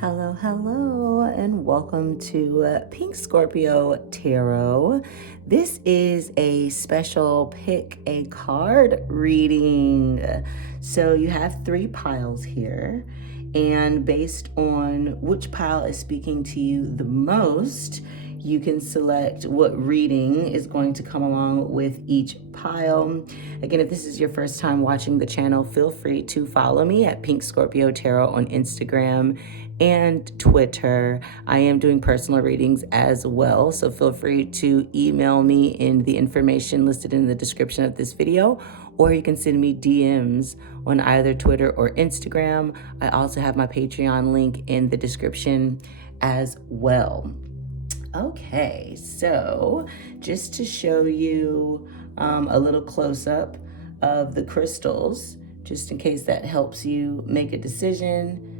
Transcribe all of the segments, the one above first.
Hello, hello, and welcome to Pink Scorpio Tarot. This is a special pick a card reading. So you have 3 piles here, and based on which pile is speaking to you the most, you can select what reading is going to come along with each pile. Again, if this is your first time watching the channel, feel free to follow me at Pink Scorpio Tarot on Instagram and Twitter. I am doing personal readings as well, so feel free to email me in the information listed in the description of this video, or you can send me DMs on either Twitter or Instagram. I also have my Patreon link in the description as well. Okay, so just to show you a little close-up of the crystals, just in case that helps you make a decision.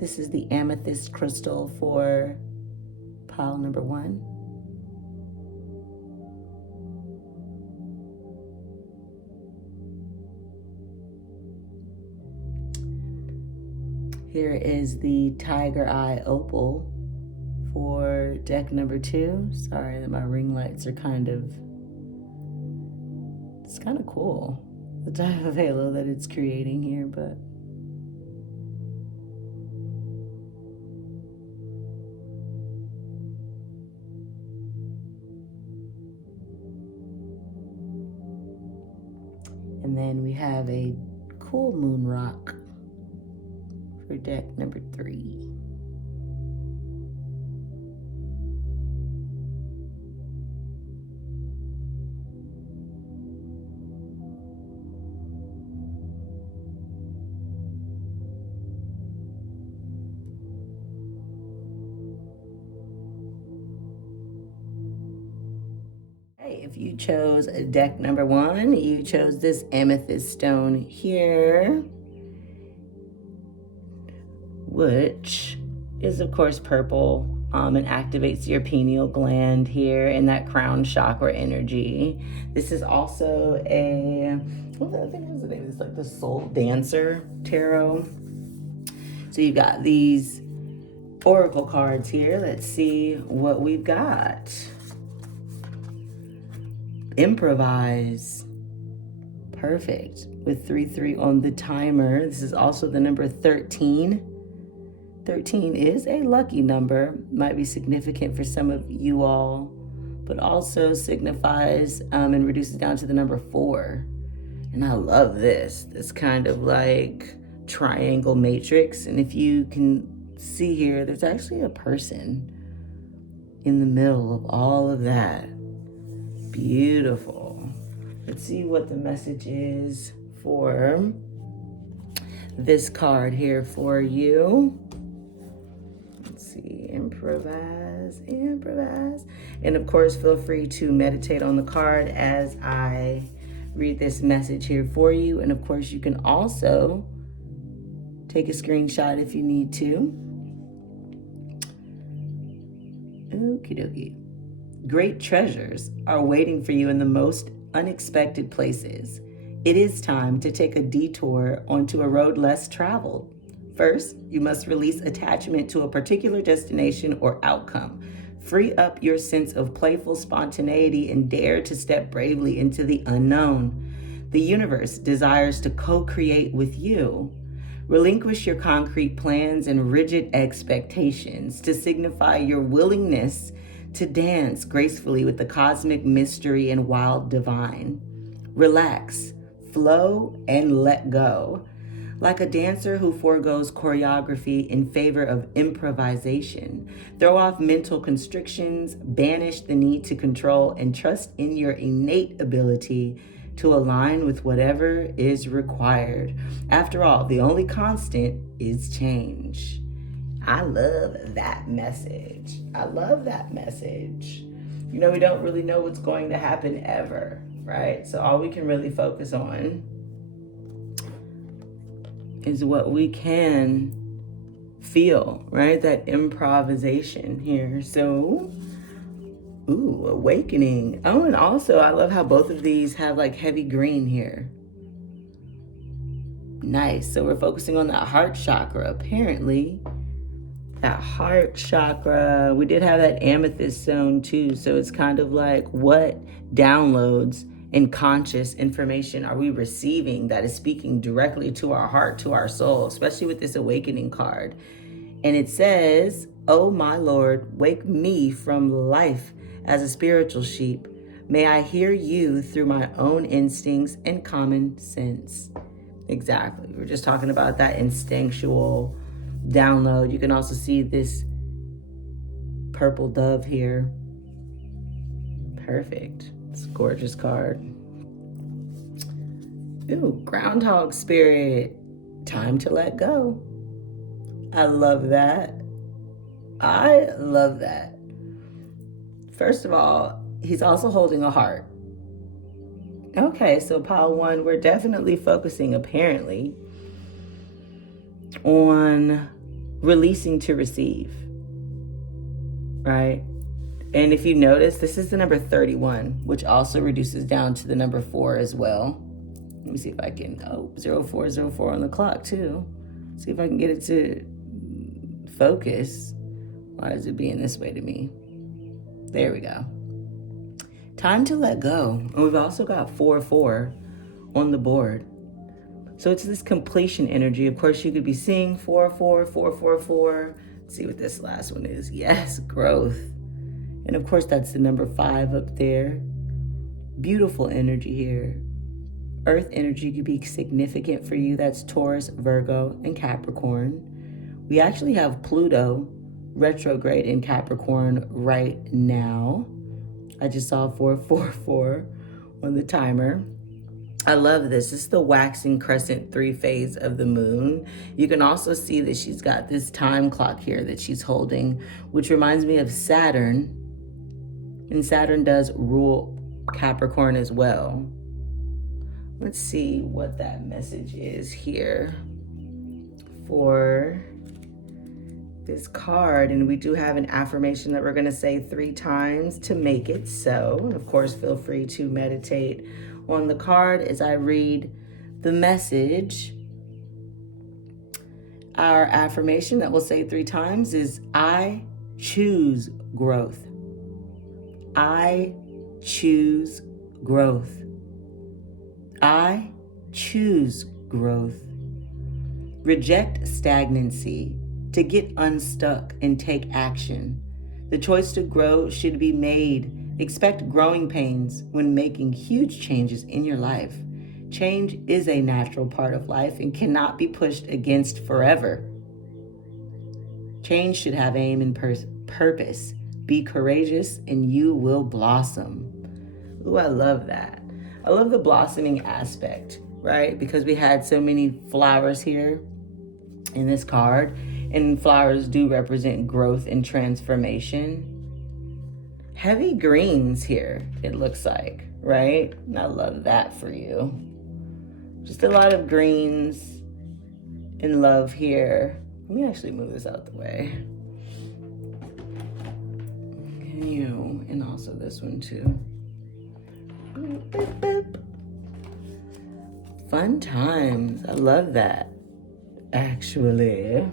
This is the amethyst crystal for pile number 1. Here is the tiger eye opal for deck number 2. Sorry that my ring lights are it's kind of cool, the type of halo that it's creating here, but and then we have a cool moon rock for deck number 3. If you chose deck number 1, you chose this amethyst stone here, which is of course purple, and activates your pineal gland here in that crown chakra energy. This is also I think the name is like the Soul Dancer Tarot. So you've got these oracle cards here. Let's see what we've got. Improvise. Perfect. With 3-3 on the timer. This is also the number 13. 13 is a lucky number. Might be significant for some of you all, but also signifies and reduces down to the number 4. And I love this. This kind of like triangle matrix. And if you can see here, there's actually a person in the middle of all of that. Beautiful. Let's see what the message is for this card here for you. Let's see, improvise. And of course, feel free to meditate on the card as I read this message here for you. And of course, you can also take a screenshot if you need to. Okie dokie. Great treasures are waiting for you in the most unexpected places. It is time to take a detour onto a road less traveled. First, you must release attachment to a particular destination or outcome. Free up your sense of playful spontaneity and dare to step bravely into the unknown. The universe desires to co-create with you. Relinquish your concrete plans and rigid expectations to signify your willingness to dance gracefully with the cosmic mystery and wild divine. Relax, flow, and let go. Like a dancer who forgoes choreography in favor of improvisation, throw off mental constrictions, banish the need to control, and trust in your innate ability to align with whatever is required. After all, the only constant is change. I love that message. I love that message. You know, we don't really know what's going to happen ever, right? So all we can really focus on is what we can feel, right? That improvisation here. So, ooh, awakening. Oh, and also I love how both of these have like heavy green here. Nice. So we're focusing on that heart chakra, apparently. That heart chakra. We did have that amethyst zone too. So it's kind of like, what downloads and conscious information are we receiving that is speaking directly to our heart, to our soul, especially with this awakening card. And it says, "Oh my Lord, wake me from life as a spiritual sheep. May I hear you through my own instincts and common sense." Exactly. We're just talking about that instinctual download. You can also see this purple dove here. Perfect. It's a gorgeous card. Ooh, groundhog spirit. Time to let go. I love that. I love that. First of all, he's also holding a heart. Okay, so pile one, we're definitely focusing, apparently, on releasing to receive, right? And if you notice, this is the number 31, which also reduces down to the number 4 as well. Let me see if I can, 0404 on the clock too. See if I can get it to focus. Why is it being this way to me? There we go. Time to let go. And we've also got 4 on the board. So it's this completion energy. Of course, you could be seeing 4. Let's see what this last one is. Yes, growth. And of course, that's the number 5 up there. Beautiful energy here. Earth energy could be significant for you. That's Taurus, Virgo, and Capricorn. We actually have Pluto retrograde in Capricorn right now. I just saw 4 on the timer. I love this. This is the waxing crescent 3 phase of the moon. You can also see that she's got this time clock here that she's holding, which reminds me of Saturn. And Saturn does rule Capricorn as well. Let's see what that message is here for this card. And we do have an affirmation that we're going to say 3 times to make it so. And of course, feel free to meditate on the card as I read the message. Our affirmation that we'll say 3 times is, I choose growth. I choose growth. I choose growth. Reject stagnancy to get unstuck and take action. The choice to grow should be made. Expect growing pains when making huge changes in your life. Change is a natural part of life and cannot be pushed against forever. Change should have aim and purpose. Be courageous and you will blossom. Ooh, I love that. I love the blossoming aspect, right? Because we had so many flowers here in this card, and flowers do represent growth and transformation. Heavy greens here, it looks like, right? And I love that for you. Just a lot of greens in love here. Let me actually move this out the way. You, and also this one too. Boop, boop, boop. Fun times. I love that. Actually,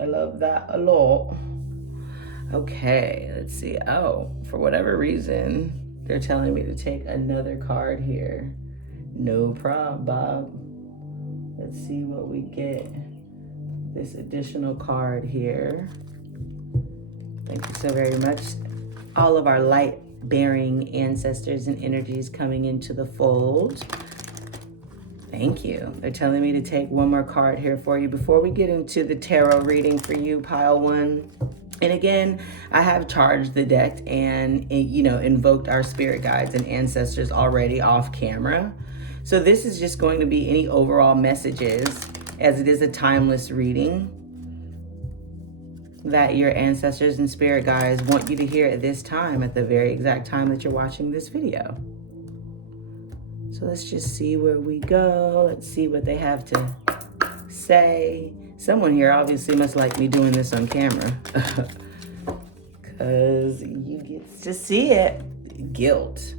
I love that a lot. Okay, let's see. Oh, for whatever reason, they're telling me to take another card here. No problem, Bob. Let's see what we get. This additional card here. Thank you so very much. All of our light-bearing ancestors and energies coming into the fold. Thank you. They're telling me to take one more card here for you before we get into the tarot reading for you, pile one. And again, I have charged the deck and, invoked our spirit guides and ancestors already off camera. So this is just going to be any overall messages, as it is a timeless reading, that your ancestors and spirit guides want you to hear at this time, at the very exact time that you're watching this video. So let's just see where we go. Let's see what they have to say. Someone here obviously must like me doing this on camera, because you get to see it. Guilt.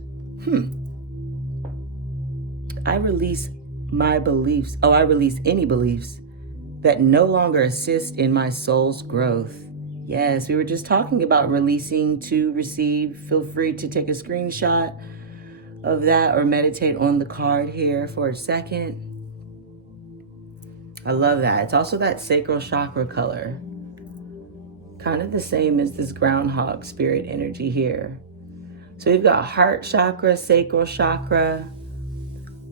I release my beliefs. Oh, I release any beliefs that no longer assist in my soul's growth. Yes, we were just talking about releasing to receive. Feel free to take a screenshot of that or meditate on the card here for a second. I love that. It's also that sacral chakra color. Kind of the same as this groundhog spirit energy here. So we've got heart chakra, sacral chakra,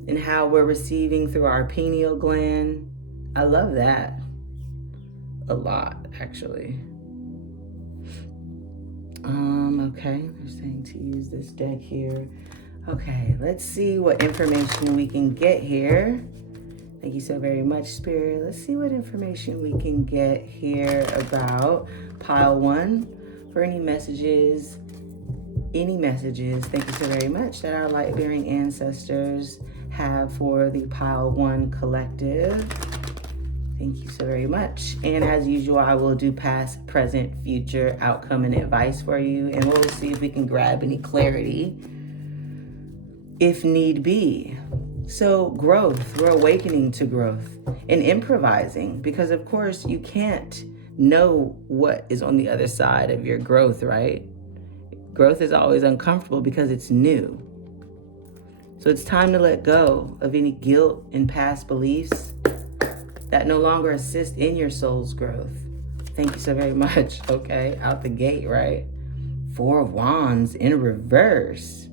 and how we're receiving through our pineal gland. I love that a lot, actually. Okay, they're saying to use this deck here. Okay, let's see what information we can get here. Thank you so very much, Spirit. Let's see what information we can get here about pile 1 for any messages. Thank you so very much that our light-bearing ancestors have for the pile 1 collective. Thank you so very much. And as usual, I will do past, present, future, outcome, and advice for you. And we'll see if we can grab any clarity if need be. So growth, we're awakening to growth and improvising, because of course you can't know what is on the other side of your growth, right? Growth is always uncomfortable because it's new. So it's time to let go of any guilt and past beliefs that no longer assist in your soul's growth. Thank you so very much. Okay, out the gate, right? 4 of Wands in reverse.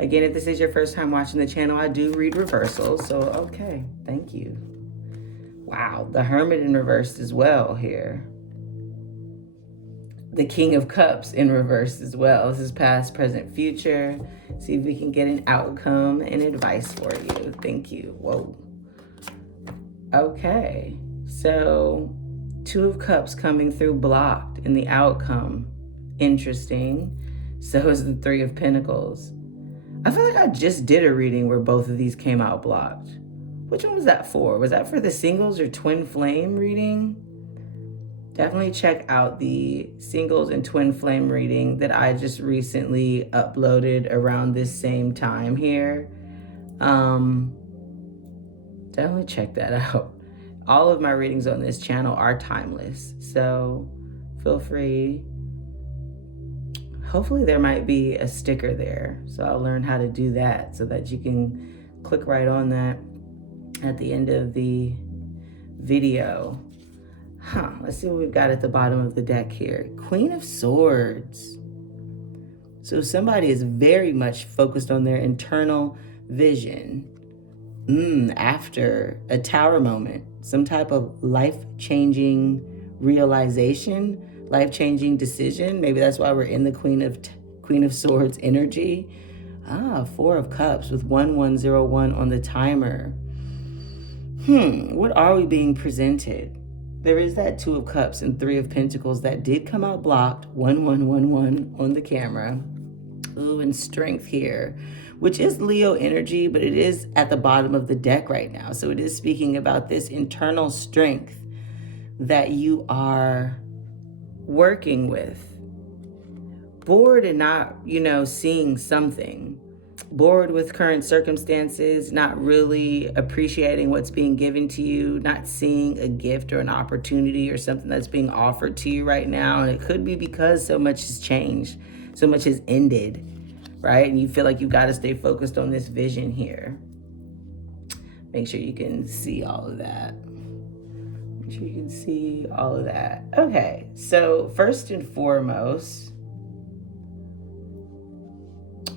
Again, if this is your first time watching the channel, I do read reversals. So, okay, thank you. Wow, the Hermit in reverse as well here. The King of Cups in reverse as well. This is past, present, future. See if we can get an outcome and advice for you. Thank you. Whoa. Okay, so 2 of Cups coming through blocked in the outcome. Interesting. So is the 3 of Pentacles. I feel like I just did a reading where both of these came out blocked. Which one was that for? Was that for the singles or twin flame reading? Definitely check out the singles and twin flame reading that I just recently uploaded around this same time here. Definitely check that out. All of my readings on this channel are timeless, so feel free. Hopefully there might be a sticker there, so I'll learn how to do that so that you can click right on that at the end of the video. Let's see what we've got at the bottom of the deck here. Queen of Swords. So somebody is very much focused on their internal vision. After a tower moment, some type of life-changing realization, life-changing decision. Maybe that's why we're in the Queen of Swords energy. 4 of Cups with 1101 on the timer. What are we being presented? There is that 2 of Cups and 3 of Pentacles that did come out blocked. 1111 on the camera. Ooh, and Strength here, which is Leo energy, but it is at the bottom of the deck right now. So it is speaking about this internal strength that you are working with. Bored and not, seeing something. Bored with current circumstances, not really appreciating what's being given to you, not seeing a gift or an opportunity or something that's being offered to you right now. And it could be because so much has changed, so much has ended, right? And you feel like you've got to stay focused on this vision here. Make sure you can see all of that. Make sure you can see all of that. Okay, so first and foremost,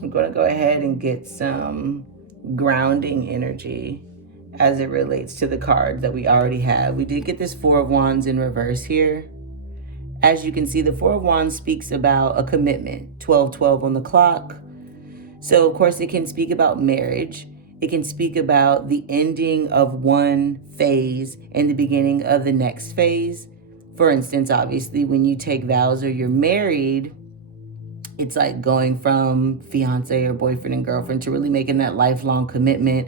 I'm going to go ahead and get some grounding energy as it relates to the card that we already have. We did get this 4 of Wands in reverse here. As you can see, the 4 of Wands speaks about a commitment, 12:12 on the clock. So, of course, it can speak about marriage. It can speak about the ending of one phase and the beginning of the next phase. For instance, obviously, when you take vows or you're married, it's like going from fiance or boyfriend and girlfriend to really making that lifelong commitment.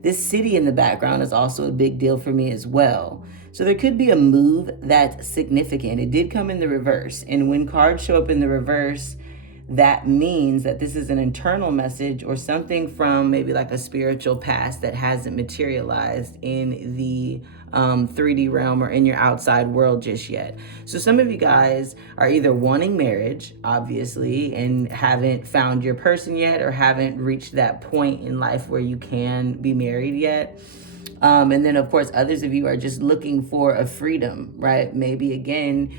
This city in the background is also a big deal for me as well. So there could be a move that's significant. It did come in the reverse. And when cards show up in the reverse, that means that this is an internal message or something from maybe like a spiritual past that hasn't materialized in the 3D realm or in your outside world just yet. So some of you guys are either wanting marriage, obviously, and haven't found your person yet, or haven't reached that point in life where you can be married yet. And then, of course, others of you are just looking for a freedom, right? Maybe, again,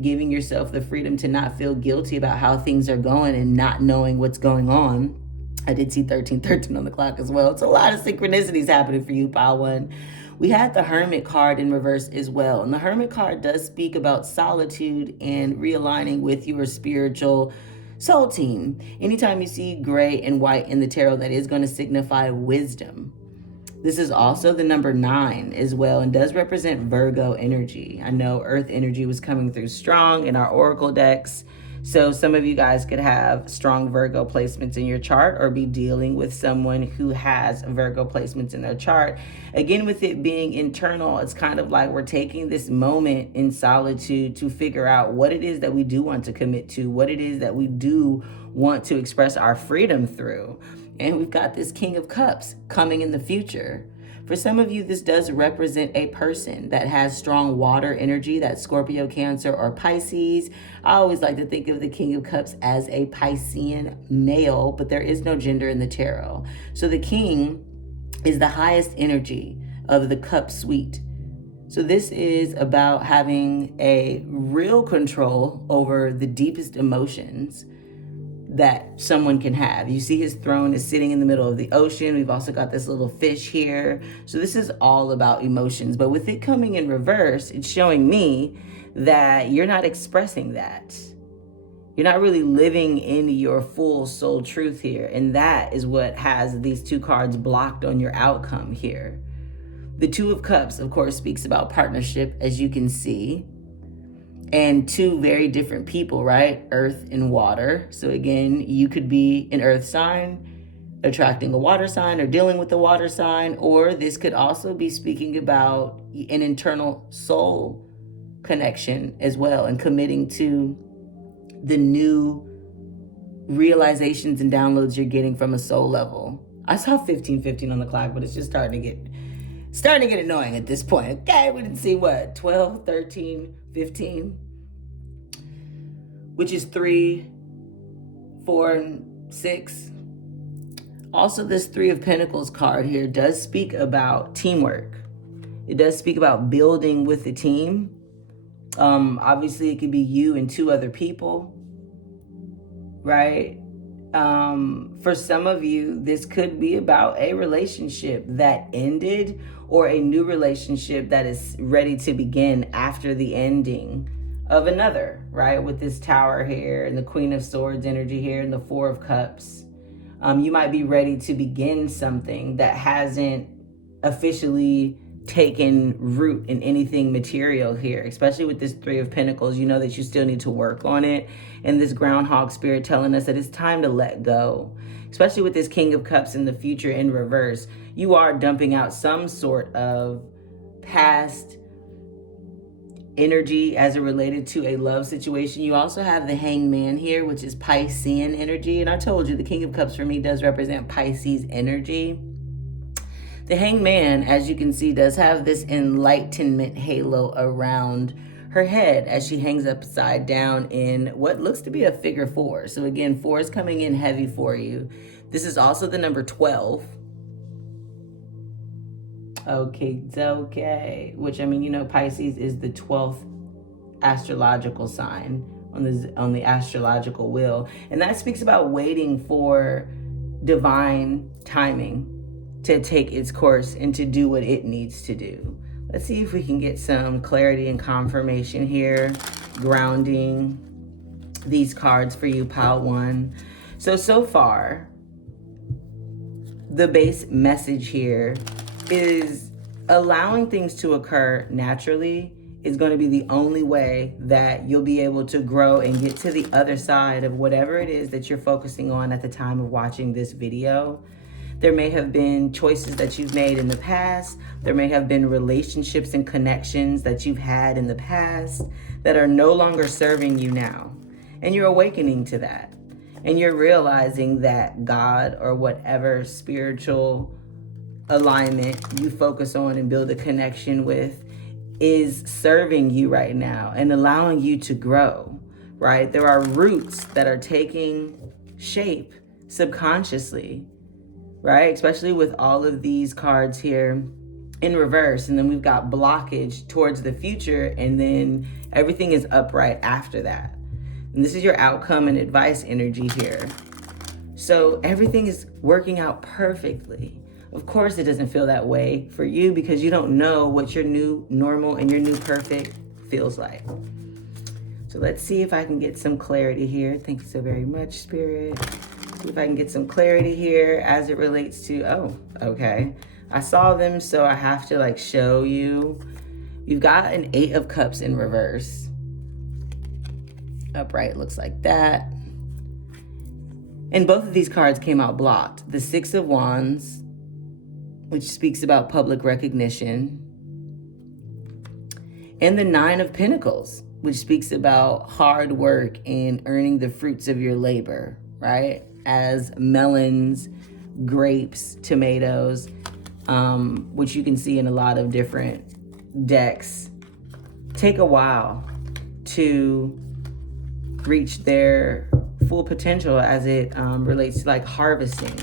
giving yourself the freedom to not feel guilty about how things are going and not knowing what's going on. I did see 1313 on the clock as well. It's a lot of synchronicities happening for you, Pile 1. We had the Hermit card in reverse as well. And the Hermit card does speak about solitude and realigning with your spiritual soul team. Anytime you see gray and white in the tarot, that is going to signify wisdom. This is also the number 9 as well, and does represent Virgo energy. I know Earth energy was coming through strong in our Oracle decks. So some of you guys could have strong Virgo placements in your chart, or be dealing with someone who has Virgo placements in their chart. Again, with it being internal, it's kind of like we're taking this moment in solitude to figure out what it is that we do want to commit to, what it is that we do want to express our freedom through. And we've got this King of Cups coming in the future. For some of you, this does represent a person that has strong water energy, that's Scorpio, Cancer, or Pisces. I always like to think of the King of Cups as a Piscean male, but there is no gender in the tarot. So the King is the highest energy of the Cup suite. So this is about having a real control over the deepest emotions that someone can have. You see his throne is sitting in the middle of the ocean. We've also got this little fish here. So this is all about emotions. But with it coming in reverse, it's showing me that you're not expressing that. You're not really living in your full soul truth here. And that is what has these 2 cards blocked on your outcome here. The 2 of Cups, of course, speaks about partnership, as you can see. And 2 very different people, right? Earth and water. So again, you could be an earth sign attracting a water sign or dealing with a water sign, or this could also be speaking about an internal soul connection as well, and committing to the new realizations and downloads you're getting from a soul level. I saw 1515 on the clock, but it's just starting to get annoying at this point. Okay, we didn't see what, 12, 13, 15, which is 3, 4, and 6. Also, this 3 of Pentacles card here does speak about teamwork. It does speak about building with the team. Obviously, it could be you and 2 other people, right? For some of you, this could be about a relationship that ended, or a new relationship that is ready to begin after the ending of another, right? With this Tower here and the Queen of Swords energy here and the 4 of Cups. You might be ready to begin something that hasn't officially taken root in anything material here, especially with this 3 of Pentacles. You know that you still need to work on it. And this groundhog spirit telling us that it's time to let go, especially with this King of Cups in the future in reverse. You are dumping out some sort of past energy as it related to a love situation. You also have the Hanged Man here, which is Piscean energy. And I told you the King of Cups for me does represent Pisces energy. The Hanged Man, as you can see, does have this enlightenment halo around her head as she hangs upside down in what looks to be a figure 4. So again, 4 is coming in heavy for you. This is also the number 12. Okay. Which, I mean, you know, Pisces is the 12th astrological sign on the astrological wheel. And that speaks about waiting for divine timing to take its course and to do what it needs to do. Let's see if we can get some clarity and confirmation here, grounding these cards for you, Pile 1. So far, the base message here is allowing things to occur naturally is going to be the only way that you'll be able to grow and get to the other side of whatever it is that you're focusing on at the time of watching this video. There may have been choices that you've made in the past. There may have been relationships and connections that you've had in the past that are no longer serving you now. And you're awakening to that. And you're realizing that God, or whatever spiritual alignment you focus on and build a connection with, is serving you right now and allowing you to grow, right? There are roots that are taking shape subconsciously, right? Especially with all of these cards here in reverse. And then we've got blockage towards the future, and then everything is upright after that. And this is your outcome and advice energy here. So everything is working out perfectly. Of course, it doesn't feel that way for you because you don't know what your new normal and your new perfect feels like. So let's see if I can get some clarity here. Thank you so very much, Spirit. See if I can get some clarity here as it relates to, oh, okay. I saw them, so I have to like show you. You've got an 8 of Cups in reverse. Upright looks like that. And both of these cards came out blocked. The 6 of Wands, which speaks about public recognition, and the 9 of Pentacles, which speaks about hard work and earning the fruits of your labor, right? As melons, grapes, tomatoes, which you can see in a lot of different decks, take a while to reach their full potential as it relates to like harvesting.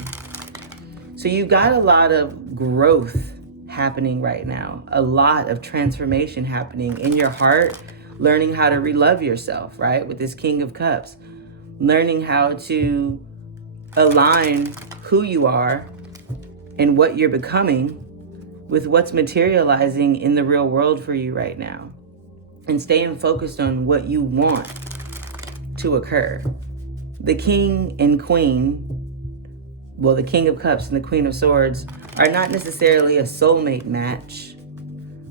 So you've got a lot of growth happening right now, a lot of transformation happening in your heart, learning how to relove yourself, right? With this King of Cups, learning how to align who you are and what you're becoming with what's materializing in the real world for you right now, and staying focused on what you want to occur. The King and Queen, well, the King of Cups and the Queen of Swords are not necessarily a soulmate match,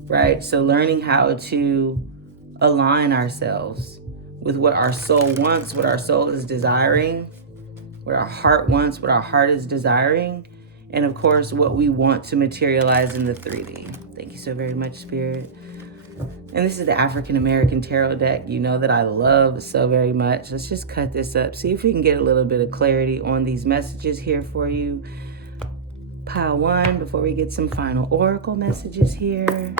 right? So learning how to align ourselves with what our soul wants, what our soul is desiring, what our heart wants, what our heart is desiring, and of course, what we want to materialize in the 3D. Thank you so very much, Spirit. And this is the African American Tarot deck, you know, that I love so very much. Let's just cut this up, see if we can get a little bit of clarity on these messages here for you. Pile 1 before we get some final oracle messages here.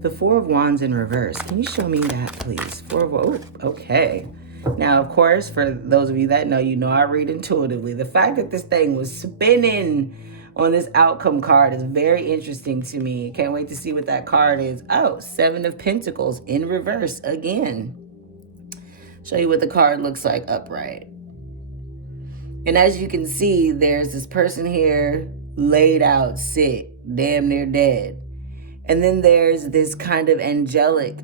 The 4 of Wands in reverse. Can you show me that, please? 4 of, oh, okay. Now, of course, for those of you that know, you know I read intuitively. The fact that this thing was spinning on this outcome card is very interesting to me. Can't wait to see what that card is. Oh, 7 of Pentacles in reverse again. Show you what the card looks like upright. And as you can see, there's this person here laid out, sick, damn near dead. And then there's this kind of angelic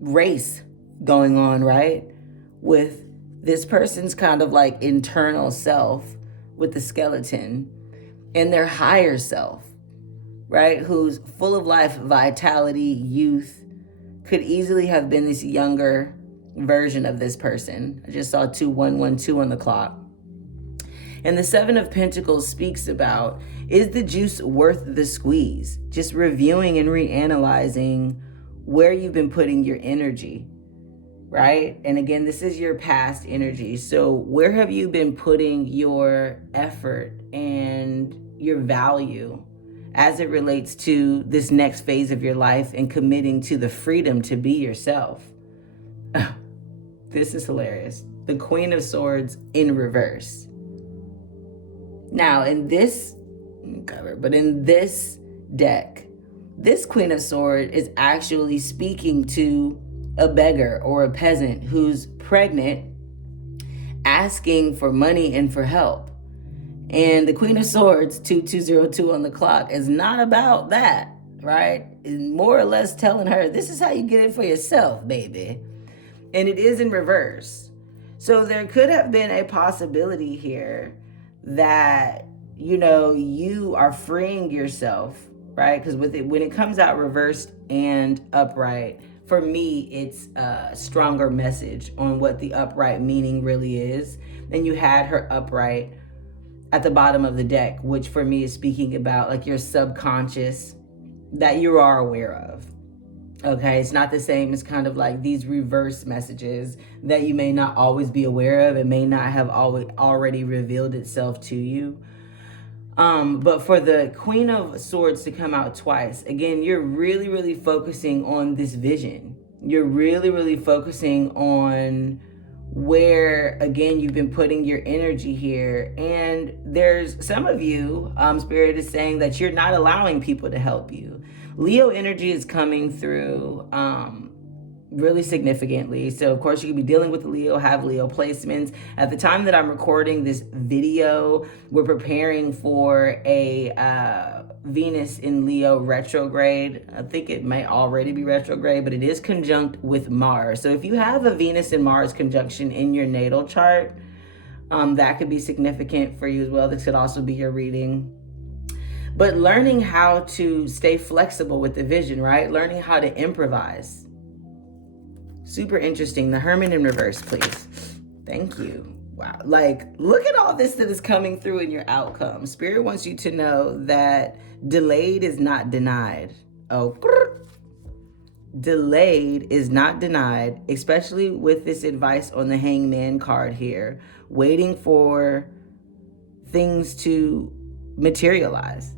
race going on, right? With this person's kind of like internal self with the skeleton and their higher self, right? Who's full of life, vitality, youth, could easily have been this younger version of this person. I just saw 2112 on the clock. And the 7 of Pentacles speaks about, is the juice worth the squeeze? Just reviewing and reanalyzing where you've been putting your energy, right? And again, this is your past energy. So where have you been putting your effort and your value as it relates to this next phase of your life and committing to the freedom to be yourself? This is hilarious. The Queen of Swords in reverse. Now, in this cover, but in this deck, this Queen of Swords is actually speaking to a beggar or a peasant who's pregnant, asking for money and for help. And the Queen of Swords, 2202 on the clock, is not about that, right? It's more or less telling her, this is how you get it for yourself, baby. And it is in reverse. So there could have been a possibility here that, you know, you are freeing yourself, right? Because with it, when it comes out reversed and upright, for me, it's a stronger message on what the upright meaning really is. And you had her upright at the bottom of the deck, which for me is speaking about like your subconscious that you are aware of. Okay, it's not the same. It's kind of like these reverse messages that you may not always be aware of. It may not have already revealed itself to you. But for the Queen of Swords to come out twice, again, you're really, really focusing on this vision. You're really, really focusing on where, again, you've been putting your energy here. And there's some of you, Spirit is saying that you're not allowing people to help you. Leo energy is coming through really significantly. So of course you could be dealing with Leo, have Leo placements. At the time that I'm recording this video, we're preparing for a Venus in Leo retrograde. I think it may already be retrograde, but it is conjunct with Mars. So if you have a Venus and Mars conjunction in your natal chart, that could be significant for you as well. This could also be your reading. But learning how to stay flexible with the vision, right? Learning how to improvise. Super interesting. The Hermit in reverse, please. Thank you. Wow. Like, look at all this that is coming through in your outcome. Spirit wants you to know that delayed is not denied. Oh, delayed is not denied, especially with this advice on the Hangman card here. Waiting for things to materialize.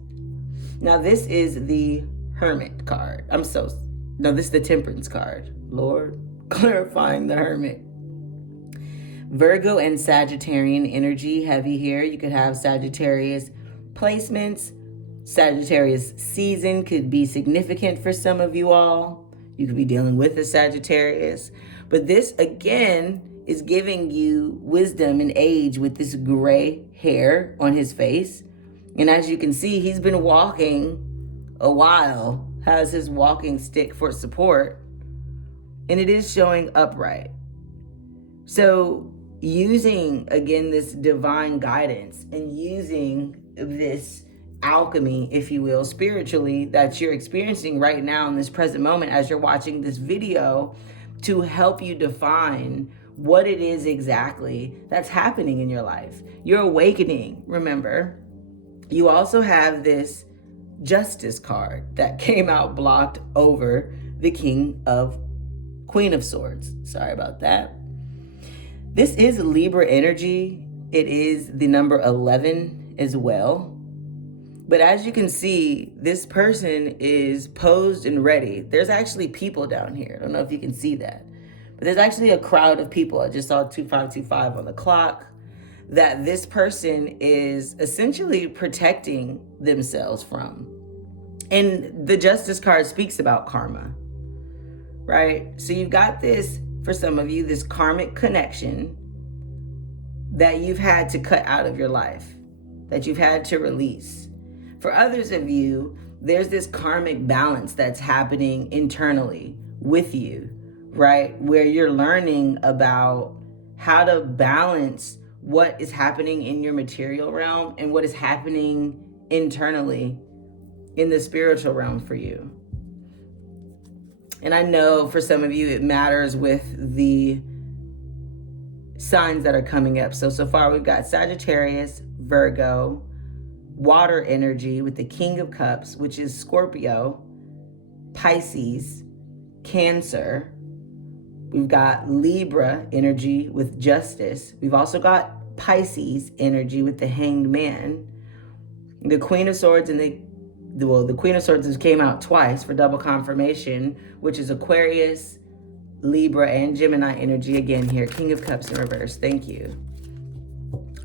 Now, this is the Hermit card. No, this is the Temperance card. Lord, clarifying the Hermit. Virgo and Sagittarian energy heavy here. You could have Sagittarius placements. Sagittarius season could be significant for some of you all. You could be dealing with a Sagittarius. But this, again, is giving you wisdom and age with this gray hair on his face. And as you can see, he's been walking a while, has his walking stick for support, and it is showing upright. So using, again, this divine guidance and using this alchemy, if you will, spiritually, that you're experiencing right now in this present moment as you're watching this video, to help you define what it is exactly that's happening in your life. You're awakening, remember. You also have this Justice card that came out blocked over the Queen of Swords. Sorry about that. This is Libra energy. It is the number 11 as well. But as you can see, this person is posed and ready. There's actually people down here. I don't know if you can see that. But there's actually a crowd of people. I just saw 2525 on the clock. That this person is essentially protecting themselves from. And the Justice card speaks about karma, right? So you've got this, for some of you, this karmic connection that you've had to cut out of your life, that you've had to release. For others of you, there's this karmic balance that's happening internally with you, right? Where you're learning about how to balance what is happening in your material realm and what is happening internally in the spiritual realm for you. And I know for some of you, it matters with the signs that are coming up. So far we've got Sagittarius, Virgo, water energy with the King of Cups, which is Scorpio, Pisces, Cancer. We've got Libra energy with Justice. We've also got Pisces energy with the Hanged Man. The Queen of Swords and the Queen of Swords came out twice for double confirmation, which is Aquarius, Libra, and Gemini energy again here. King of Cups in reverse. Thank you.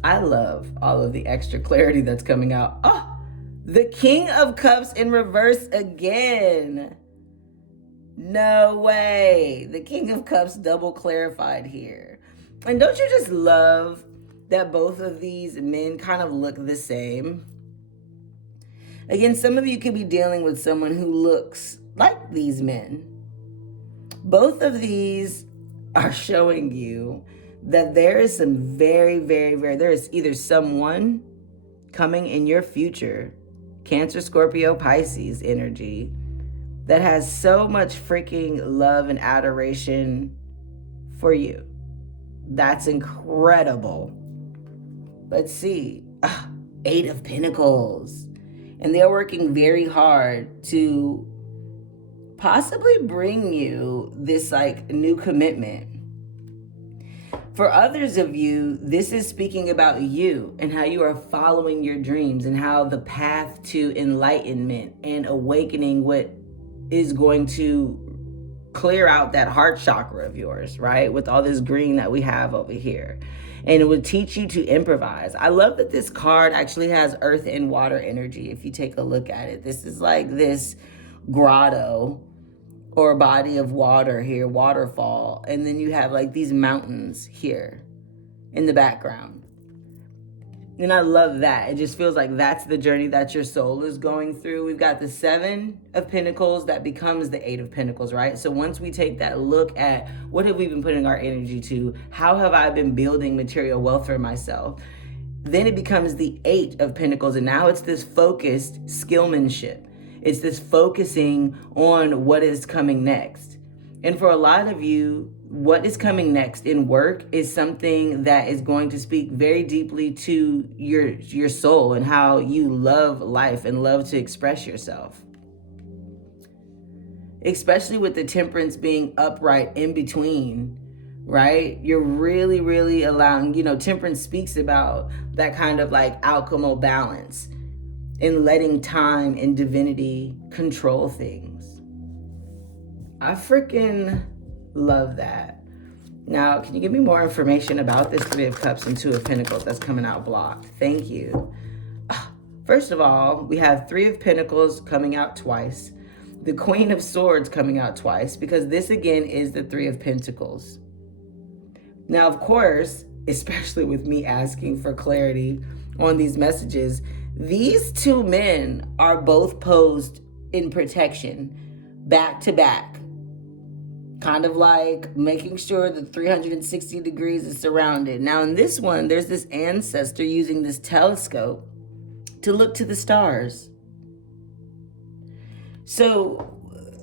I love all of the extra clarity that's coming out. Oh, the King of Cups in reverse again. No way. The King of Cups double clarified here. And don't you just love that both of these men kind of look the same? Again, some of you could be dealing with someone who looks like these men. Both of these are showing you that there is some very, very, there is either someone coming in your future, Cancer, Scorpio, Pisces energy, that has so much freaking love and adoration for you. That's incredible. Let's see. Eight of Pentacles. And they're working very hard to possibly bring you this like new commitment. For others of you, this is speaking about you and how you are following your dreams and how the path to enlightenment and awakening what is going to clear out that heart chakra of yours, right? With all this green that we have over here. And it would teach you to improvise. I love that this card actually has earth and water energy. If you take a look at it, this is like this grotto or body of water here, waterfall. And then you have like these mountains here in the background. And I love that. It just feels like that's the journey that your soul is going through. We've got the 7 of Pentacles that becomes the 8 of Pentacles, right? So once we take that look at what have we been putting our energy to, how have I been building material wealth for myself, then it becomes the 8 of Pentacles. And now it's this focused skillmanship. It's this focusing on what is coming next. And for a lot of you, what is coming next in work is something that is going to speak very deeply to your soul and how you love life and love to express yourself. Especially with the Temperance being upright in between, right? You're really, really allowing, Temperance speaks about that kind of like alchemical balance and letting time and divinity control things. I freaking love that. Now, can you give me more information about this 3 of Cups and 2 of Pentacles that's coming out blocked? Thank you. First of all, we have 3 of Pentacles coming out twice. The Queen of Swords coming out twice, because this again is the 3 of Pentacles. Now, of course, especially with me asking for clarity on these messages, these 2 men are both posed in protection, back to back. Kind of like making sure that 360 degrees is surrounded. Now in this one, there's this ancestor using this telescope to look to the stars. So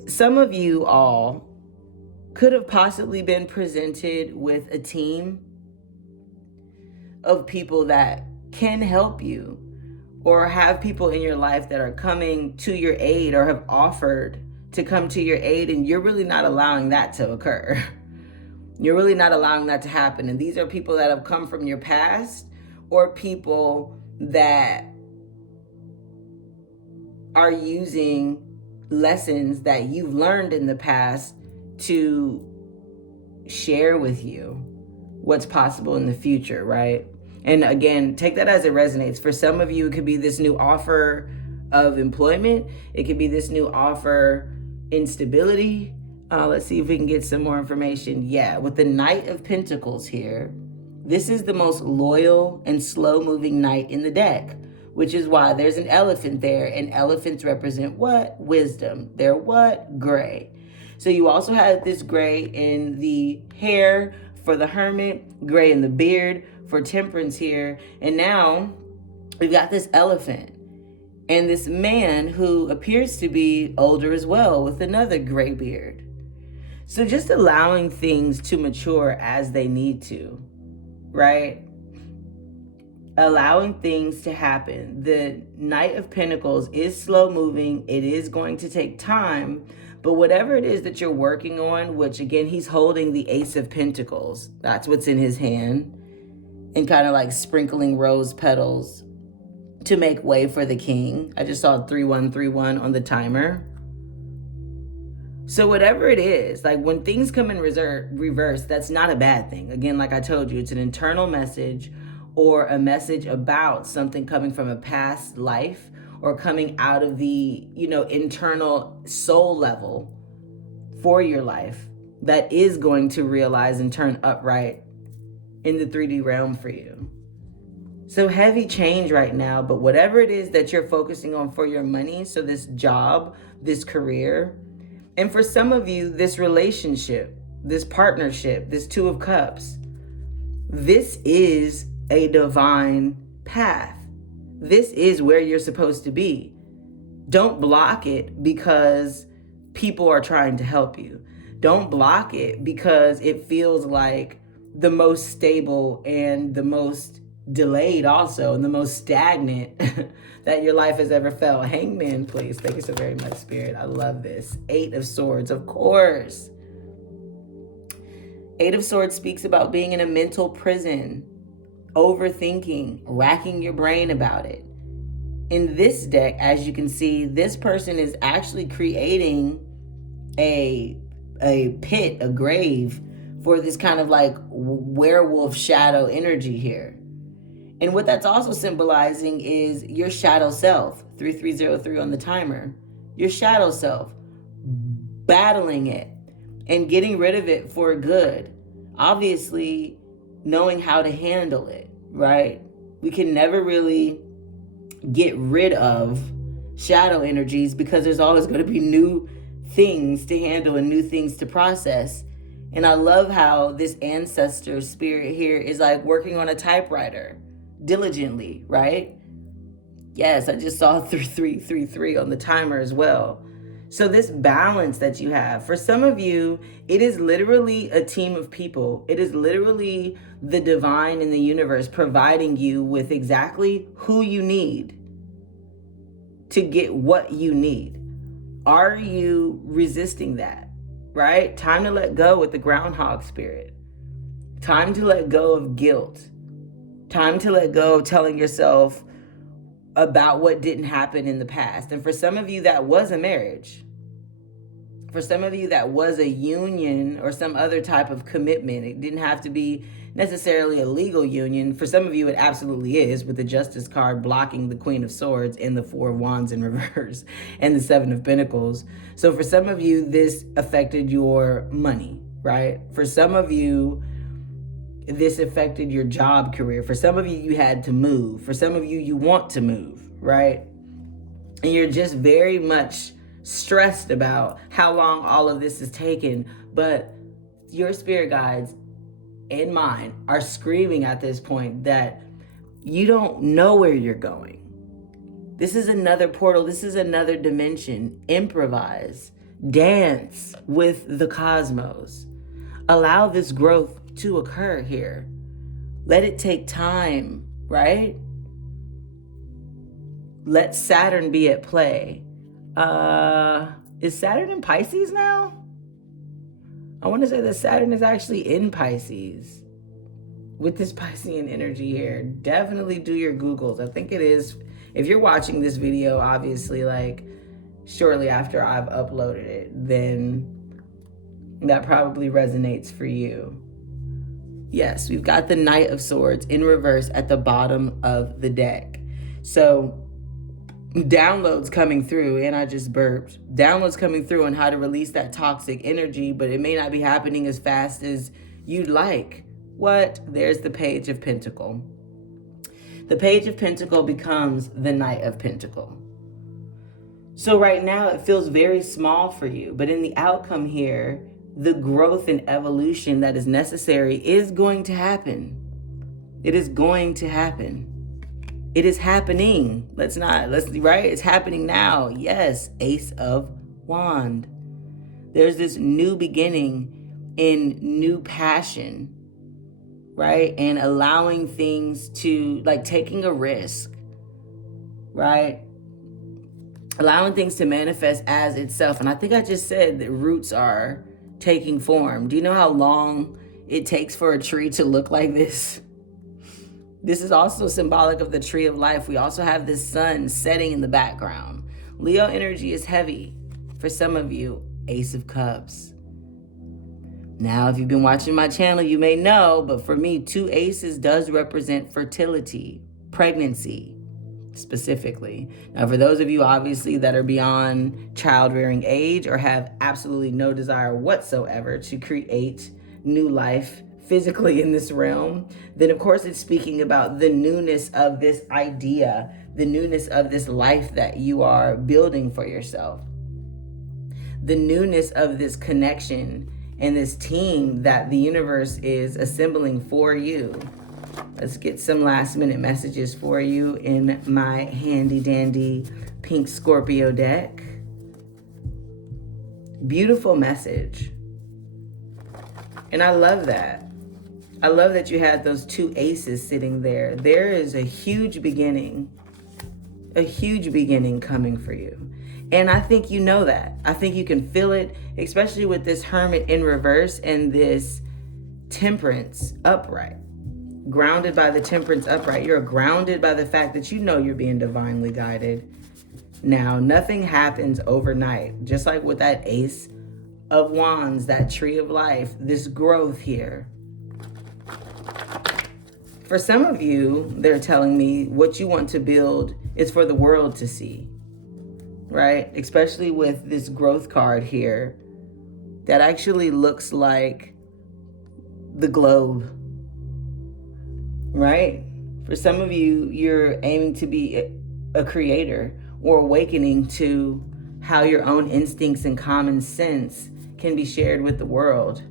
some of you all could have possibly been presented with a team of people that can help you, or have people in your life that are coming to your aid or have offered to come to your aid, and you're really not allowing that to occur. You're really not allowing that to happen. And these are people that have come from your past, or people that are using lessons that you've learned in the past to share with you what's possible in the future, right? And again, take that as it resonates. For some of you, it could be this new offer of employment. It could be this new offer instability. Let's see if we can get some more information. Yeah, with the Knight of Pentacles here, this is the most loyal and slow-moving knight in the deck, which is why there's an elephant there, and elephants represent what? Wisdom. They're what? Gray. So you also have this gray in the hair for the Hermit, gray in the beard for Temperance here, and now we've got this elephant. And this man who appears to be older as well with another gray beard. So just allowing things to mature as they need to, right? Allowing things to happen. The Knight of Pentacles is slow moving. It is going to take time. But whatever it is that you're working on, which again, he's holding the Ace of Pentacles. That's what's in his hand. And kind of like sprinkling rose petals to make way for the king. I just saw 3131 on the timer. So whatever it is, like when things come in reverse, that's not a bad thing. Again, like I told you, it's an internal message or a message about something coming from a past life or coming out of the, internal soul level for your life that is going to realize and turn upright in the 3D realm for you. So heavy change right now, but whatever it is that you're focusing on for your money, so this job, this career, and for some of you, this relationship, this partnership, this 2 of Cups, this is a divine path. This is where you're supposed to be. Don't block it because people are trying to help you. Don't block it because it feels like the most stable and the most delayed also, and the most stagnant that your life has ever felt. Hangman, please. Thank you so very much, Spirit. I love this. 8 of Swords, of course. 8 of Swords speaks about being in a mental prison, overthinking, racking your brain about it. In this deck, as you can see, this person is actually creating a pit, a grave, for this kind of like werewolf shadow energy here. And what that's also symbolizing is your shadow self, 3303 on the timer, your shadow self, battling it and getting rid of it for good. Obviously, knowing how to handle it, right? We can never really get rid of shadow energies because there's always going to be new things to handle and new things to process. And I love how this ancestor spirit here is like working on a typewriter diligently, right? Yes, I just saw 3333 on the timer as well. So this balance that you have, for some of you, it is literally a team of people. It is literally the divine in the universe providing you with exactly who you need to get what you need. Are you resisting that, right? Time to let go with the groundhog spirit. Time to let go of guilt. Time to let go of telling yourself about what didn't happen in the past. And for some of you, that was a marriage. For some of you, that was a union or some other type of commitment. It didn't have to be necessarily a legal union. For some of you, it absolutely is, with the Justice card blocking the Queen of Swords and the Four of Wands in reverse and the Seven of Pentacles. So for some of you, this affected your money, right? For some of you, this affected your job career. For some of you, you had to move. For some of you, you want to move, right? And you're just very much stressed about how long all of this is taking. But your spirit guides and mine are screaming at this point that you don't know where you're going. This is another portal. This is another dimension. Improvise. Dance with the cosmos. Allow this growth to occur here. Let it take time, right? Let Saturn be at play. Is Saturn in Pisces now? I want to say that Saturn is actually in Pisces with this Piscean energy here. Definitely do your Googles. I think it is. If you're watching this video, obviously, like shortly after I've uploaded it, then that probably resonates for you. Yes, we've got the Knight of Swords in reverse at the bottom of the deck. So downloads coming through, and I just burped. Downloads coming through on how to release that toxic energy, but it may not be happening as fast as you'd like. What? There's the Page of Pentacle. The Page of Pentacle becomes the Knight of Pentacle. So right now it feels very small for you, but in the outcome here, the growth and evolution that is necessary is going to happen. It is going to happen. It is happening. Right? It's happening now. Yes, Ace of Wand. There's this new beginning in new passion, right? And allowing things to, like taking a risk, right? Allowing things to manifest as itself. And I think I just said that roots are taking form. Do you know how long it takes for a tree to look like this? This is also symbolic of the tree of life. We also have this sun setting in the background. Leo energy is heavy. For some of you, Ace of Cups. Now, if you've been watching my channel, you may know, but for me, 2 aces does represent fertility, pregnancy, specifically. Now, for those of you, obviously, that are beyond childbearing age or have absolutely no desire whatsoever to create new life physically in this realm, then of course it's speaking about the newness of this idea, the newness of this life that you are building for yourself, the newness of this connection and this team that the universe is assembling for you. Let's get some last minute messages for you in my handy dandy pink Scorpio deck. Beautiful message. And I love that. I love that you had those two aces sitting there. There is a huge beginning coming for you. And I think you know that. I think you can feel it, especially with this Hermit in reverse and this Temperance upright. Grounded by the Temperance upright. You're grounded by the fact that you know you're being divinely guided. Now, nothing happens overnight. Just like with that Ace of Wands, that Tree of Life, this growth here. For some of you, they're telling me what you want to build is for the world to see, right? Especially with this growth card here that actually looks like the globe, right? For some of you, you're aiming to be a creator or awakening to how your own instincts and common sense can be shared with the world,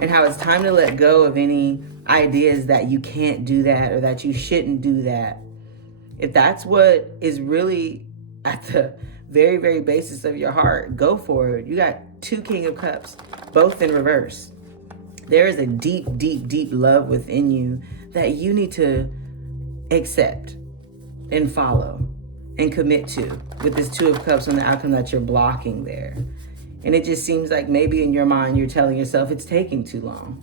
and how it's time to let go of any ideas that you can't do that or that you shouldn't do that. If that's what is really at the very, very basis of your heart, go for it. You got two King of Cups, both in reverse. There is a deep, deep, deep love within you that you need to accept and follow and commit to with this Two of Cups on the outcome that you're blocking there. And it just seems like maybe in your mind you're telling yourself it's taking too long.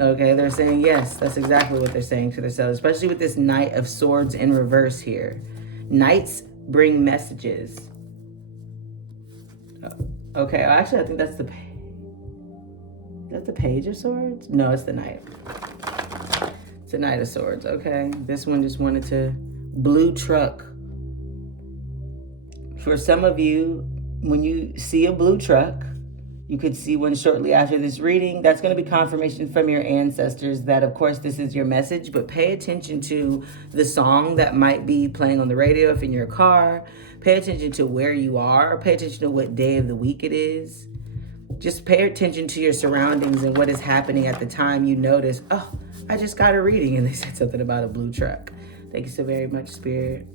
Okay, they're saying yes, that's exactly what they're saying to themselves, especially with this Knight of Swords in reverse here. Knights bring messages. Okay, actually I think that's the is that the Page of Swords? No, it's the Knight. It's the Knight of Swords, okay. This one just wanted to blue truck. For some of you, when you see a blue truck, you could see one shortly after this reading. That's going to be confirmation from your ancestors that, of course, this is your message. But pay attention to the song that might be playing on the radio if in your car. Pay attention to where you are. Pay attention to what day of the week it is. Just pay attention to your surroundings and what is happening at the time you notice, oh, I just got a reading and they said something about a blue truck. Thank you so very much, Spirit.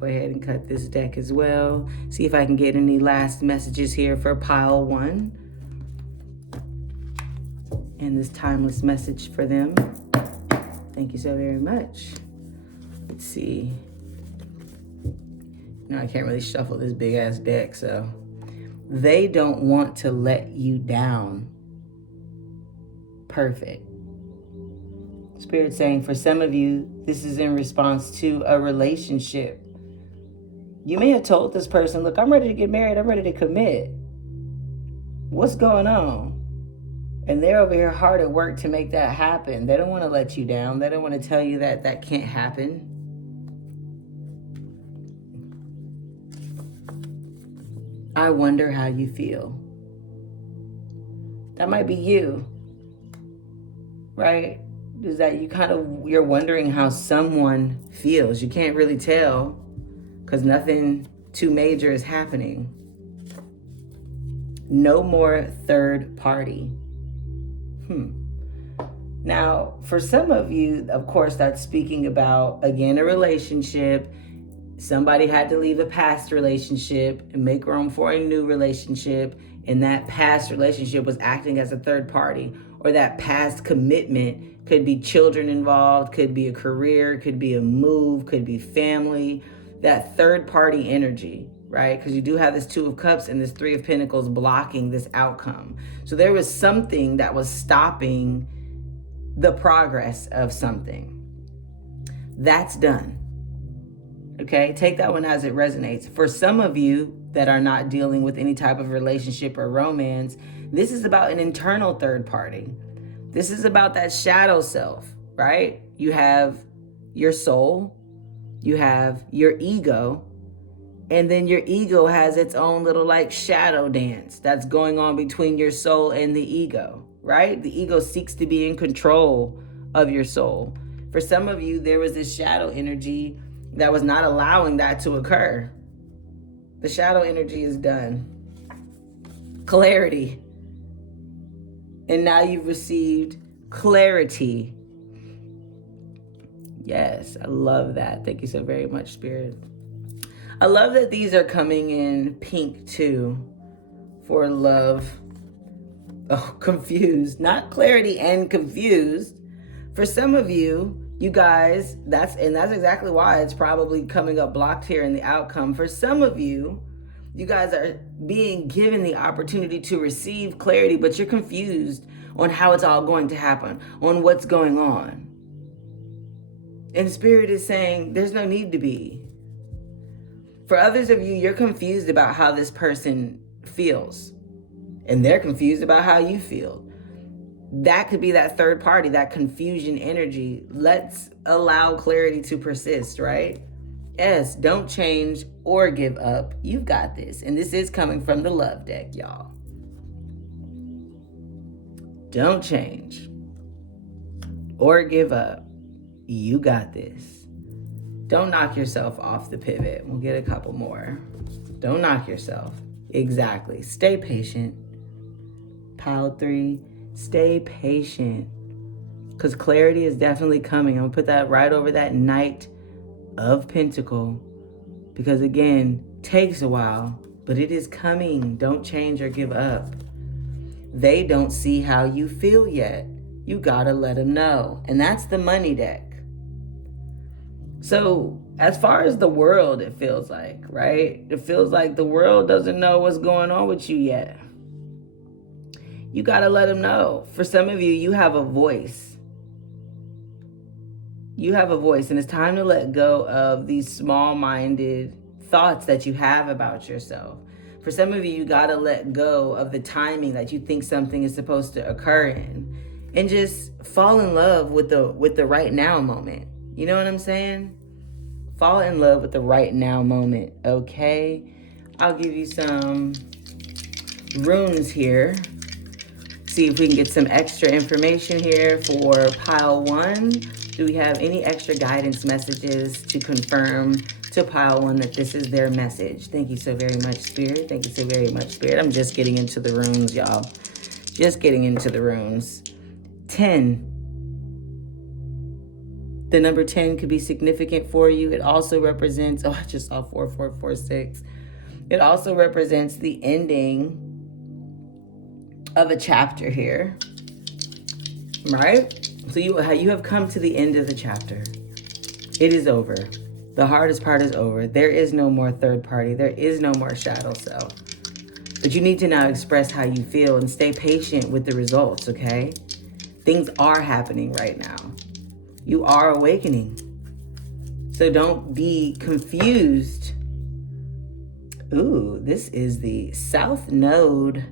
Go ahead and cut this deck as well. See if I can get any last messages here for pile 1. And this timeless message for them. Thank you so very much. Let's see. No, I can't really shuffle this big ass deck, so. They don't want to let you down. Perfect. Spirit saying for some of you, this is in response to a relationship. You may have told this person, look, I'm ready to get married. I'm ready to commit. What's going on? And they're over here hard at work to make that happen. They don't want to let you down. They don't want to tell you that that can't happen. I wonder how you feel. That might be you, right? Is that you're wondering how someone feels. You can't really tell because nothing too major is happening. No more third party. Now, for some of you, of course, that's speaking about, again, a relationship. Somebody had to leave a past relationship and make room for a new relationship. And that past relationship was acting as a third party. Or that past commitment could be children involved, could be a career, could be a move, could be family. That third party energy, right? Because you do have this Two of Cups and this Three of Pentacles blocking this outcome. So there was something that was stopping the progress of something. That's done. Okay, take that one as it resonates. For some of you that are not dealing with any type of relationship or romance, this is about an internal third party. This is about that shadow self, right? You have your soul, you have your ego, and then your ego has its own little like shadow dance that's going on between your soul and the ego, right? The ego seeks to be in control of your soul. For some of you, there was this shadow energy that was not allowing that to occur. The shadow energy is done. Clarity. And now you've received clarity. Yes, I love that. Thank you so very much, Spirit. I love that these are coming in pink too for love. Oh, confused, not clarity and confused. For some of you, you guys, that's exactly why it's probably coming up blocked here in the outcome. For some of you, you guys are being given the opportunity to receive clarity, but you're confused on how it's all going to happen, on what's going on. And Spirit is saying there's no need to be. For others of you, you're confused about how this person feels, and they're confused about how you feel. That could be that third party, that confusion energy. Let's allow clarity to persist, right? Yes, don't change or give up. You've got this. And this is coming from the love deck, y'all. Don't change or give up. You got this. Don't knock yourself off the pivot. We'll get a couple more. Don't knock yourself. Exactly. Stay patient. Pile 3. Stay patient, because clarity is definitely coming. I'm gonna put that right over that Knight of Pentacle, because again, takes a while, but it is coming. Don't change or give up. They don't see how you feel yet. You gotta let them know. And that's the Money deck. So as far as the world, it feels like, right? It feels like the world doesn't know what's going on with you yet. You got to let them know. For some of you, you have a voice. You have a voice, and it's time to let go of these small-minded thoughts that you have about yourself. For some of you, you got to let go of the timing that you think something is supposed to occur in, and just fall in love with the right now moment. You know what I'm saying? Fall in love with the right now moment, okay? I'll give you some runes here. See if we can get some extra information here for pile 1. Do we have any extra guidance messages to confirm to pile 1 that this is their message? Thank you so very much, Spirit. Thank you so very much, Spirit. I'm just getting into the runes, y'all. Just getting into the runes. 10. The number 10 could be significant for you. It also represents, I just saw 4446. It also represents the ending of a chapter here, right? So you have come to the end of the chapter. It is over. The hardest part is over. There is no more third party. There is no more shadow self. But you need to now express how you feel and stay patient with the results, okay? Things are happening right now. You are awakening. So don't be confused. Ooh, this is the South Node.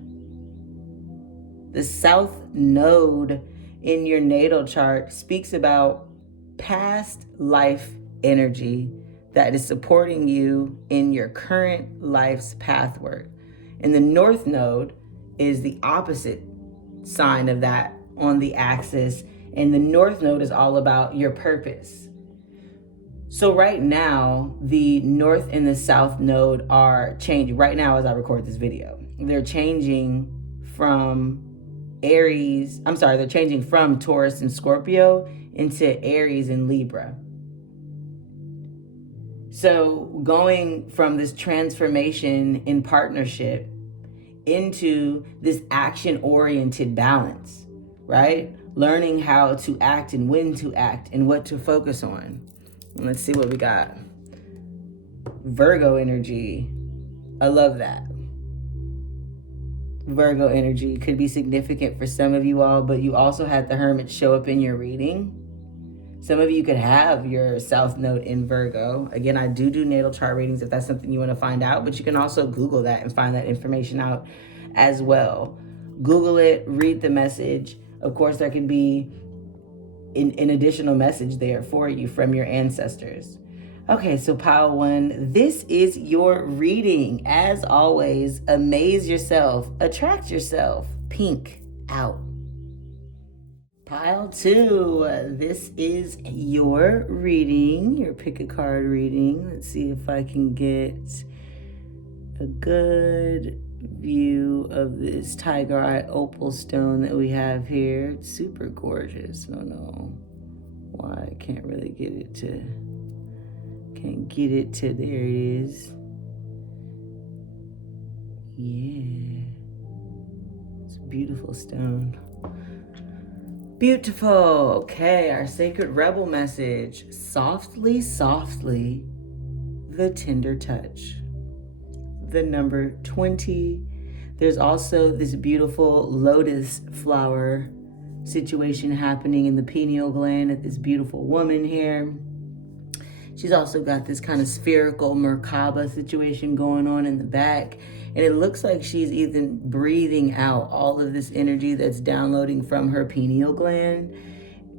The South Node in your natal chart speaks about past life energy that is supporting you in your current life's pathwork. And the North Node is the opposite sign of that on the axis. And the North Node is all about your purpose. So right now, the North and the South Node are changing. Right now, as I record this video, they're changing from they're changing from Taurus and Scorpio into Aries and Libra. So going from this transformation in partnership into this action-oriented balance, right? Learning how to act and when to act and what to focus on. And let's see what we got. Virgo energy. I love that. Virgo energy could be significant for some of you all, but you also had the Hermit show up in your reading. Some of you could have your South Node in Virgo. Again, I do natal chart readings if that's something you want to find out, but you can also Google that and find that information out as well. Google it, read the message. Of course, there can be an additional message there for you from your ancestors. Okay, so pile 1, this is your reading. As always, amaze yourself, attract yourself, pink out. Pile 2, this is your reading, your pick a card reading. Let's see if I can get a good view of this tiger eye opal stone that we have here. It's super gorgeous. I don't know why I can't really get it to, there it is. Yeah, it's Beautiful stone. Beautiful. Okay, our sacred rebel message. Softly, softly, the tender touch. The number 20. There's also this beautiful lotus flower situation happening in the pineal gland at this beautiful woman here. She's also got this kind of spherical Merkaba situation going on in the back. And it looks like she's even breathing out all of this energy that's downloading from her pineal gland.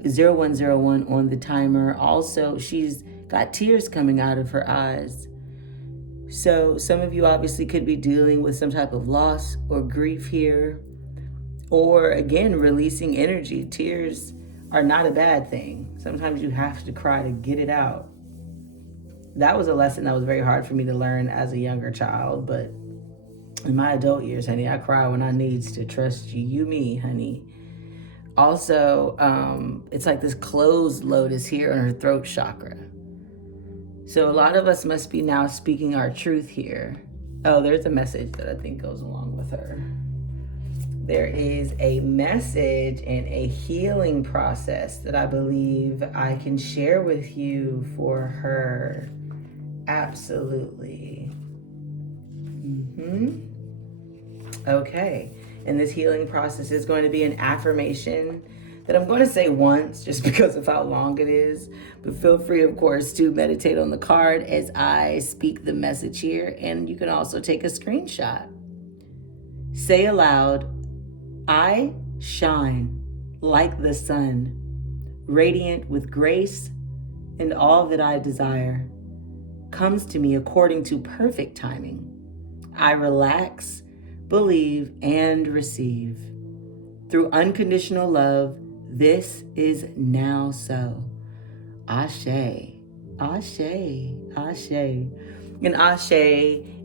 0101 on the timer. Also, she's got tears coming out of her eyes. So some of you obviously could be dealing with some type of loss or grief here. Or again, releasing energy. Tears are not a bad thing. Sometimes you have to cry to get it out. That was a lesson that was very hard for me to learn as a younger child, but in my adult years, honey, I cry when I needs to. Trust you, me, honey. Also, it's like this closed lotus here in her throat chakra. So a lot of us must be now speaking our truth here. Oh, there's a message that I think goes along with her. There is a message and a healing process that I believe I can share with you for her. Absolutely. Okay. And this healing process is going to be an affirmation that I'm going to say once just because of how long it is. But feel free, of course, to meditate on the card as I speak the message here. And you can also take a screenshot. Say aloud, I shine like the sun, radiant with grace, and all that I desire comes to me according to perfect timing. I relax, believe, and receive. Through unconditional love, this is now so. Ashe, Ashe, Ashe. And Ashe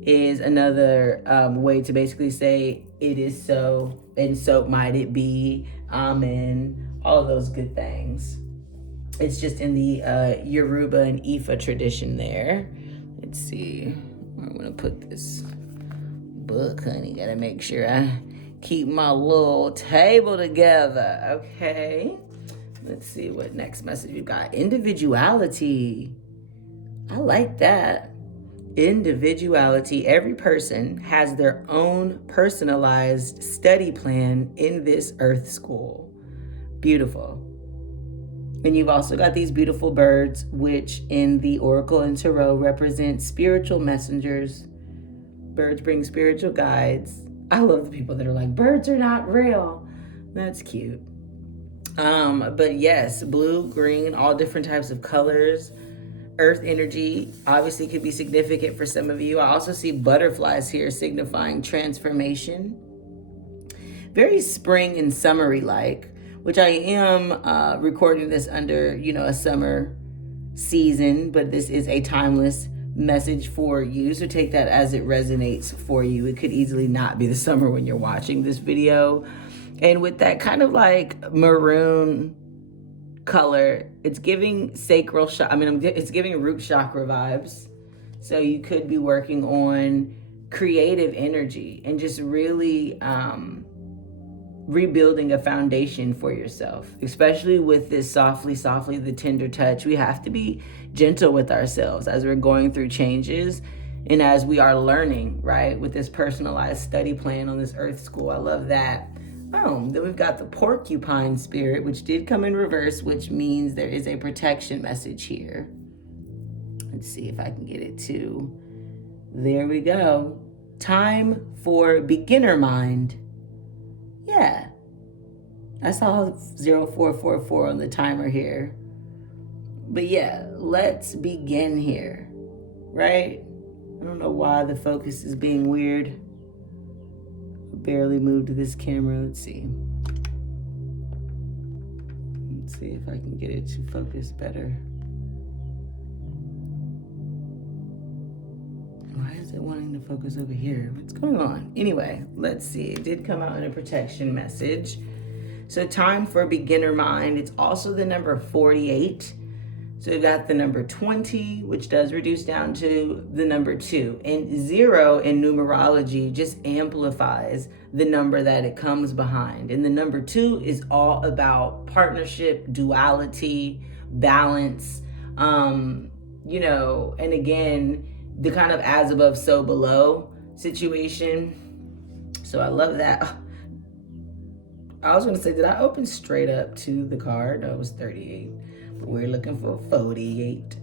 is another way to basically say it is so, and so might it be. Amen. All of those good things. It's just in the Yoruba and Ifa tradition there. Let's see. I'm going to put this book, honey. Got to make sure I keep my little table together. Okay. Let's see what next message we've got. Individuality. I like that. Individuality. Every person has their own personalized study plan in this earth school. Beautiful. And you've also got these beautiful birds, which in the Oracle and Tarot represent spiritual messengers. Birds bring spiritual guides. I love the people that are like, birds are not real. That's cute. But yes, blue, green, all different types of colors. Earth energy obviously could be significant for some of you. I also see butterflies here signifying transformation. Very spring and summery like, which I am recording this under, a summer season, but this is a timeless message for you. So take that as it resonates for you. It could easily not be the summer when you're watching this video. And with that kind of like maroon color, it's giving sacral it's giving root chakra vibes. So you could be working on creative energy and just really rebuilding a foundation for yourself, especially with this softly, the tender touch. We have to be gentle with ourselves as we're going through changes and as we are learning, right? With this personalized study plan on this earth school. I love that. Then we've got the porcupine spirit, which did come in reverse, which means there is a protection message here. Let's see if I can get it to. There we go. Time for beginner mind. Yeah. I saw 0444 on the timer here. But yeah, let's begin here, right? I don't know why the focus is being weird. Barely moved this camera. Let's see if I can get it to focus better. Why is it wanting to focus over here? What's going on? Anyway, let's see. It did come out in a protection message. So time for beginner mind. It's also the number 48. So we've got the number 20, which does reduce down to the number 2. And 0 in numerology just amplifies the number that it comes behind. And the number 2 is all about partnership, duality, balance, you know, and again, the kind of as above, so below situation. So I love that. I was going to say, did I open straight up to the card? No, it was 38. But we're looking for 48.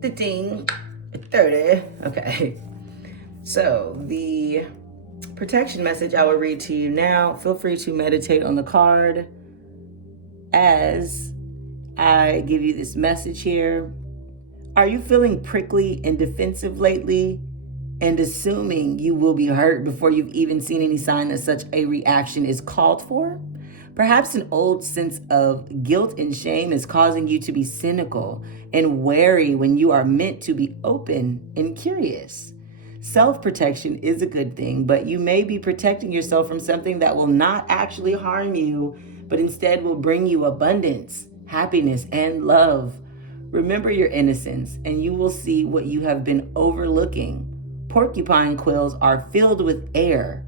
15. 30. Okay. So the protection message I will read to you now. Feel free to meditate on the card as I give you this message here. Are you feeling prickly and defensive lately and assuming you will be hurt before you've even seen any sign that such a reaction is called for? Perhaps an old sense of guilt and shame is causing you to be cynical and wary when you are meant to be open and curious. Self-protection is a good thing, but you may be protecting yourself from something that will not actually harm you, but instead will bring you abundance, happiness, and love. Remember your innocence, and you will see what you have been overlooking. Porcupine quills are filled with air,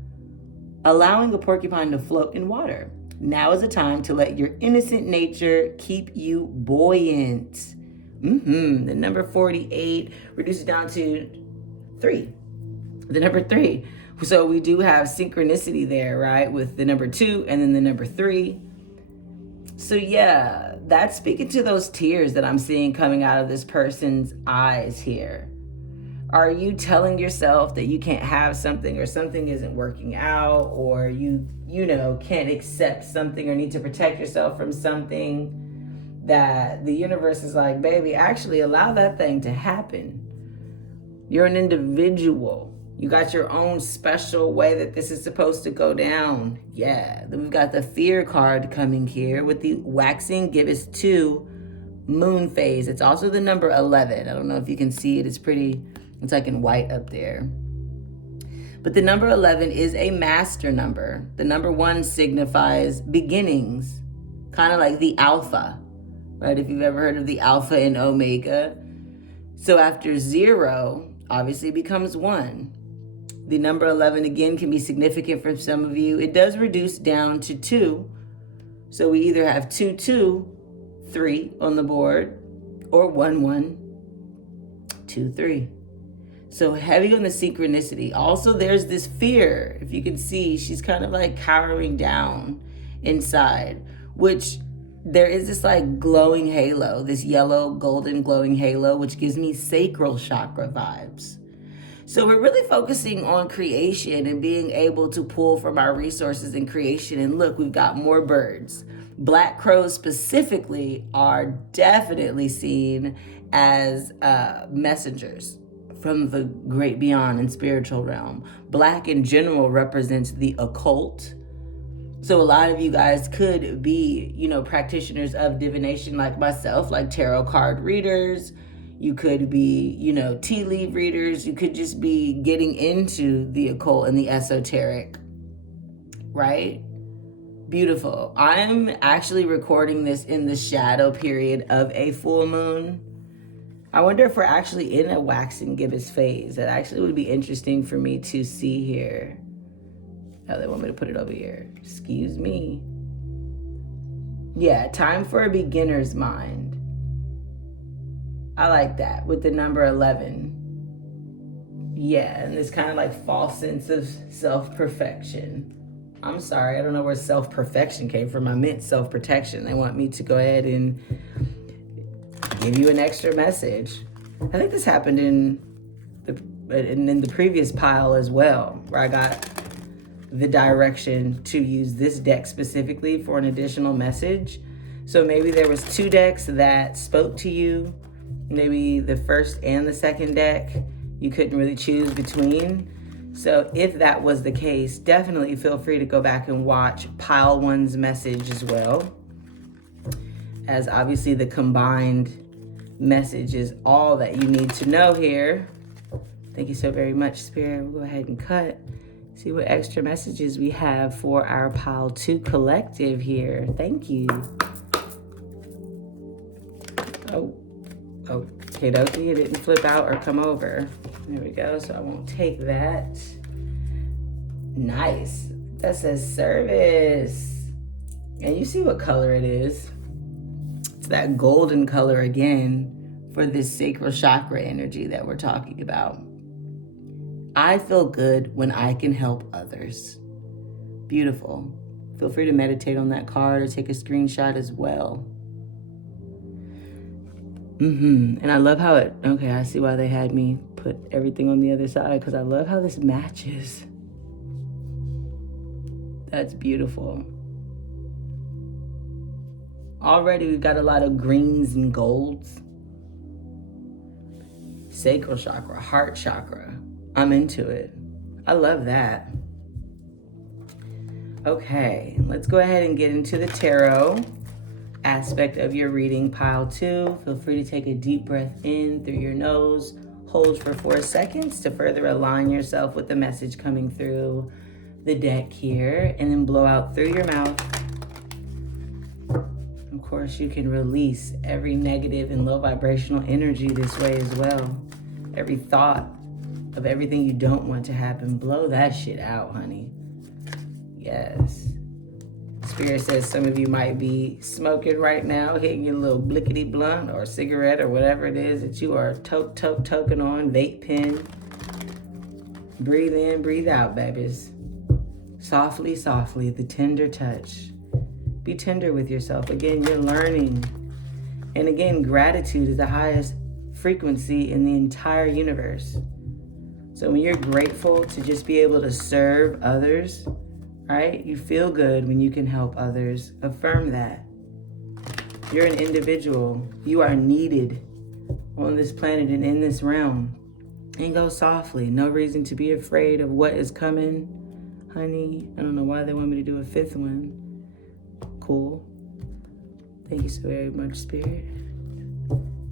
allowing a porcupine to float in water. Now is the time to let your innocent nature keep you buoyant. The number 48 reduces down to 3. The number 3. So we do have synchronicity there, right? With the number 2 and then the number 3. So yeah, that's speaking to those tears that I'm seeing coming out of this person's eyes here. Are you telling yourself that you can't have something or something isn't working out, or you can't accept something or need to protect yourself from something, that the universe is like, baby, actually allow that thing to happen. You're an individual. You got your own special way that this is supposed to go down. Yeah. Then we've got the fear card coming here with the waxing gibbous 2 moon phase. It's also the number 11. I don't know if you can see it. It's like in white up there. But the number 11 is a master number. The number 1 signifies beginnings, kind of like the alpha, right? If you've ever heard of the alpha and omega. So after 0, obviously becomes 1. The number 11, again, can be significant for some of you. It does reduce down to 2. So we either have 2, 2, 3 on the board, or 1, 1, 2, 3. So heavy on the synchronicity. Also, there's this fear. If you can see, she's kind of like cowering down inside, which there is this like glowing halo, this yellow golden glowing halo, which gives me sacral chakra vibes. So we're really focusing on creation and being able to pull from our resources in creation. And look, we've got more birds. Black crows specifically are definitely seen as messengers from the great beyond and spiritual realm. Black in general represents the occult. So a lot of you guys could be, practitioners of divination like myself, like tarot card readers. You could be, tea leaf readers. You could just be getting into the occult and the esoteric, right? Beautiful. I'm actually recording this in the shadow period of a full moon. I wonder if we're actually in a waxing gibbous phase. That actually would be interesting for me to see here. Oh, they want me to put it over here. Excuse me. Yeah, time for a beginner's mind. I like that with the number 11. Yeah, and this kind of like false sense of self-perfection. I'm sorry, I don't know where self-perfection came from. I meant self-protection. They want me to go ahead and give you an extra message. I think this happened in the previous pile as well, where I got the direction to use this deck specifically for an additional message. So maybe there was 2 decks that spoke to you. Maybe the first and the second deck you couldn't really choose between. So if that was the case, definitely feel free to go back and watch pile 1's message as well, as obviously the combined message is all that you need to know here. Thank you so very much, Spirit. We'll go ahead and cut. See what extra messages we have for our pile 2 collective here. Thank you. Oh, Okay, dokie, it didn't flip out or come over. There we go, so I won't take that. Nice. That says service. And you see what color it is. It's that golden color again for this sacral chakra energy that we're talking about. I feel good when I can help others. Beautiful. Feel free to meditate on that card or take a screenshot as well. And I love how it, okay, I see why they had me put everything on the other side, because I love how this matches. That's beautiful. Already we've got a lot of greens and golds. Sacral chakra, heart chakra. I'm into it. I love that. Okay, let's go ahead and get into the tarot aspect of your reading, pile 2. Feel free to take a deep breath in through your nose. Hold for 4 seconds to further align yourself with the message coming through the deck here, and then blow out through your mouth. Of course, you can release every negative and low vibrational energy this way as well. Every thought of everything you don't want to happen, blow that shit out, honey. Yes. Spirit says some of you might be smoking right now, hitting your little blickety blunt or cigarette or whatever it is that you are toking on, vape pen. Breathe in, breathe out, babies. Softly, softly, the tender touch. Be tender with yourself. Again, you're learning. And again, gratitude is the highest frequency in the entire universe. So when you're grateful to just be able to serve others, right? You feel good when you can help others. Affirm that. You're an individual. You are needed on this planet and in this realm. And go softly. No reason to be afraid of what is coming. Honey, I don't know why they want me to do a 5th one. Cool. Thank you so very much, Spirit.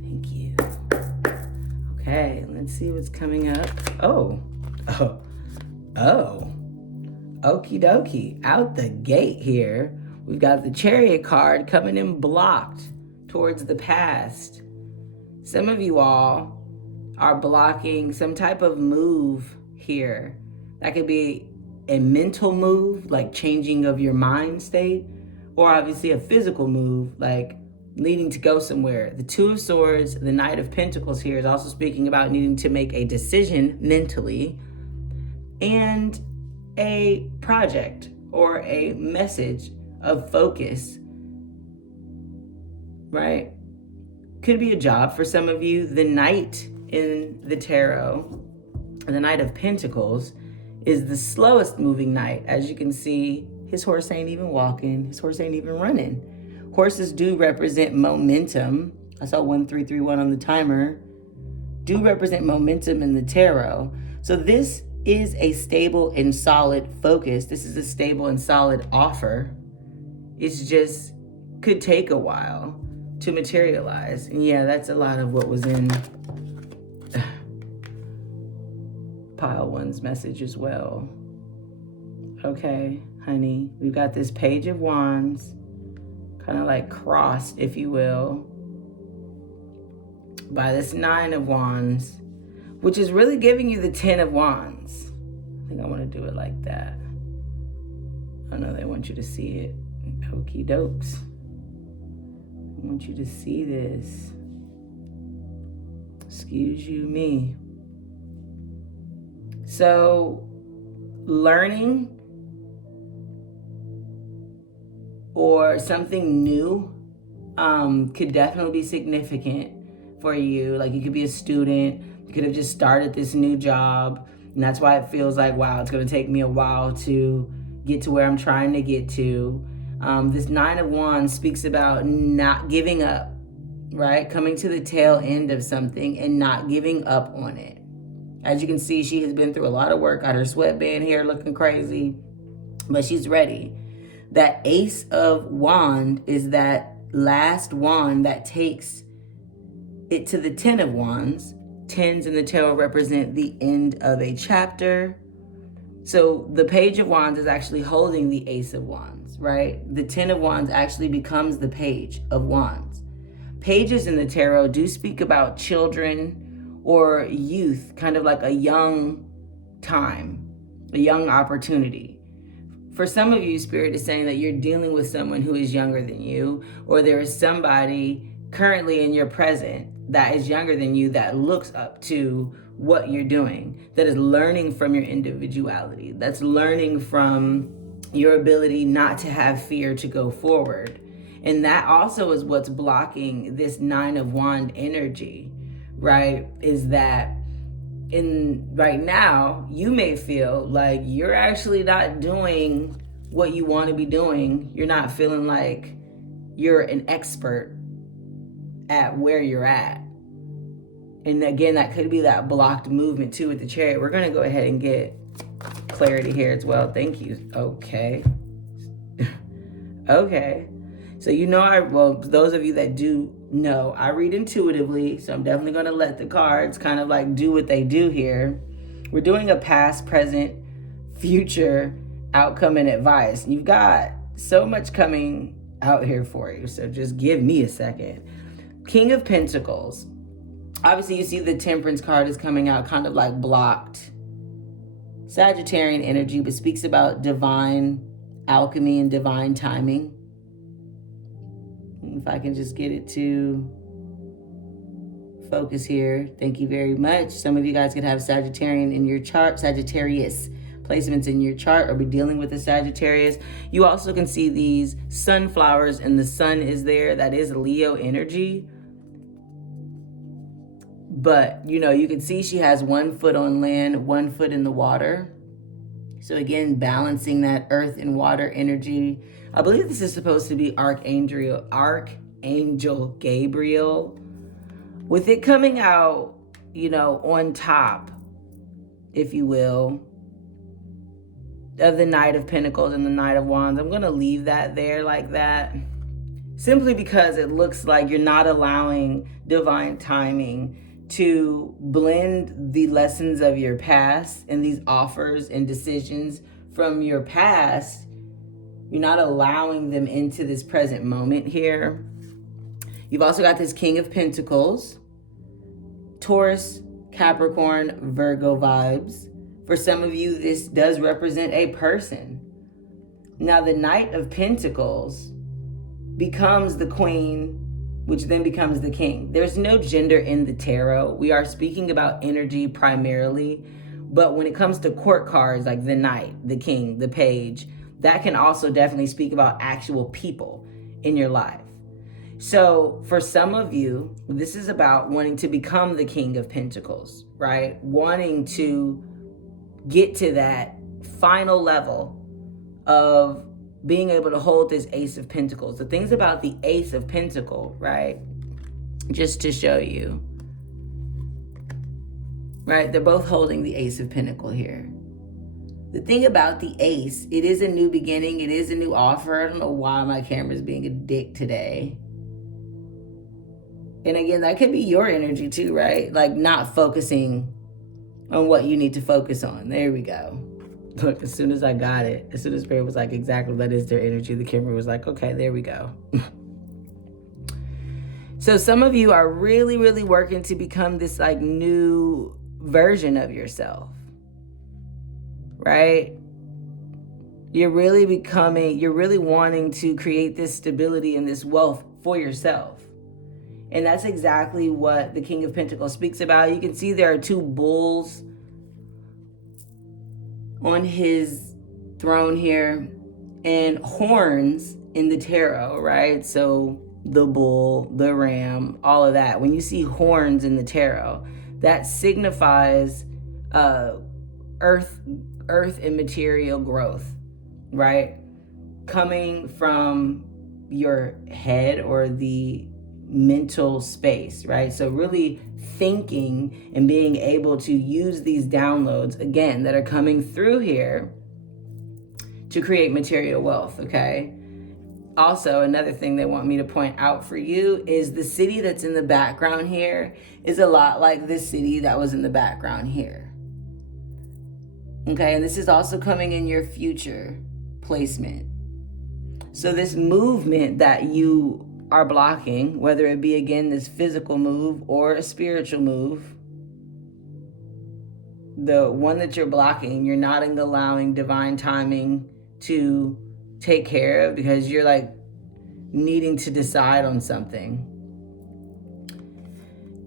Thank you. Okay, let's see what's coming up. Oh. Okie dokie. Out the gate here, we've got the Chariot card coming in blocked towards the past. Some of you all are blocking some type of move here. That could be a mental move, like changing of your mind state, or obviously a physical move, like needing to go somewhere. The 2 of Swords, the Knight of Pentacles here is also speaking about needing to make a decision mentally, and a project or a message of focus, right? Could be a job for some of you. The Knight in the tarot, the Knight of Pentacles, is the slowest moving knight. As you can see, his horse ain't even walking. His horse ain't even running. Horses do represent momentum. I saw 1331 on the timer. Do represent momentum in the tarot. So this is a stable and solid focus. This is a stable and solid offer. It's just could take a while to materialize. And yeah, that's a lot of what was in pile 1's message as well. Okay, honey, we've got this Page of Wands, kind of like crossed, if you will, by this 9 of Wands, which is really giving you the 10 of Wands. I think I want to do it like that. I know they want you to see it. Okie dokes. I want you to see this. Excuse you me. So, learning or something new could definitely be significant for you. Like, you could be a student, you could have just started this new job, and that's why it feels like, wow, it's going to take me a while to get to where I'm trying to get to. This 9 of Wands speaks about not giving up, right? Coming to the tail end of something and not giving up on it. As you can see, she has been through a lot of work, got her sweatband hair looking crazy, but she's ready. That Ace of Wand is that last wand that takes it to the 10 of Wands. 10s in the tarot represent the end of a chapter. So the Page of Wands is actually holding the Ace of Wands, right? The 10 of Wands actually becomes the Page of Wands. pages in the tarot do speak about children or youth, kind of like a young time, a young opportunity. For some of you, Spirit is saying that you're dealing with someone who is younger than you, or there is somebody currently in your present that is younger than you that looks up to what you're doing, that is learning from your individuality, that's learning from your ability not to have fear to go forward. And that also is what's blocking this 9 of Wands energy, right? Is that right now, you may feel like you're actually not doing what you want to be doing. You're not feeling like you're an expert at where you're at. And again, that could be that blocked movement too with the Chariot. We're going to go ahead and get clarity here as well. Thank you. Okay. Okay. So well, those of you that do know, I read intuitively, so I'm definitely going to let the cards kind of like do what they do here. We're doing a past, present, future outcome and advice. You've got so much coming out here for you, so just give me a second. King of Pentacles. Obviously, you see the Temperance card is coming out kind of like blocked. Sagittarian energy, but speaks about divine alchemy and divine timing. If I can just get it to focus here. Thank you very much. Some of you guys could have Sagittarian in your chart, Sagittarius placements in your chart, or be dealing with a Sagittarius. You also can see these sunflowers and the sun is there. That is Leo energy. But, you can see she has 1 foot on land, 1 foot in the water. So again, balancing that earth and water energy. I believe this is supposed to be Archangel Gabriel. With it coming out, on top, if you will, of the Knight of Pentacles and the Knight of Wands. I'm going to leave that there like that. Simply because it looks like you're not allowing divine timing to blend the lessons of your past and these offers and decisions from your past. You're not allowing them into this present moment here. You've also got this King of Pentacles, Taurus, Capricorn, Virgo vibes. For some of you, this does represent a person. Now, the Knight of Pentacles becomes the Queen, which then becomes the King. There's no gender in the tarot. We are speaking about energy primarily. But when it comes to court cards, like the Knight, the King, the Page, that can also definitely speak about actual people in your life. So for some of you, this is about wanting to become the King of Pentacles, right? Wanting to get to that final level of being able to hold this Ace of Pentacles. The things about the Ace of Pentacles, right? Just to show you, right? They're both holding the Ace of Pentacles here. The thing about the Ace, it is a new beginning. It is a new offer. I don't know why my camera's being a dick today. And again, that could be your energy too, right? Like not focusing on what you need to focus on. There we go. Look, as soon as I got it, as soon as Spirit was like, exactly, that is their energy, the camera was like, okay, there we go. So some of you are really, really working to become this like new version of yourself, right? You're really wanting to create this stability and this wealth for yourself. And that's exactly what the King of Pentacles speaks about. You can see there are 2 bulls on his throne here and horns in the tarot, right? So the bull, the ram, all of that. When you see horns in the tarot, that signifies earth and material growth, right? Coming from your head or the mental space, right? So really thinking and being able to use these downloads, again, that are coming through here to create material wealth, okay? Also, another thing they want me to point out for you is the city that's in the background here is a lot like this city that was in the background here. Okay, and this is also coming in your future placement. So this movement that you are blocking, whether it be, again, this physical move or a spiritual move, the one that you're blocking, you're not allowing divine timing to take care of because you're like needing to decide on something,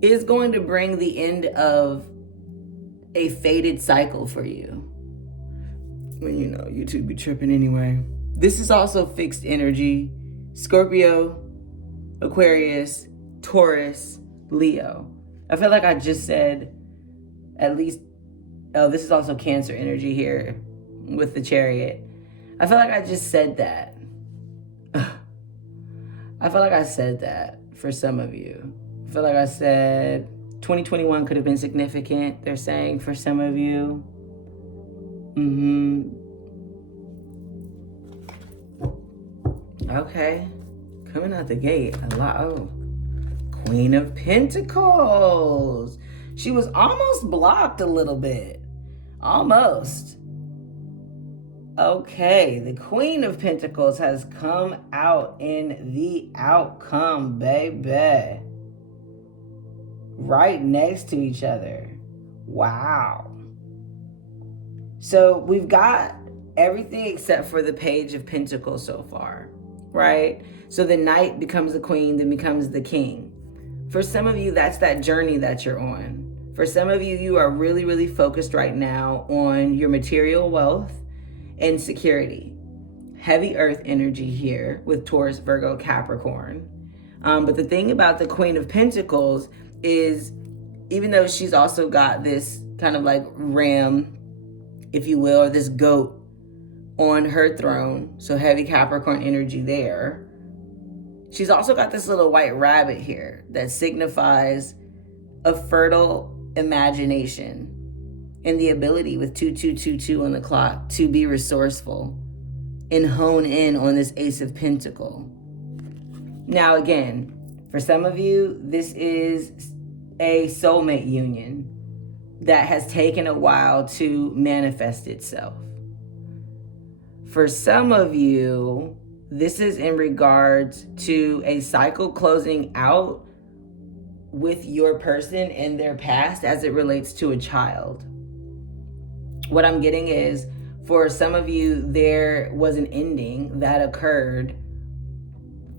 is going to bring the end of a fated cycle for you. Well, you know, YouTube be tripping anyway. This is also fixed energy. Scorpio, Aquarius, Taurus, Leo. I feel like I just said at least, oh, this is also Cancer energy here with the Chariot. I feel like I just said that. I feel like I said that for some of you. I feel like I said 2021 could have been significant, they're saying, for some of you. Okay. Coming out the gate, a lot. Oh, Queen of Pentacles. She was almost blocked a little bit. Almost. Okay, the Queen of Pentacles has come out in the outcome, baby. Right next to each other. Wow. So we've got everything except for the Page of Pentacles so far, right? So the Knight becomes the Queen, then becomes the King. For some of you, that's that journey that you're on. For some of you, you are really, really focused right now on your material wealth and security. Heavy earth energy here with Taurus, Virgo, Capricorn. But the thing about the Queen of Pentacles is, even though she's also got this kind of like ram, if you will, or this goat on her throne, so heavy Capricorn energy there, she's also got this little white rabbit here that signifies a fertile imagination and the ability with 2222 on the clock to be resourceful and hone in on this Ace of Pentacles. Now again, for some of you, this is a soulmate union that has taken a while to manifest itself. For some of you, this is in regards to a cycle closing out with your person and their past as it relates to a child. What I'm getting is, for some of you, there was an ending that occurred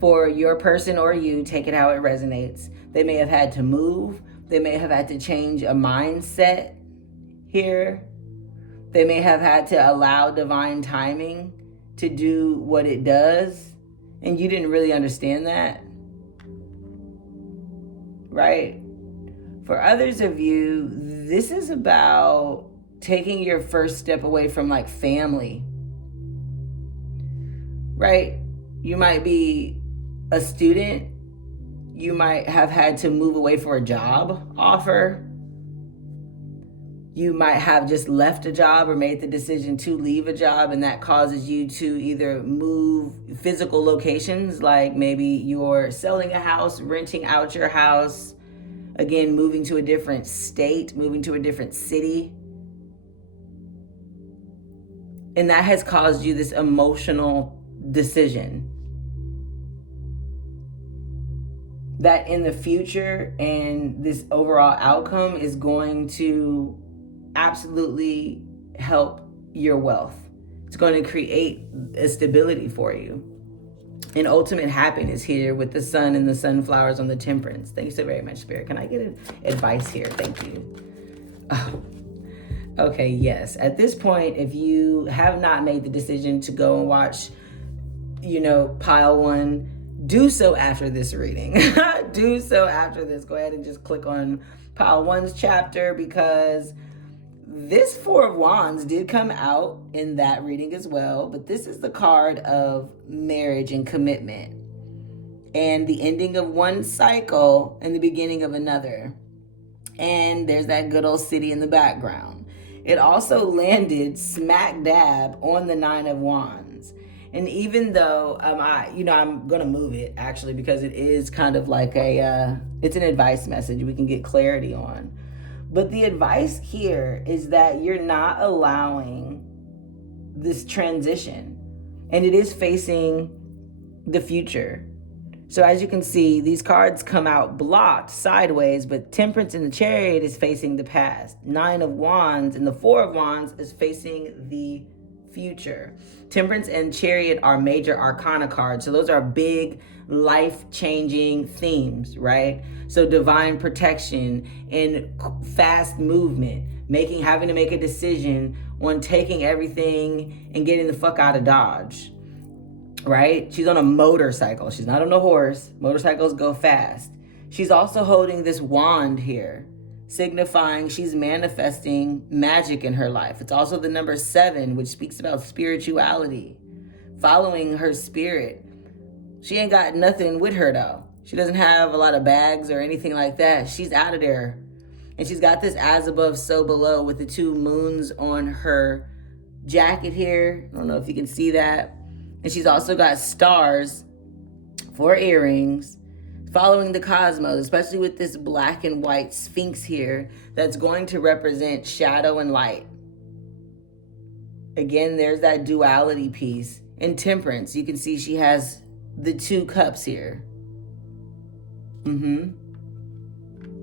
for your person or you, take it how it resonates. They may have had to move. They may have had to change a mindset here. They may have had to allow divine timing to do what it does. And you didn't really understand that. Right? For others of you, this is about taking your first step away from like family. Right? You might be a student. You might have had to move away for a job offer. You might have just left a job or made the decision to leave a job, and that causes you to either move physical locations, like maybe you're selling a house, renting out your house, again, moving to a different state, moving to a different city. And that has caused you this emotional decision that in the future and this overall outcome is going to absolutely help your wealth. It's going to create a stability for you. And ultimate happiness here with the sun and the sunflowers on the Temperance. Thank you so very much, Spirit. Can I get advice here? Thank you. Oh. Okay, yes. At this point, if you have not made the decision to go and watch, pile one, do so after this reading. Do so after this. Go ahead and just click on pile one's chapter, because this Four of Wands did come out in that reading as well. But this is the card of marriage and commitment, and the ending of one cycle and the beginning of another. And there's that good old city in the background. It also landed smack dab on the Nine of Wands. And even though I'm going to move it actually, because it is kind of like it's an advice message we can get clarity on. But the advice here is that you're not allowing this transition, and it is facing the future. So as you can see, these cards come out blocked sideways, but Temperance in the Chariot is facing the past. 9 of Wands and the 4 of Wands is facing the future. Temperance and Chariot are major arcana cards. So those are big life-changing themes, right? So divine protection and fast movement, having to make a decision on taking everything and getting the fuck out of Dodge. Right? She's on a motorcycle. She's not on a horse. Motorcycles go fast. She's also holding this wand here, signifying she's manifesting magic in her life. It's also the number 7, which speaks about spirituality, following her spirit. She ain't got nothing with her though. She doesn't have a lot of bags or anything like that. She's out of there. And she's got this as above, so below with the 2 moons on her jacket here. I don't know if you can see that. And she's also got stars for earrings, following the cosmos, especially with this black and white sphinx here that's going to represent shadow and light. Again, there's that duality piece. In Temperance, you can see she has the 2 cups here.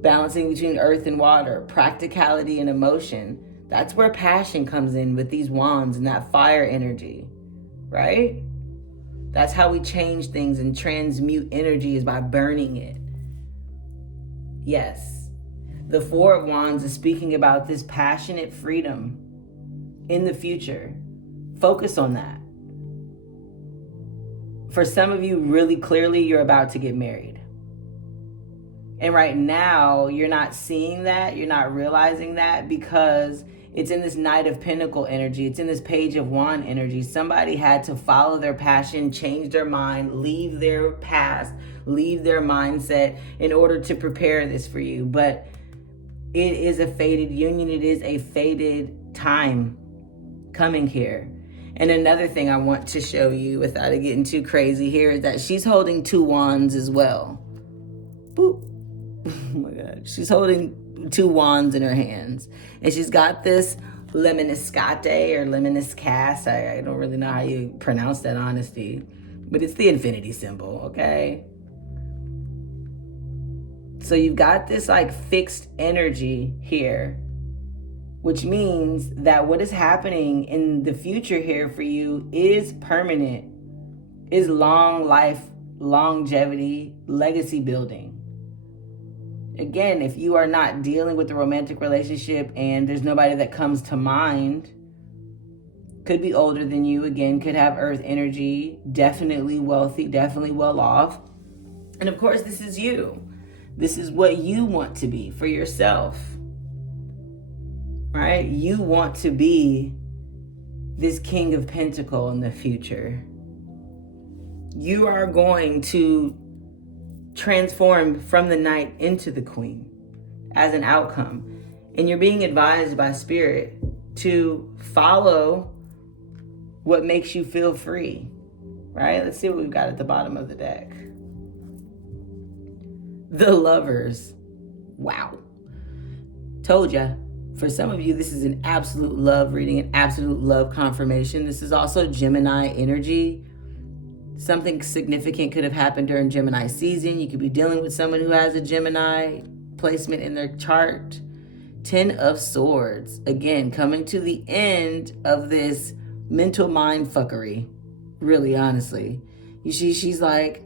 Balancing between earth and water, practicality and emotion. That's where passion comes in with these wands and that fire energy, right? That's how we change things and transmute energy, is by burning it. Yes. The 4 of Wands is speaking about this passionate freedom in the future. Focus on that. For some of you, really clearly, you're about to get married. And right now, you're not seeing that. You're not realizing that because it's in this Knight of Pentacle energy. It's in this Page of Wand energy. Somebody had to follow their passion, change their mind, leave their past, leave their mindset in order to prepare this for you. But it is a fated union. It is a fated time coming here. And another thing I want to show you without it getting too crazy here is that she's holding 2 wands as well. Boop. Oh my God. She's holding 2 wands in her hands. And she's got this lemniscate or lemniscast. I don't really know how you pronounce that, honestly. But it's the infinity symbol, okay? So you've got this like fixed energy here, which means that what is happening in the future here for you is permanent, is long life, longevity, legacy building. Again, if you are not dealing with a romantic relationship and there's nobody that comes to mind, could be older than you, again, could have earth energy, definitely wealthy, definitely well off. And of course, this is you. This is what you want to be for yourself, right? You want to be this King of Pentacles in the future. You are going to transform from the Knight into the Queen as an outcome. And you're being advised by Spirit to follow what makes you feel free, right? Let's see what we've got at the bottom of the deck. The Lovers. Wow. Told ya. For some of you, this is an absolute love reading, an absolute love confirmation. This is also Gemini energy. Something significant could have happened during Gemini season. You could be dealing with someone who has a Gemini placement in their chart. 10 of Swords. Again, coming to the end of this mental mind fuckery. Really, honestly. You see, she's like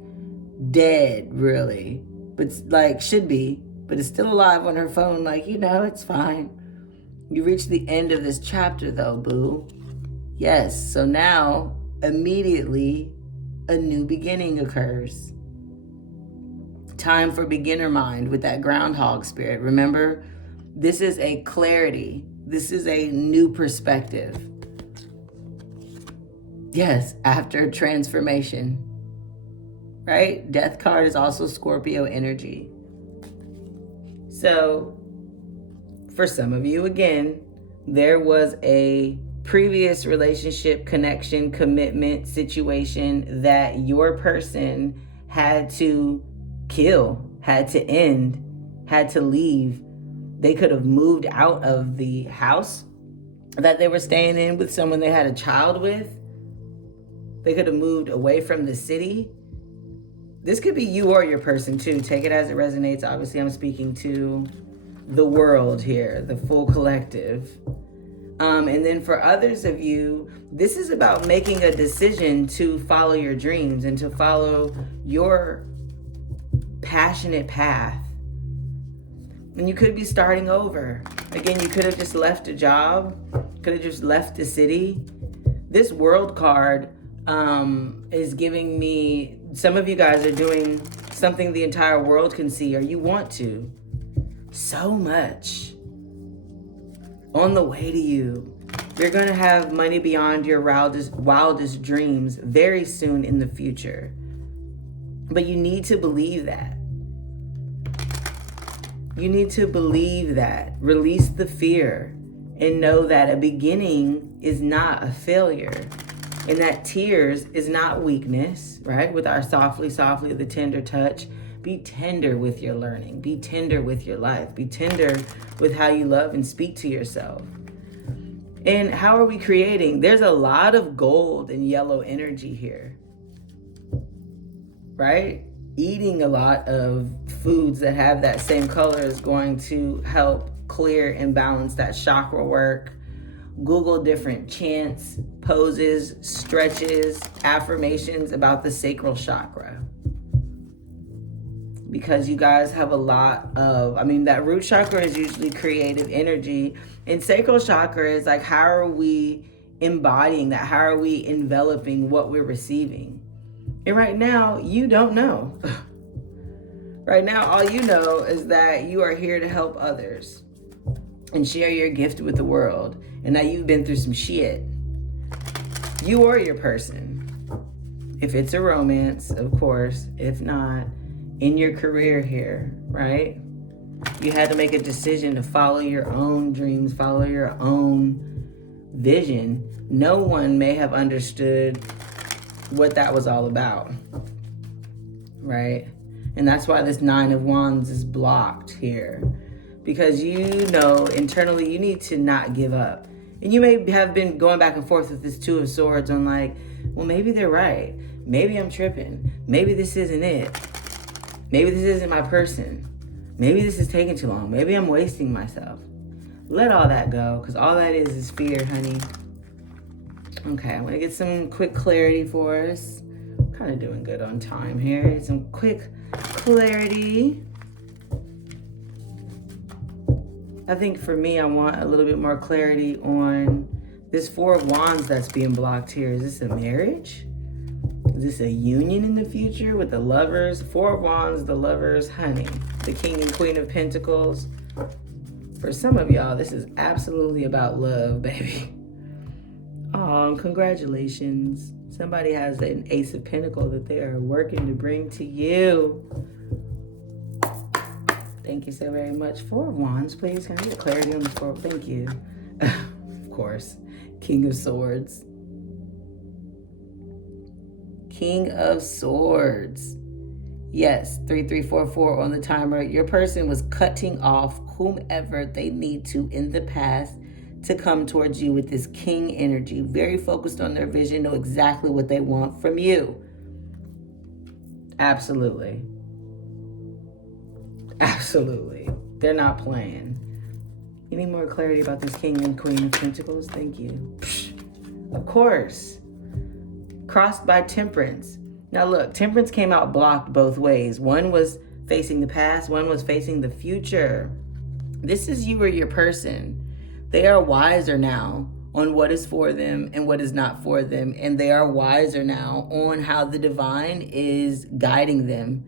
dead, really. But like, should be. But is still alive on her phone. Like, it's fine. You reach the end of this chapter though, boo. Yes, so now, immediately, a new beginning occurs. Time for beginner mind with that groundhog spirit. Remember, this is a clarity. This is a new perspective. Yes, after transformation, right? Death card is also Scorpio energy. So, for some of you, again, there was a previous relationship, connection, commitment, situation that your person had to kill, had to end, had to leave. They could have moved out of the house that they were staying in with someone they had a child with. They could have moved away from the city. This could be you or your person too. Take it as it resonates. Obviously, I'm speaking to the world here, the full collective. And then for others of you, this is about making a decision to follow your dreams and to follow your passionate path. And you could be starting over. Again, you could have just left a job, could have just left the city. This world card is giving me, some of you guys are doing something the entire world can see, or you want to. So much on the way to you. You're going to have money beyond your wildest dreams very soon in the future. But you need to believe that. You need to believe that. Release the fear and know that a beginning is not a failure. And that tears is not weakness, right? With our softly, softly, the tender touch. Be tender with your learning. Be tender with your life. Be tender with how you love and speak to yourself. And how are we creating? There's a lot of gold and yellow energy here, right? Eating a lot of foods that have that same color is going to help clear and balance that chakra work. Google different chants, poses, stretches, affirmations about the sacral chakra. Because you guys have a lot of, that root chakra is usually creative energy. And sacral chakra is like, how are we embodying that? How are we enveloping what we're receiving? And right now, you don't know. Right now, all you know is that you are here to help others and share your gift with the world. And that you've been through some shit. You or your person. If it's a romance, of course. If not, in your career here, right? You had to make a decision to follow your own dreams, follow your own vision. No one may have understood what that was all about, right? And that's why this 9 of Wands is blocked here. Because you know internally you need to not give up. And you may have been going back and forth with this 2 of Swords on like, well, maybe they're right. Maybe I'm tripping. Maybe this isn't it. Maybe this isn't my person. Maybe this is taking too long. Maybe I'm wasting myself. Let all that go, because all that is fear, honey. Okay, I'm going to get some quick clarity for us. I'm kind of doing good on time here. Some quick clarity. I think for me, I want a little bit more clarity on this 4 of Wands that's being blocked here. Is this a marriage? Is this a union in the future with the Lovers? 4 of Wands, the Lovers, honey. The King and Queen of Pentacles. For some of y'all, this is absolutely about love, baby. Oh, congratulations. Somebody has an Ace of Pentacles that they are working to bring to you. Thank you so very much. 4 of Wands, please. Can I get clarity on the 4? Thank you. Of course. King of Swords. King of Swords. Yes, 3344 on the timer. Your person was cutting off whomever they need to in the past to come towards you with this king energy. Very focused on their vision, know exactly what they want from you. Absolutely. Absolutely. They're not playing. You need more clarity about this King and Queen of Pentacles? Thank you. Of course. Crossed by Temperance. Now look, Temperance came out blocked both ways. One was facing the past, one was facing the future. This is you or your person. They are wiser now on what is for them and what is not for them. And they are wiser now on how the divine is guiding them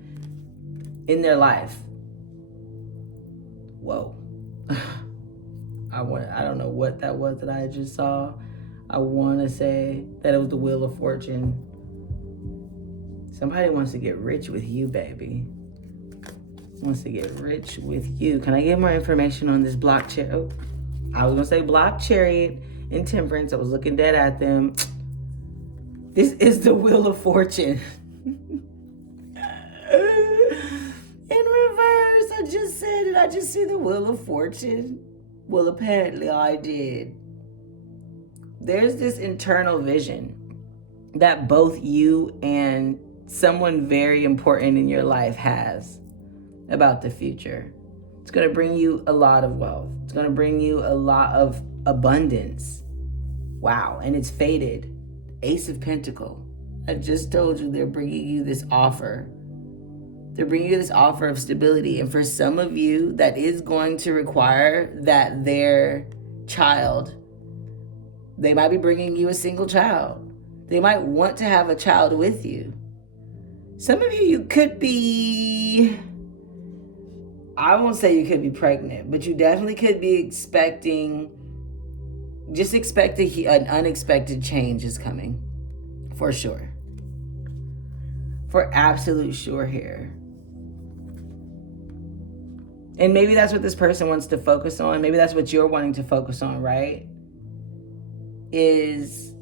in their life. Whoa. I don't know what that was that I just saw. I want to say that it was the Wheel of Fortune. Somebody wants to get rich with you, baby. Wants to get rich with you. Can I get more information on this block chariot? Oh, I was going to say block chariot and Temperance. I was looking dead at them. This is the Wheel of Fortune. In reverse, I just said it. I just see the Wheel of Fortune. Well, apparently I did. There's this internal vision that both you and someone very important in your life has about the future. It's going to bring you a lot of wealth. It's going to bring you a lot of abundance. Wow. And it's faded. Ace of Pentacles. I just told you they're bringing you this offer. They're bringing you this offer of stability. And for some of you, that is going to require that their child, they might be bringing you a single child. They might want to have a child with you. Some of you could be, I won't say you could be pregnant, but you definitely could be expecting, just expect an unexpected change is coming. For sure. For absolute sure here. And maybe that's what this person wants to focus on. Maybe that's what you're wanting to focus on, right? Is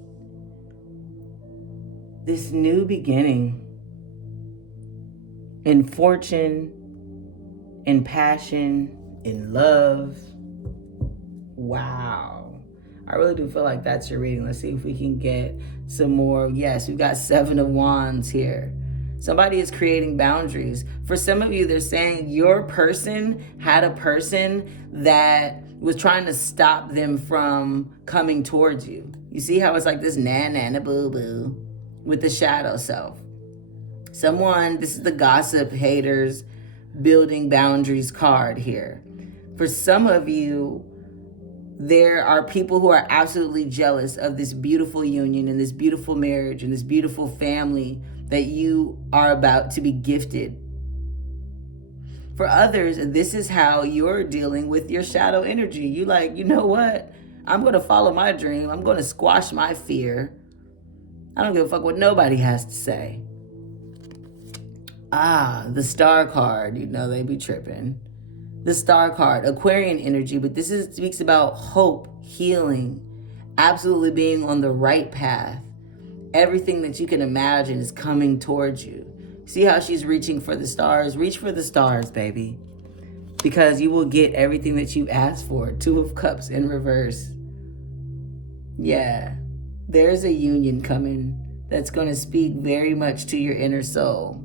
this new beginning in fortune, in passion, in love. Wow. I really do feel like that's your reading. Let's see if we can get some more. Yes, we've got 7 of Wands here. Somebody is creating boundaries. For some of you, they're saying your person had a person that was trying to stop them from coming towards you. You see how it's like this na boo boo with the shadow self. Someone, this is the gossip haters building boundaries card here. For some of you, there are people who are absolutely jealous of this beautiful union and this beautiful marriage and this beautiful family that you are about to be gifted. For others, this is how you're dealing with your shadow energy. You like, you know what? I'm going to follow my dream. I'm going to squash my fear. I don't give a fuck what nobody has to say. The Star card. You know they be tripping. The Star card, Aquarian energy, but this speaks about hope, healing, absolutely being on the right path. Everything that you can imagine is coming towards you. See how she's reaching for the stars? Reach for the stars, baby. Because you will get everything that you asked for. 2 of Cups in reverse. Yeah, there's a union coming that's going to speak very much to your inner soul.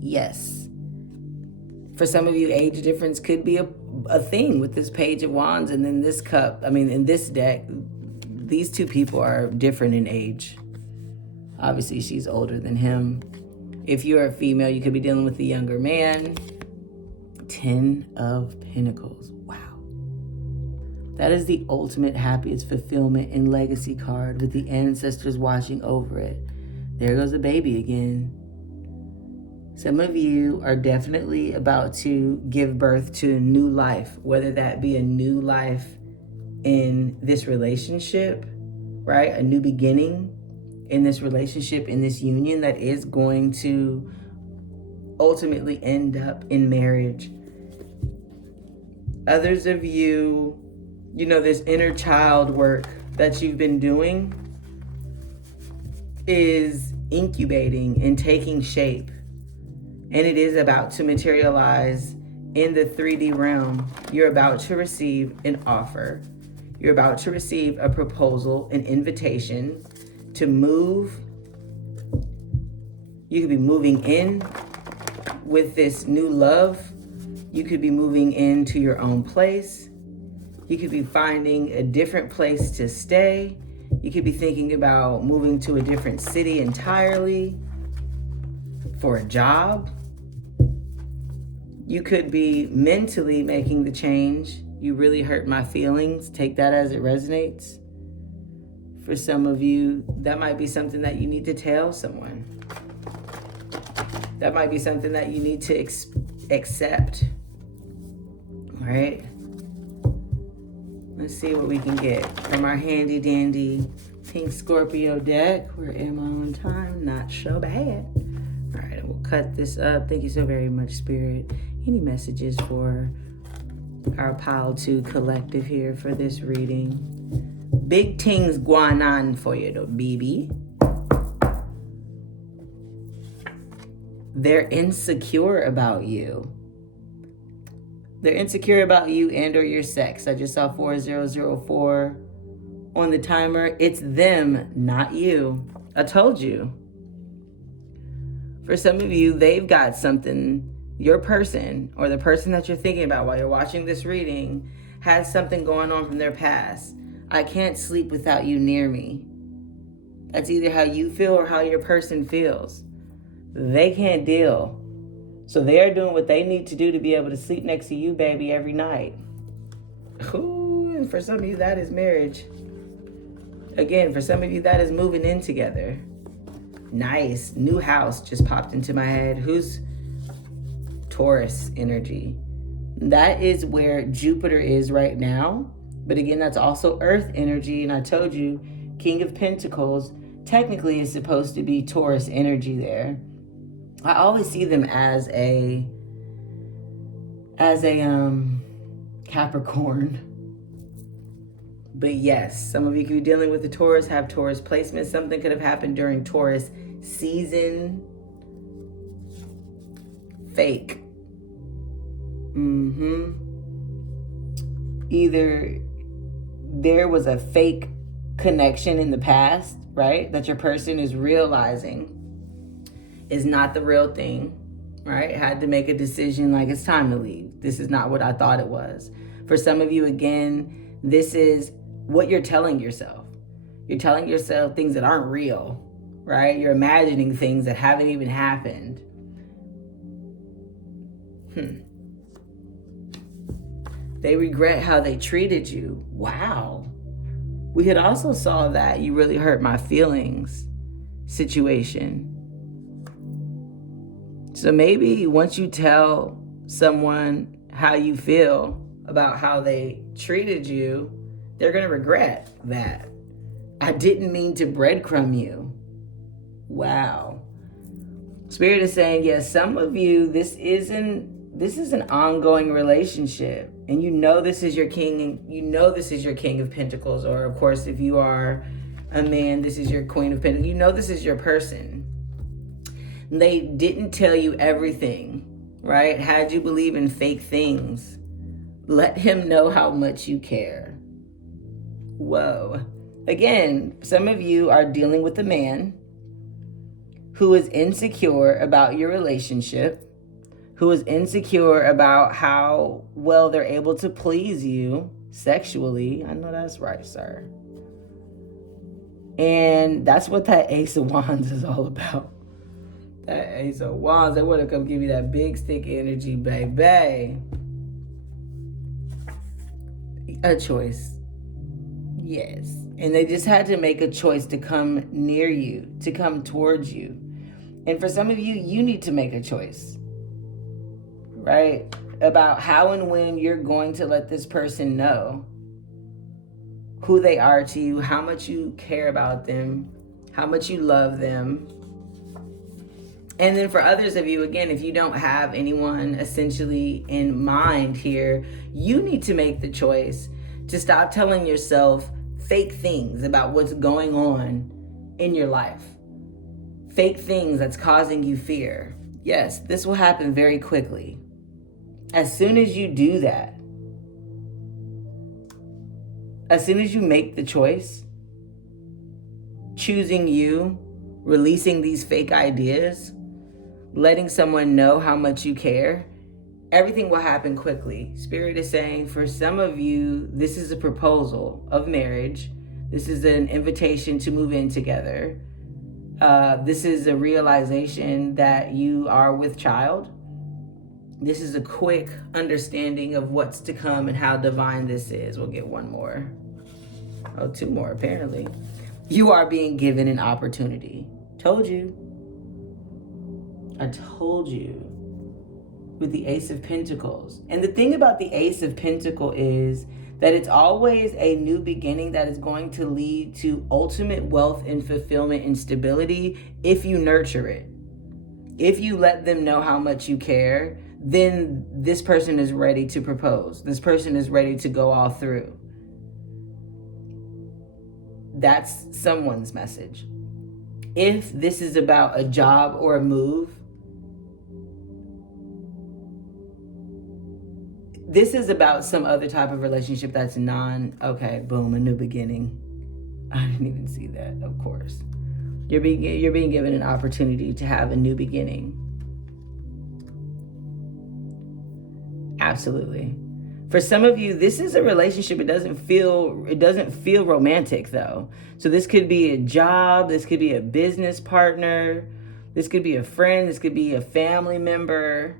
Yes. For some of you, age difference could be a thing with this Page of Wands and then this cup. I mean, in this deck, these 2 people are different in age. Obviously, she's older than him. If you're a female, you could be dealing with a younger man. 10 of Pentacles. Wow. That is the ultimate happiest fulfillment and legacy card with the ancestors watching over it. There goes the baby again. Some of you are definitely about to give birth to a new life, whether that be a new life in this relationship, right? A new beginning in this relationship, in this union that is going to ultimately end up in marriage. Others of you, you know, this inner child work that you've been doing is incubating and taking shape. And it is about to materialize in the 3D realm. You're about to receive an offer. You're about to receive a proposal, an invitation to move. You could be moving in with this new love. You could be moving into your own place. You could be finding a different place to stay. You could be thinking about moving to a different city entirely for a job. You could be mentally making the change. You really hurt my feelings. Take that as it resonates. For some of you, that might be something that you need to tell someone. That might be something that you need to accept. All right? Let's see what we can get from our handy dandy pink Scorpio deck. Where am I on time? Not so bad. All right, we'll cut this up. Thank you so very much, Spirit. Any messages for our Pile 2 collective here for this reading? Big things going on for you though, baby. They're insecure about you. They're insecure about you and or your sex. I just saw 4004 on the timer. It's them, not you. I told you. For some of you, they've got something, your person or the person that you're thinking about while you're watching this reading has something going on from their past. I can't sleep without you near me. That's either how you feel or how your person feels. They can't deal. So they're doing what they need to do to be able to sleep next to you, baby, every night. Ooh, and for some of you, that is marriage. Again, for some of you, that is moving in together. Nice. New house just popped into my head. Who's Taurus energy? That is where Jupiter is right now. But again, that's also Earth energy. And I told you, King of Pentacles technically is supposed to be Taurus energy there. I always see them as a Capricorn. But yes, some of you could be dealing with the Taurus, have Taurus placement. Something could have happened during Taurus season. Fake. Either there was a fake connection in the past, right? That your person is realizing is not the real thing, right? Had to make a decision like it's time to leave. This is not what I thought it was. For some of you, again, this is what you're telling yourself. You're telling yourself things that aren't real, right? You're imagining things that haven't even happened. They regret how they treated you. Wow. We had also saw that you really hurt my feelings situation. So maybe once you tell someone how you feel about how they treated you, they're going to regret that. I didn't mean to breadcrumb you. Wow. Spirit is saying, yes, some of you, this is an ongoing relationship. And you know this is your king, you know this is your King of Pentacles. Or of course, if you are a man, this is your Queen of Pentacles. You know this is your person. They didn't tell you everything, right? Had you believe in fake things. Let him know how much you care. Whoa. Again, some of you are dealing with a man who is insecure about your relationship, who is insecure about how well they're able to please you sexually. I know that's right, sir. And that's what that Ace of Wands is all about. That Ace of Wands, they want to come give you that big stick energy, baby. A choice. Yes. And they just had to make a choice to come near you, to come towards you. And for some of you, you need to make a choice, right? About how and when you're going to let this person know who they are to you, how much you care about them, how much you love them. And then for others of you, again, if you don't have anyone essentially in mind here, you need to make the choice to stop telling yourself fake things about what's going on in your life. Fake things that's causing you fear. Yes, this will happen very quickly. As soon as you do that, as soon as you make the choice, choosing you, releasing these fake ideas, letting someone know how much you care, everything will happen quickly. Spirit is saying for some of you, this is a proposal of marriage. This is an invitation to move in together. This is a realization that you are with child. This is a quick understanding of what's to come and how divine this is. We'll get one more. Oh, two more apparently. You are being given an opportunity. Told you. I told you. With the Ace of Pentacles. And the thing about the Ace of Pentacles is that it's always a new beginning that is going to lead to ultimate wealth and fulfillment and stability if you nurture it. If you let them know how much you care, then this person is ready to propose. This person is ready to go all through. That's someone's message. If this is about a job or a move, this is about some other type of relationship that's okay, boom, a new beginning. I didn't even see that, of course. You're being given an opportunity to have a new beginning. Absolutely. For some of you, this is a relationship. It doesn't feel romantic though. So this could be a job, this could be a business partner, this could be a friend, this could be a family member.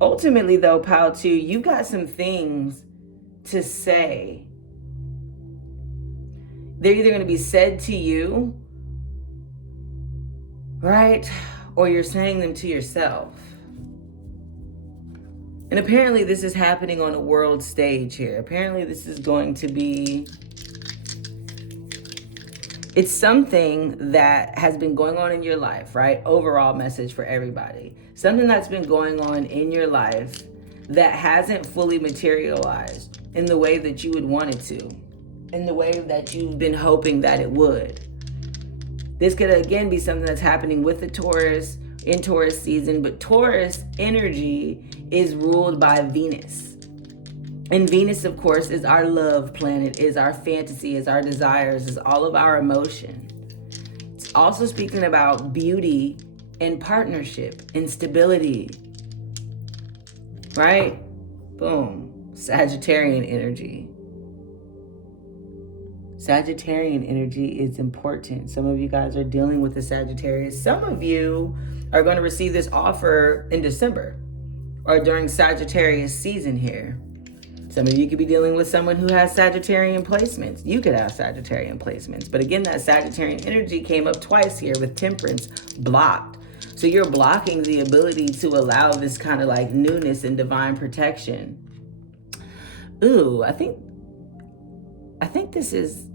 Ultimately though, Pile 2, you've got some things to say. They're either going to be said to you, right? Or you're saying them to yourself. And apparently this is happening on a world stage here. Apparently this is going to be, it's something that has been going on in your life, right? Overall message for everybody. Something that's been going on in your life that hasn't fully materialized in the way that you would want it to, in the way that you've been hoping that it would. This could again be something that's happening with the Taurus in Taurus season, but Taurus energy is ruled by Venus. And Venus, of course, is our love planet, is our fantasy, is our desires, is all of our emotion. It's also speaking about beauty and partnership and stability, right? Boom, Sagittarian energy. Sagittarian energy is important. Some of you guys are dealing with the Sagittarius. Some of you are going to receive this offer in December or during Sagittarius season here. Some of you could be dealing with someone who has Sagittarian placements. You could have Sagittarian placements. But again, that Sagittarian energy came up twice here with Temperance blocked. So you're blocking the ability to allow this kind of like newness and divine protection. Ooh, I think this is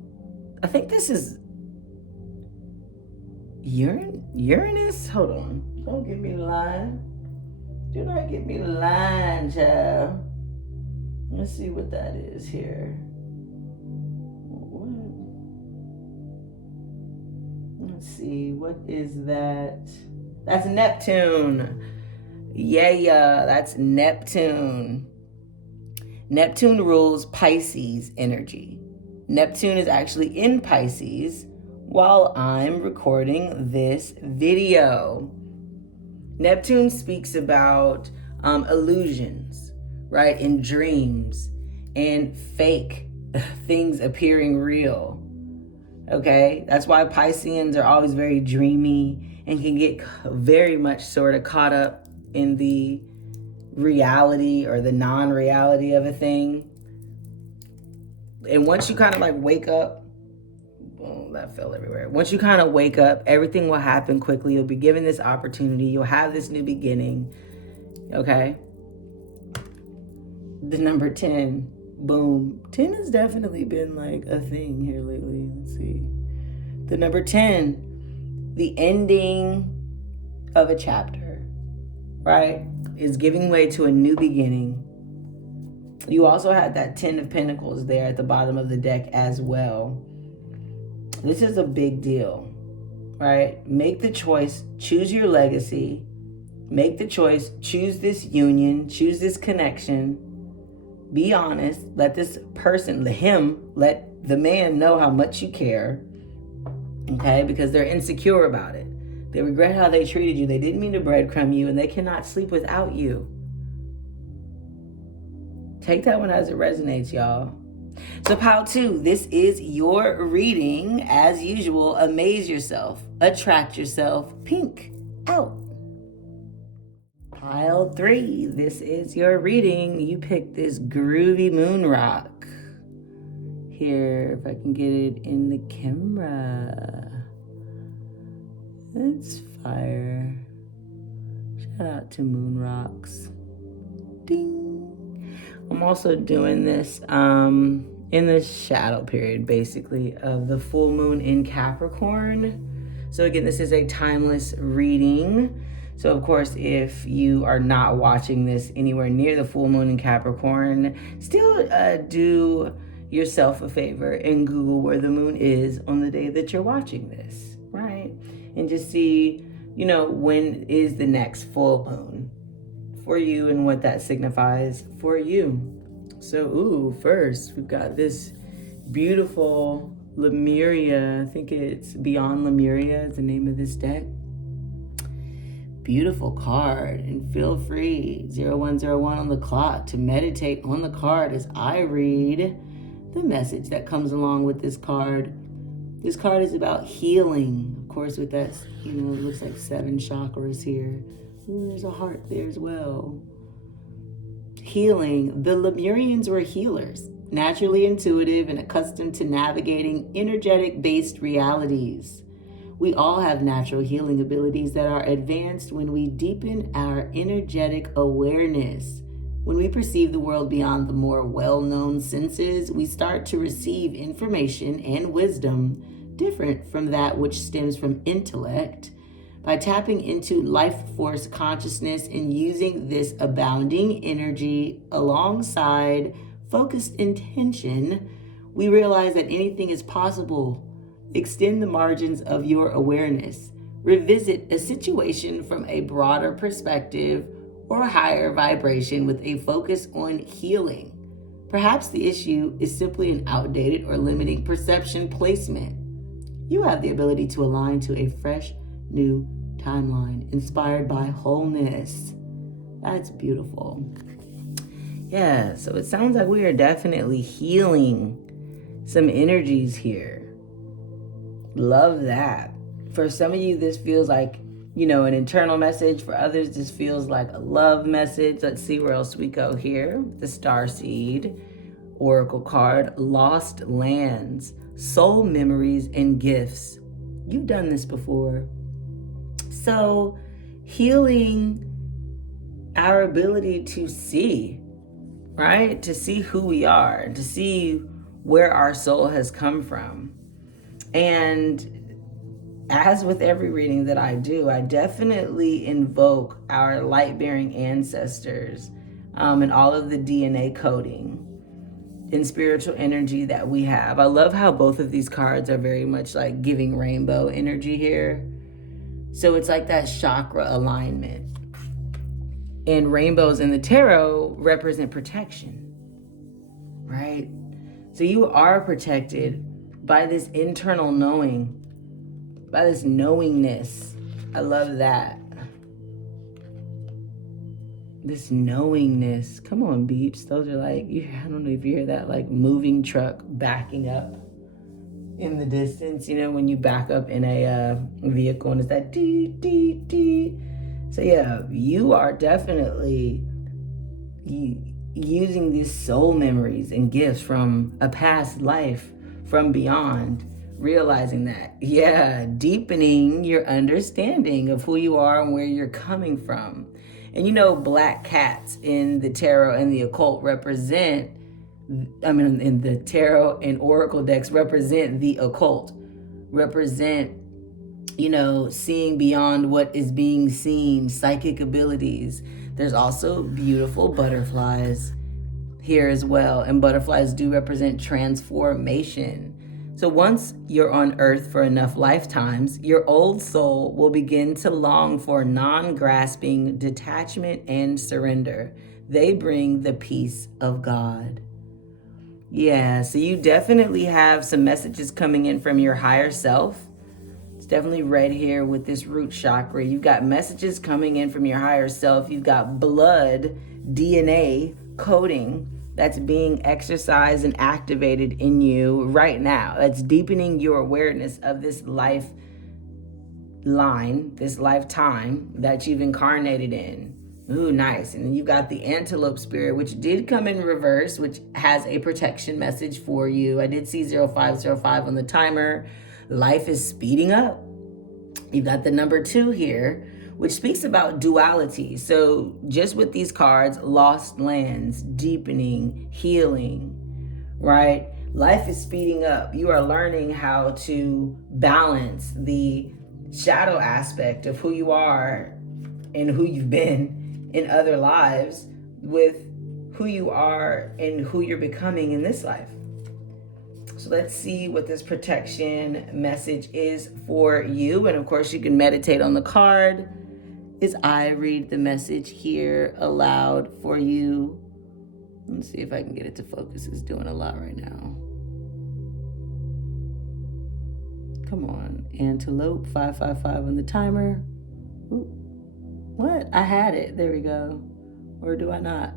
Uranus? Hold on. Don't give me the line. Do not give me the line, child. Let's see what that is here. Let's see. What is that? That's Neptune. Yeah. That's Neptune. Neptune rules Pisces energy. Neptune is actually in Pisces while I'm recording this video. Neptune speaks about illusions, right? And dreams and fake things appearing real. Okay? That's why Pisceans are always very dreamy and can get very much sort of caught up in the reality or the non-reality of a thing. And once you kind of like wake up, boom, that fell everywhere. Once you kind of wake up, everything will happen quickly. You'll be given this opportunity. You'll have this new beginning. Okay? The number 10, boom. 10 has definitely been like a thing here lately. Let's see. The number 10, the ending of a chapter, right, is giving way to a new beginning. You also had that 10 of Pentacles there at the bottom of the deck as well. This is a big deal, right? Make the choice, choose your legacy, make the choice, choose this union, choose this connection, be honest, let this person, let the man know how much you care, okay? Because they're insecure about it. They regret how they treated you. They didn't mean to breadcrumb you and they cannot sleep without you. Take that one as it resonates, y'all. So pile 2, this is your reading. As usual, amaze yourself, attract yourself, pink out. Pile 3, this is your reading. You picked this groovy moon rock. Here, if I can get it in the camera. It's fire. Shout out to moon rocks. Ding. I'm also doing this in the shadow period, basically, of the full moon in Capricorn. So again, this is a timeless reading. So of course, if you are not watching this anywhere near the full moon in Capricorn, still do yourself a favor and Google where the moon is on the day that you're watching this, right? And just see, when is the next full moon for you and what that signifies for you. So, first we've got this beautiful Lemuria. I think it's Beyond Lemuria is the name of this deck. Beautiful card. And feel free, 0101 on the clock, to meditate on the card as I read the message that comes along with this card. This card is about healing. Of course, with that, it looks like 7 chakras here. Ooh, there's a heart there as well. Healing. The Lemurians were healers, naturally intuitive and accustomed to navigating energetic-based realities. We all have natural healing abilities that are advanced when we deepen our energetic awareness. When we perceive the world beyond the more well-known senses, we start to receive information and wisdom different from that which stems from intellect. By tapping into life force consciousness and using this abounding energy alongside focused intention, we realize that anything is possible. Extend the margins of your awareness. Revisit a situation from a broader perspective or higher vibration with a focus on healing. Perhaps the issue is simply an outdated or limiting perception placement. You have the ability to align to a fresh, new timeline inspired by wholeness. That's beautiful. Yeah, so it sounds like we are definitely healing some energies here. Love that. For some of you, this feels like, an internal message. For others, this feels like a love message. Let's see where else we go here. The Starseed Oracle card, Lost Lands, Soul Memories and Gifts. You've done this before. So, healing our ability to see, right? To see who we are, to see where our soul has come from. And as with every reading that I do, I definitely invoke our light-bearing ancestors and all of the DNA coding and spiritual energy that we have. I love how both of these cards are very much like giving rainbow energy here. So it's like that chakra alignment. And rainbows in the tarot represent protection, right? So you are protected by this internal knowing, by this knowingness. I love that. This knowingness. Come on, beeps. Those are like, I don't know if you hear that, like moving truck backing up in the distance, when you back up in a vehicle and it's that dee, dee, dee. So yeah, you are definitely using these soul memories and gifts from a past life, from beyond, realizing that, deepening your understanding of who you are and where you're coming from. And black cats in the tarot and the occult in the tarot and oracle decks represent the occult, represent, seeing beyond what is being seen, psychic abilities. There's also beautiful butterflies here as well. And butterflies do represent transformation. So once you're on earth for enough lifetimes, your old soul will begin to long for non-grasping detachment and surrender. They bring the peace of God. Yeah, so you definitely have some messages coming in from your higher self. It's definitely red here with this root chakra. You've got messages coming in from your higher self. You've got blood, DNA coding that's being exercised and activated in you right now. That's deepening your awareness of this lifeline, this lifetime that you've incarnated in. Ooh, nice. And then you've got the antelope spirit, which did come in reverse, which has a protection message for you. I did see 0505 on the timer. Life is speeding up. You've got the number 2 here, which speaks about duality. So just with these cards, lost lands, deepening, healing, right? Life is speeding up. You are learning how to balance the shadow aspect of who you are and who you've been in other lives with who you are and who you're becoming in this life. So let's see what this protection message is for you. And of course, you can meditate on the card as I read the message here aloud for you. Let's see if I can get it to focus. It's doing a lot right now. Come on. Antelope, 555 on the timer. Ooh. What? I had it. There we go. Or do I not?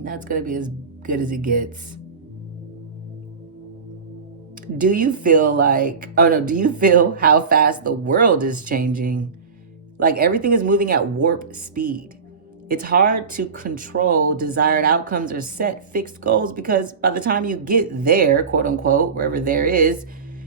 That's going to be as good as it gets. Do you feel how fast the world is changing? Like everything is moving at warp speed. It's hard to control desired outcomes or set fixed goals because by the time you get there, quote unquote, wherever there is,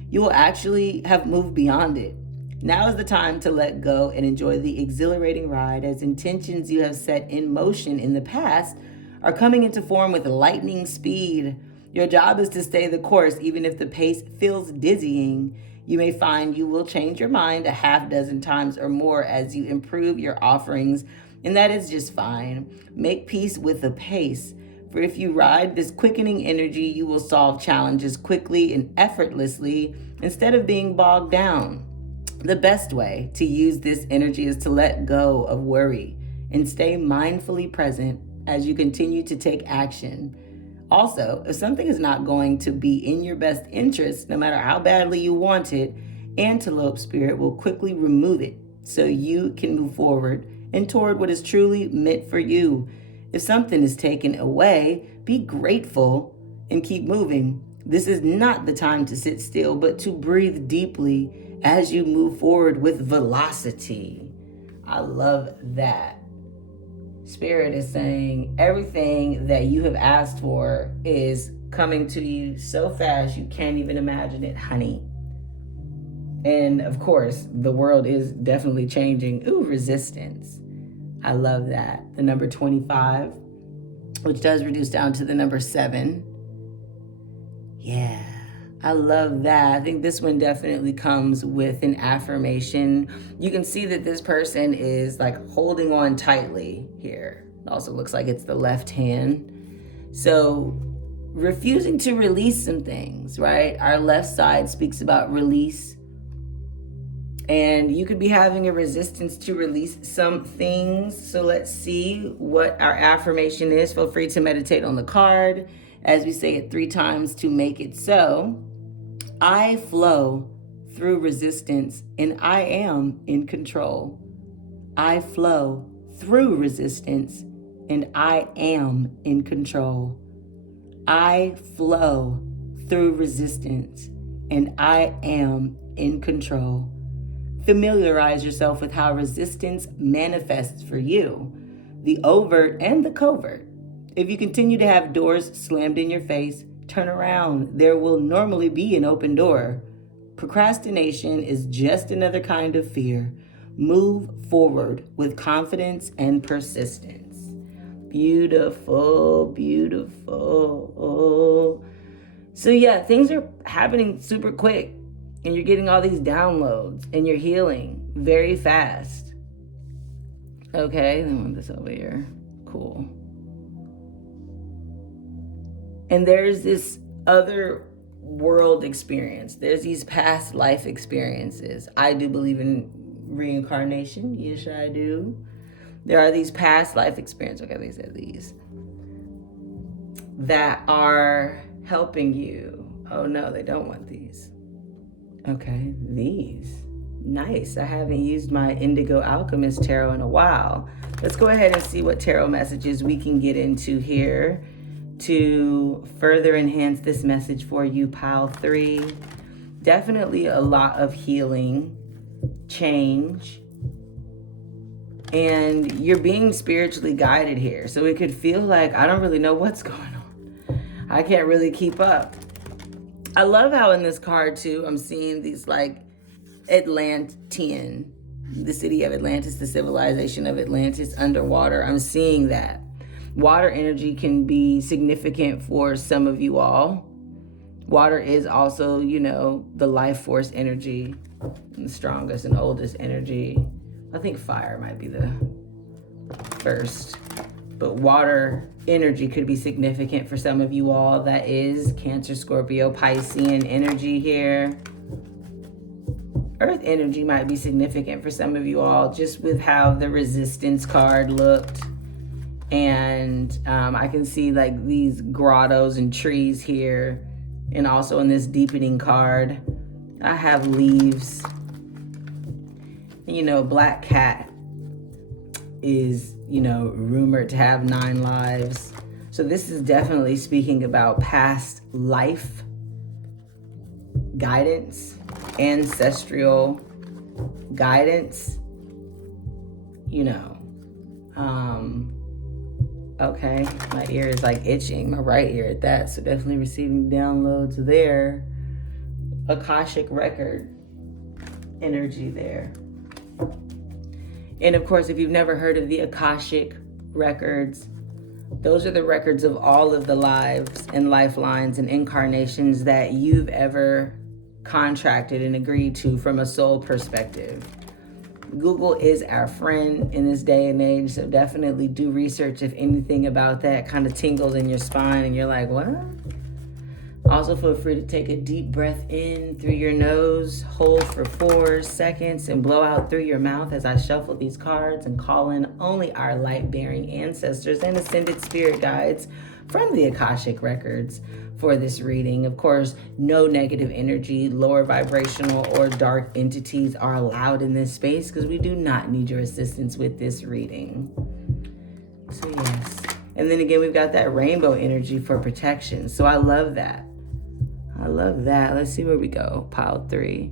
you will actually have moved beyond it. Now is the time to let go and enjoy the exhilarating ride as intentions you have set in motion in the past are coming into form with lightning speed. Your job is to stay the course even if the pace feels dizzying. You may find you will change your mind a half dozen times or more as you improve your offerings, and that is just fine. Make peace with the pace, for if you ride this quickening energy, you will solve challenges quickly and effortlessly instead of being bogged down. The best way to use this energy is to let go of worry and stay mindfully present as you continue to take action. Also, if something is not going to be in your best interest, no matter how badly you want it, Antelope Spirit will quickly remove it so you can move forward and toward what is truly meant for you. If something is taken away, be grateful and keep moving. This is not the time to sit still, but to breathe deeply as you move forward with velocity. I love that. Spirit is saying everything that you have asked for is coming to you so fast you can't even imagine it, honey. And of course, the world is definitely changing. Ooh, resistance. I love that. The number 25, which does reduce down to the number 7. Yeah, I love that. I think this one definitely comes with an affirmation. You can see that this person is like holding on tightly here. It also looks like it's the left hand. So refusing to release some things, right? Our left side speaks about release. And you could be having a resistance to release some things. So let's see what our affirmation is. Feel free to meditate on the card as we say it 3 times to make it so. I flow through resistance and I am in control. I flow through resistance and I am in control. I flow through resistance and I am in control. Familiarize yourself with how resistance manifests for you, the overt and the covert. If you continue to have doors slammed in your face, turn around. There will normally be an open door. Procrastination is just another kind of fear. Move forward with confidence and persistence. Beautiful, beautiful. So yeah, things are happening super quick. And you're getting all these downloads and you're healing very fast. Okay, then I want this over here. Cool. And there's this other world experience. There's these past life experiences. I do believe in reincarnation. Yes, I do. There are these past life experiences. Okay, they said these. That are helping you. Oh no, they don't want these. Okay, these. Nice. I haven't used my Indigo Alchemist Tarot in a while. Let's go ahead and see what tarot messages we can get into here to further enhance this message for you, Pile 3. Definitely a lot of healing, change, and you're being spiritually guided here. So it could feel like, I don't really know what's going on. I can't really keep up. I love how in this card too, I'm seeing these like Atlantean, the city of Atlantis, the civilization of Atlantis underwater. I'm seeing that. Water energy can be significant for some of you all. Water is also, you know, the life force energy, the strongest and oldest energy. I think fire might be the first. But water energy could be significant for some of you all. That is Cancer, Scorpio, Piscean energy here. Earth energy might be significant for some of you all, just with how the resistance card looked. And I can see like these grottos and trees here. And also in this deepening card, I have leaves. You know, black cat is, you know, rumored to have 9 lives. So this is definitely speaking about past life guidance, ancestral guidance, you know. Okay, my ear is like itching, my right ear at that, so definitely receiving downloads there. Akashic record energy there. And of course, if you've never heard of the Akashic records, those are the records of all of the lives and lifelines and incarnations that you've ever contracted and agreed to from a soul perspective. Google is our friend in this day and age, so definitely do research if anything about that kind of tingles in your spine and you're like, what? Also, feel free to take a deep breath in through your nose, hold for 4 seconds, and blow out through your mouth as I shuffle these cards and call in only our light-bearing ancestors and ascended spirit guides from the Akashic records for this reading. Of course, no negative energy, lower vibrational, or dark entities are allowed in this space because we do not need your assistance with this reading. So yes. And then again, we've got that rainbow energy for protection. So I love that. I love that. Let's see where we go. Pile 3.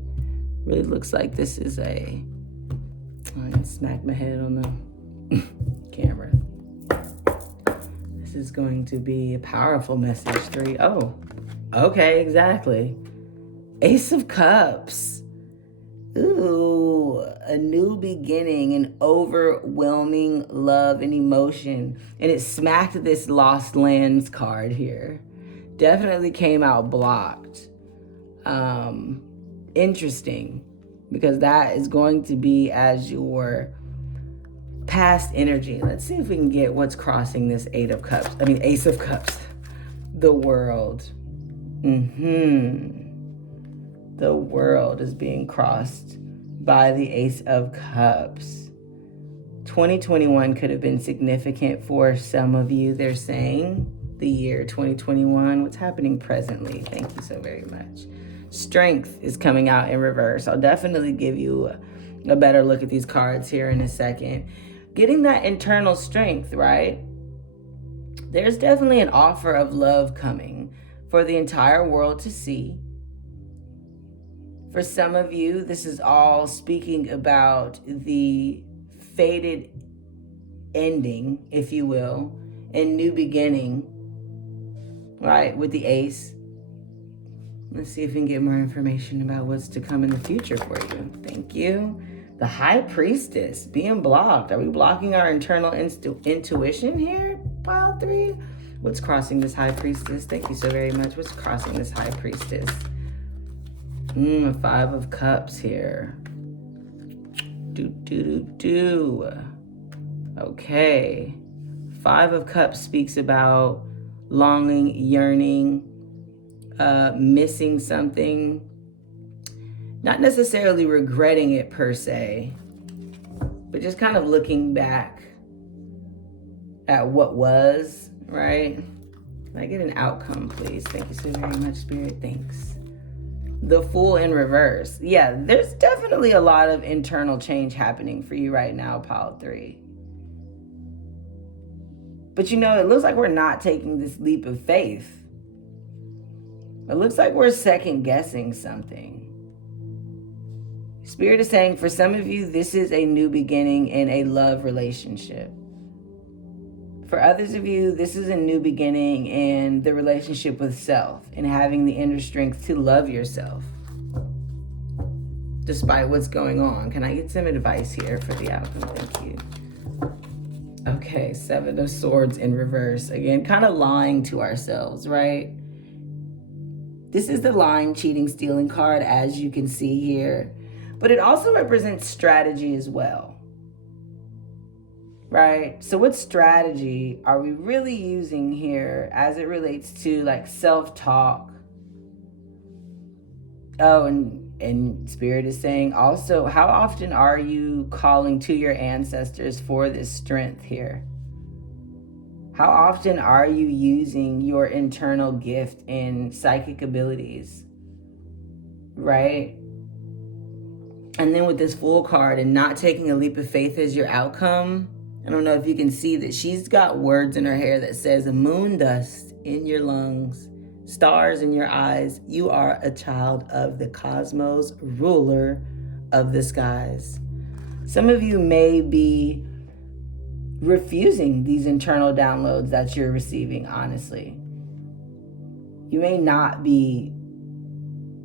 Really looks like this is a... I'm going to smack my head on the camera. This is going to be a powerful message. 3. Oh, okay, exactly. Ace of Cups. Ooh, a new beginning, an overwhelming love and emotion. And it smacked this Lost Lands card here. Definitely came out blocked. Interesting, because that is going to be as your past energy. Let's see if we can get what's crossing this Ace of Cups. The world. The world is being crossed by the Ace of Cups. 2021 could have been significant for some of you, they're saying. The year 2021, what's happening presently. Thank you so very much. Strength is coming out in reverse. I'll definitely give you a better look at these cards here in a second. Getting that internal strength, right? There's definitely an offer of love coming for the entire world to see. For some of you, this is all speaking about the fated ending, if you will, and new beginning. Right, with the Ace. Let's see if we can get more information about what's to come in the future for you. Thank you. The High Priestess being blocked. Are we blocking our internal intuition here? Pile 3. What's crossing this High Priestess? Thank you so very much. What's crossing this High Priestess? 5 of Cups here. Okay. 5 of Cups speaks about longing, yearning, missing something, not necessarily regretting it per se, but just kind of looking back at what was, right? Can I get an outcome, please? Thank you so very much, Spirit. Thanks. The Fool in reverse. Yeah, there's definitely a lot of internal change happening for you right now, Pile 3. But you know, it looks like we're not taking this leap of faith. It looks like we're second guessing something. Spirit is saying for some of you, this is a new beginning in a love relationship. For others of you, this is a new beginning in the relationship with self and having the inner strength to love yourself despite what's going on. Can I get some advice here for the outcome? Thank you. Okay, 7 of Swords in reverse. Again, kind of lying to ourselves, right? This is the lying, cheating, stealing card, as you can see here. But it also represents strategy as well, right? So what strategy are we really using here as it relates to like self-talk? Oh, and Spirit is saying also, how often are you calling to your ancestors for this strength here? How often are you using your internal gift and psychic abilities right? And then with this Fool card and not taking a leap of faith as your outcome, I don't know if you can see that she's got words in her hair that says moon dust in your lungs, stars in your eyes. You are a child of the cosmos, ruler of the skies. Some of you may be refusing these internal downloads that you're receiving, honestly. You may not be,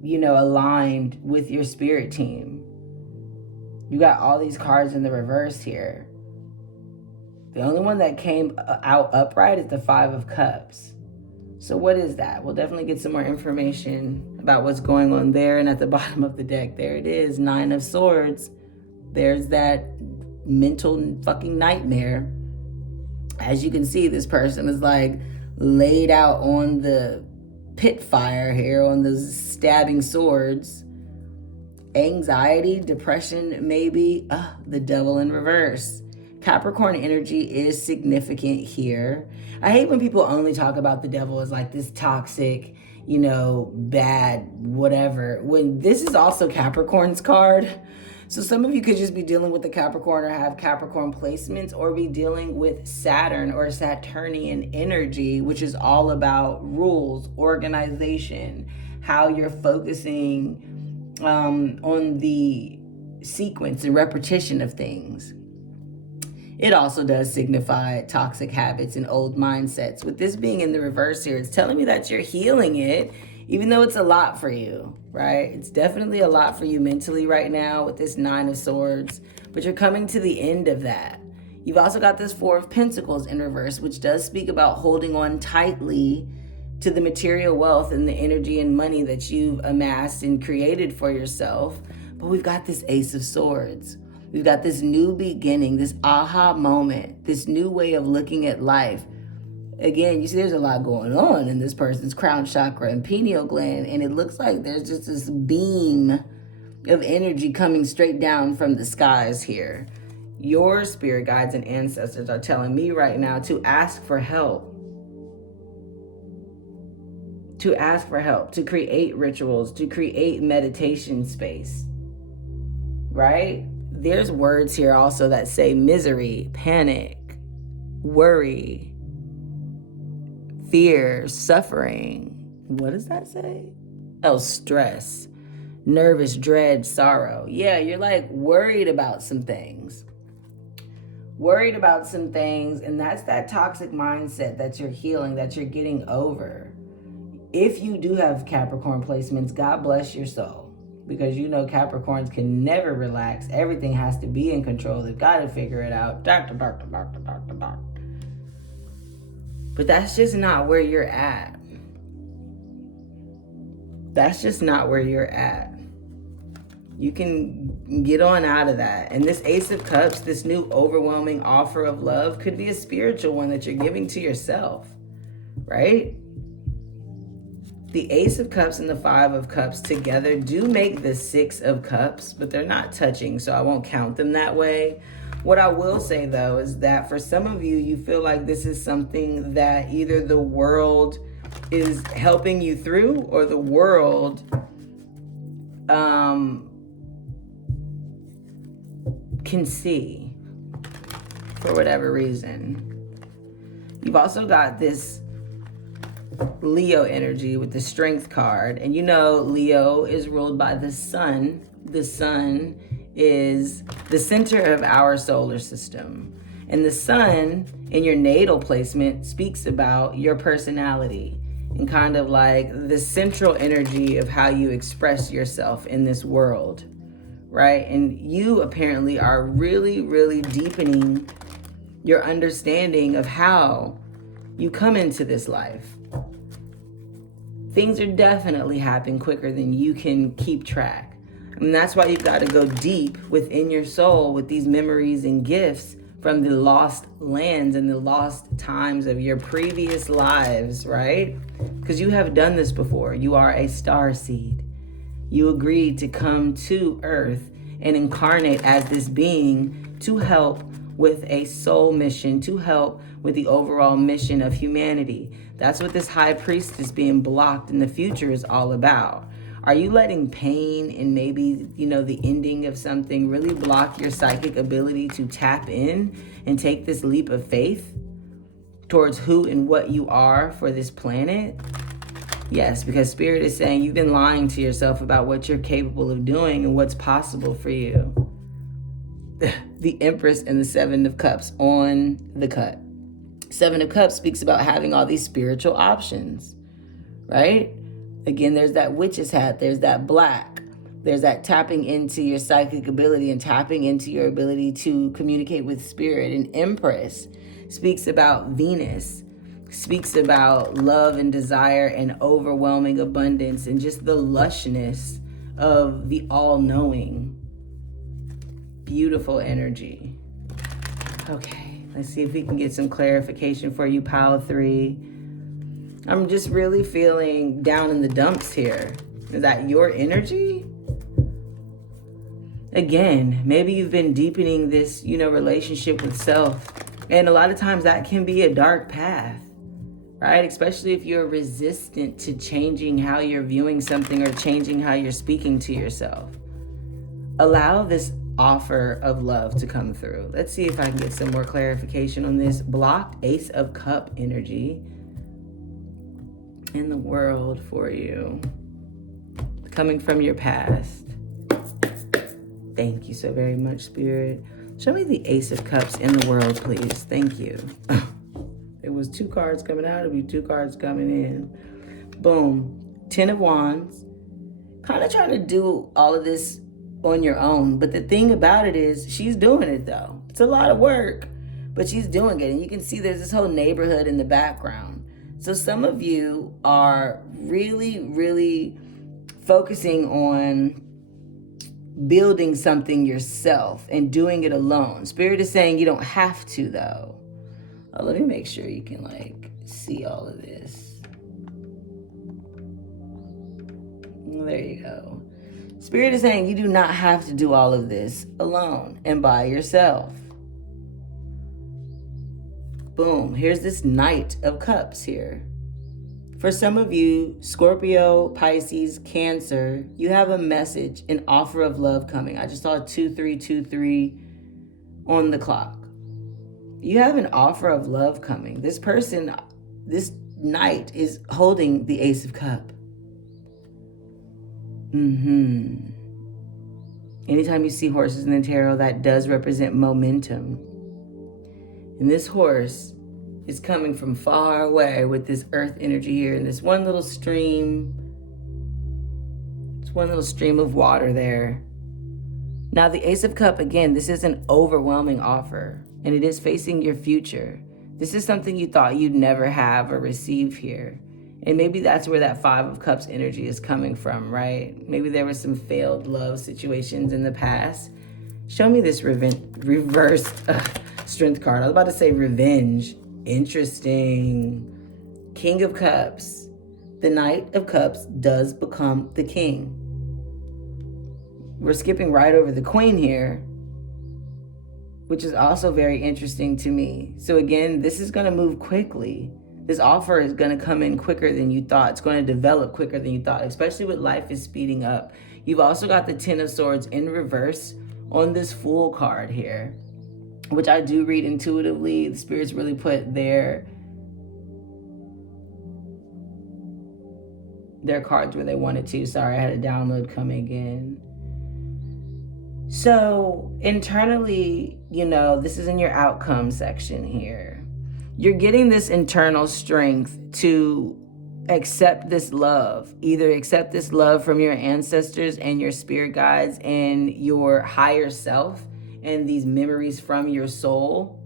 aligned with your spirit team. You got all these cards in the reverse here. The only one that came out upright is the Five of Cups. So what is that? We'll definitely get some more information about what's going on there. And at the bottom of the deck, there it is, Nine of Swords. There's that mental fucking nightmare. As you can see, this person is like laid out on the pit fire here, on the stabbing swords. Anxiety, depression, maybe. The Devil in reverse. Capricorn energy is significant here. I hate when people only talk about the devil as like this toxic, bad, whatever. When this is also Capricorn's card. So some of you could just be dealing with the Capricorn or have Capricorn placements, or be dealing with Saturn or Saturnian energy, which is all about rules, organization, how you're focusing on the sequence and repetition of things. It also does signify toxic habits and old mindsets. With this being in the reverse here, it's telling me that you're healing it, even though it's a lot for you, right? It's definitely a lot for you mentally right now with this Nine of Swords, but you're coming to the end of that. You've also got this Four of Pentacles in reverse, which does speak about holding on tightly to the material wealth and the energy and money that you've amassed and created for yourself. But we've got this Ace of Swords. We've got this new beginning, this aha moment, this new way of looking at life. Again, you see there's a lot going on in this person's crown chakra and pineal gland, and it looks like there's just this beam of energy coming straight down from the skies here. Your spirit guides and ancestors are telling me right now to ask for help. To ask for help, to create rituals, to create meditation space, right? There's words here also that say misery, panic, worry, fear, suffering. What does that say? Oh, stress, nervous, dread, sorrow. Yeah, you're like worried about some things. And that's that toxic mindset that you're healing, that you're getting over. If you do have Capricorn placements, God bless your soul. Because Capricorns can never relax. Everything has to be in control. They've got to figure it out. Doctor. But that's just not where you're at. You can get on out of that. And this Ace of Cups, this new overwhelming offer of love, could be a spiritual one that you're giving to yourself, right? The Ace of Cups and the Five of Cups together do make the Six of Cups, but they're not touching, so I won't count them that way. What I will say, though, is that for some of you, you feel like this is something that either the world is helping you through, or the world can see for whatever reason. You've also got this Leo energy with the Strength card. And Leo is ruled by the sun. The sun is the center of our solar system. And the sun in your natal placement speaks about your personality and kind of like the central energy of how you express yourself in this world, right? And you apparently are really, really deepening your understanding of how you come into this life. Things are definitely happening quicker than you can keep track. And that's why you've got to go deep within your soul with these memories and gifts from the lost lands and the lost times of your previous lives, right? Because you have done this before. You are a star seed. You agreed to come to Earth and incarnate as this being to help with a soul mission, to help with the overall mission of humanity. That's what this high priestess being blocked in the future is all about. Are you letting pain and maybe, the ending of something really block your psychic ability to tap in and take this leap of faith towards who and what you are for this planet? Yes, because Spirit is saying you've been lying to yourself about what you're capable of doing and what's possible for you. The Empress and the Seven of Cups on the cut. Seven of Cups speaks about having all these spiritual options, right? Again, there's that witch's hat, there's that black, there's that tapping into your psychic ability and tapping into your ability to communicate with Spirit. And Empress speaks about Venus, speaks about love and desire and overwhelming abundance and just the lushness of the all-knowing. Beautiful energy. Okay, let's see if we can get some clarification for you, Pile 3. I'm just really feeling down in the dumps here. Is that your energy? Again, maybe you've been deepening this, relationship with self. And a lot of times that can be a dark path, right? Especially if you're resistant to changing how you're viewing something or changing how you're speaking to yourself. Allow this offer of love to come through. Let's see if I can get some more clarification on this blocked Ace of Cup energy in the world for you, coming from your past. Thank you so very much, Spirit. Show me the Ace of Cups in the world, please. Thank you. It was 2 cards coming out. It'll be 2 cards coming in. Boom. 10 of Wands. Kind of trying to do all of this on your own. But the thing about it is she's doing it, though. It's a lot of work, but she's doing it. And you can see there's this whole neighborhood in the background. So some of you are really, really focusing on building something yourself and doing it alone. Spirit is saying you don't have to, though. Oh, let me make sure you can see all of this. There you go. Spirit is saying you do not have to do all of this alone and by yourself. Boom. Here's this Knight of Cups here. For some of you, Scorpio, Pisces, Cancer, you have a message, an offer of love coming. I just saw 2323 on the clock. You have an offer of love coming. This person, this Knight is holding the Ace of Cups. Anytime you see horses in the tarot, that does represent momentum. And this horse is coming from far away with this earth energy here and this one little stream. It's one little stream of water there. Now the Ace of Cups, again, this is an overwhelming offer and it is facing your future. This is something you thought you'd never have or receive here. And maybe that's where that 5 of Cups energy is coming from, right? Maybe there were some failed love situations in the past. Show me this reverse strength card. I was about to say revenge. Interesting. King of Cups. The Knight of Cups does become the king. We're skipping right over the Queen here, which is also very interesting to me. So again, this is going to move quickly. This offer is going to come in quicker than you thought. It's going to develop quicker than you thought, especially with life is speeding up. You've also got the 10 of Swords in reverse on this Fool card here, which I do read intuitively. The spirits really put their cards where they wanted to. Sorry, I had a download coming in. So internally, this is in your outcome section here. You're getting this internal strength to accept this love. Either accept this love from your ancestors and your spirit guides and your higher self and these memories from your soul.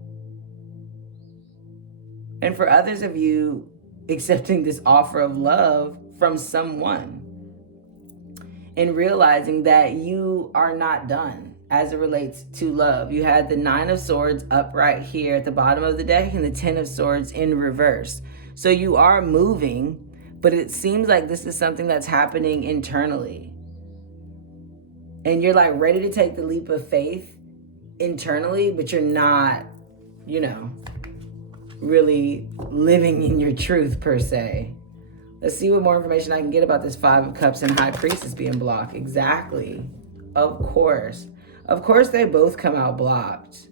And for others of you, accepting this offer of love from someone and realizing that you are not done as it relates to love. You had the 9 of Swords up right here at the bottom of the deck and the 10 of Swords in reverse. So you are moving, but it seems like this is something that's happening internally. And you're ready to take the leap of faith internally, but you're not, really living in your truth per se. Let's see what more information I can get about this Five of Cups and High Priestess being blocked. Exactly. Of course. Of course they both come out blocked,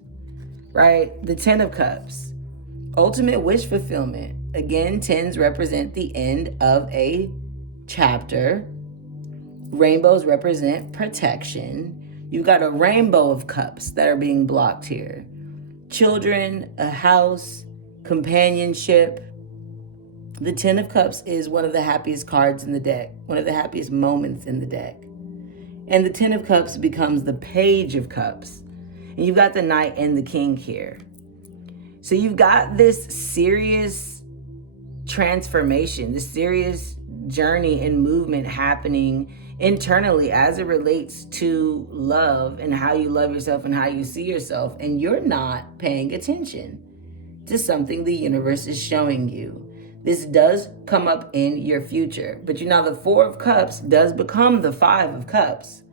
right? The Ten of Cups. Ultimate wish fulfillment. Again, tens represent the end of a chapter. Rainbows represent protection. You've got a rainbow of cups that are being blocked here. Children, a house, companionship. The Ten of Cups is one of the happiest cards in the deck, one of the happiest moments in the deck. And the Ten of Cups becomes the Page of Cups. And you've got the Knight and the King here. So you've got this serious transformation, this serious journey and movement happening internally as it relates to love and how you love yourself and how you see yourself. And you're not paying attention to something the universe is showing you. This does come up in your future. But you know, the Four of Cups does become the Five of Cups.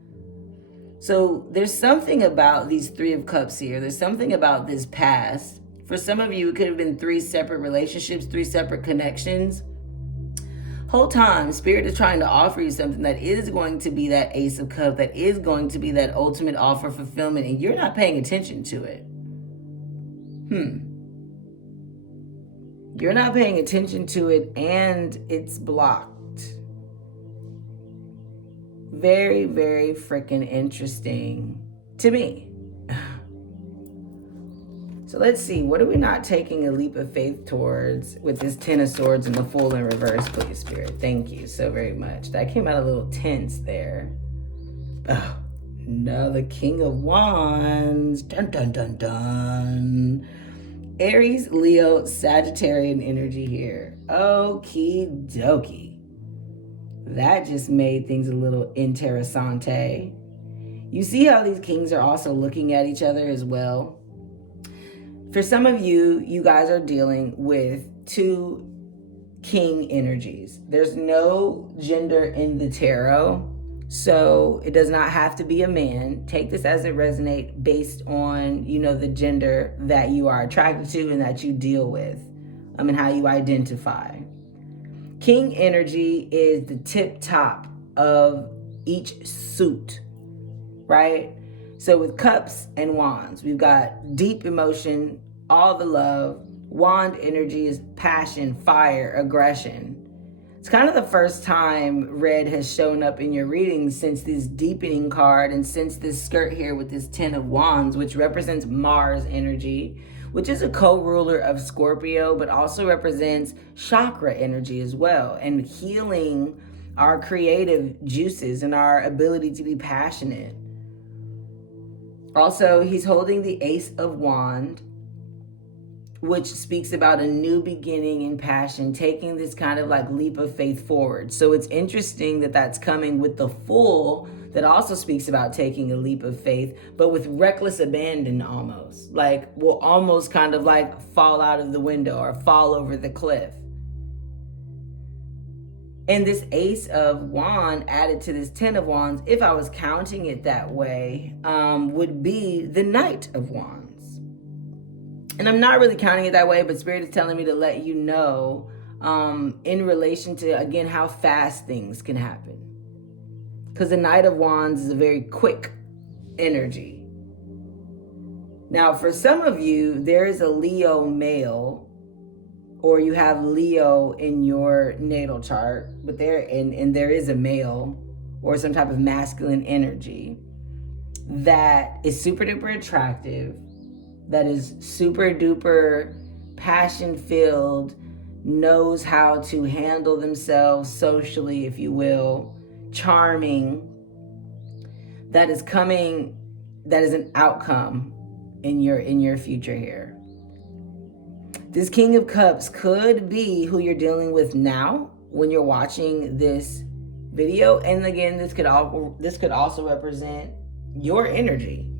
So there's something about these Three of Cups here. There's something about this past. For some of you, it could have been 3 separate relationships, 3 separate connections. Whole time, Spirit is trying to offer you something that is going to be that Ace of Cups, that is going to be that ultimate offer fulfillment, and you're not paying attention to it. You're not paying attention to it, and it's blocked. Very, very freaking interesting to me. So let's see, what are we not taking a leap of faith towards with this Ten of Swords and the Fool in reverse, please, Spirit? Thank you so very much. That came out a little tense there. Oh, no, the King of Wands. Dun, dun, dun, dun. Aries, Leo, Sagittarian energy here. Okie dokie. That just made things a little interessante. You see how these kings are also looking at each other as well? For some of you, you guys are dealing with 2 king energies. There's no gender in the tarot, so it does not have to be a man. Take this as it resonates based on, you know, the gender that you are attracted to and that you deal with, and how you identify. King energy is the tip top of each suit, right? So with Cups and Wands, we've got deep emotion, all the love. Wand energy is passion, fire, aggression. It's kind of the first time red has shown up in your readings since this deepening card and since this skirt here with this Ten of Wands, which represents Mars energy, which is a co-ruler of Scorpio, but also represents chakra energy as well, and healing our creative juices and our ability to be passionate. Also, he's holding the Ace of Wands, which speaks about a new beginning in passion, taking this kind of like leap of faith forward. So it's interesting that that's coming with the Fool that also speaks about taking a leap of faith, but with reckless abandon almost. Like, will almost kind of like fall out of the window or fall over the cliff. And this Ace of Wands added to this Ten of Wands, if I was counting it that way, would be the Knight of Wands. And I'm not really counting it that way, but Spirit is telling me to let you know in relation to, again, how fast things can happen. Because the Knight of Wands is a very quick energy. Now, for some of you, there is a Leo male, or you have Leo in your natal chart, but there is a male or some type of masculine energy that is super duper attractive, that is super duper passion filled, knows how to handle themselves socially, if you will, charming, that is coming, that is an outcome in your future here. This King of Cups could be who you're dealing with now when you're watching this video. And again, this could also represent your energy.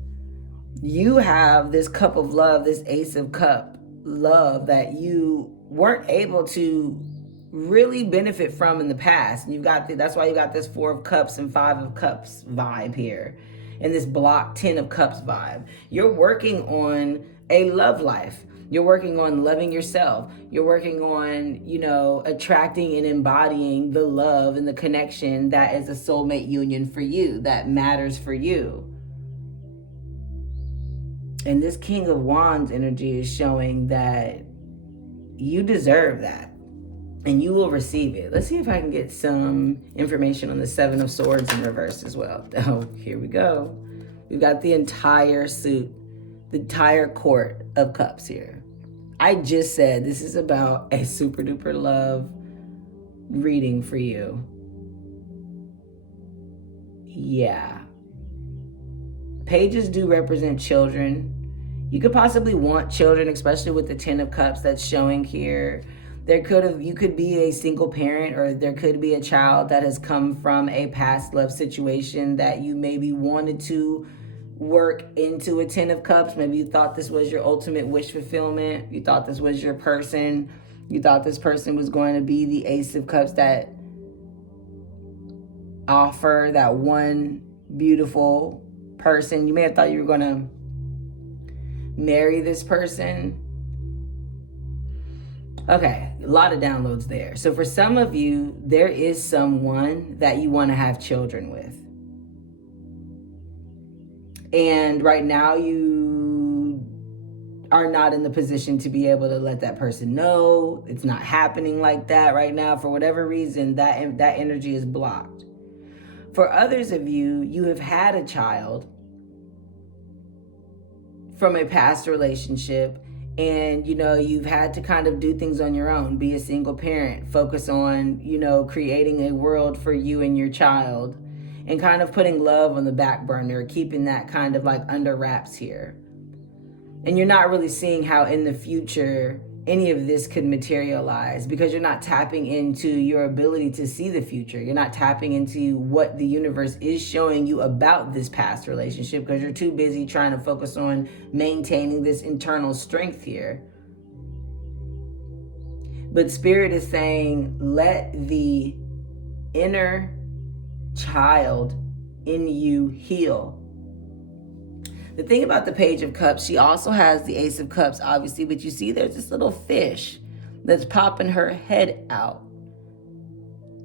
You have this cup of love, this Ace of Cup love that you weren't able to really benefit from in the past. And that's why you got this Four of Cups and Five of Cups vibe here, and this block 10 of Cups vibe. You're working on a love life. You're working on loving yourself. You're working on, attracting and embodying the love and the connection that is a soulmate union for you, that matters for you. And this King of Wands energy is showing that you deserve that and you will receive it. Let's see if I can get some information on the Seven of Swords in reverse as well. Oh, here we go. We've got the entire suit, the entire court of cups here. I just said this is about a super duper love reading for you. Yeah. Pages do represent children. You could possibly want children, especially with the Ten of Cups that's showing here. You could be a single parent, or there could be a child that has come from a past love situation that you maybe wanted to work into a Ten of Cups. Maybe you thought this was your ultimate wish fulfillment. You thought this was your person. You thought this person was going to be the Ace of Cups that offer that one beautiful person. You may have thought you were going to marry this person. Okay, a lot of downloads there. So for some of you, there is someone that you want to have children with. And right now you are not in the position to be able to let that person know. It's not happening like that right now. For whatever reason, that energy is blocked. For others of you, you have had a child from a past relationship, and you've had to kind of do things on your own, be a single parent, focus on creating a world for you and your child, and kind of putting love on the back burner, keeping that kind of like under wraps here. And you're not really seeing how in the future any of this could materialize, because you're not tapping into your ability to see the future. You're not tapping into what the universe is showing you about this past relationship, because you're too busy trying to focus on maintaining this internal strength here. But Spirit is saying, let the inner child in you heal. The thing about the Page of Cups, she also has the Ace of Cups, obviously, but you see there's this little fish that's popping her head out.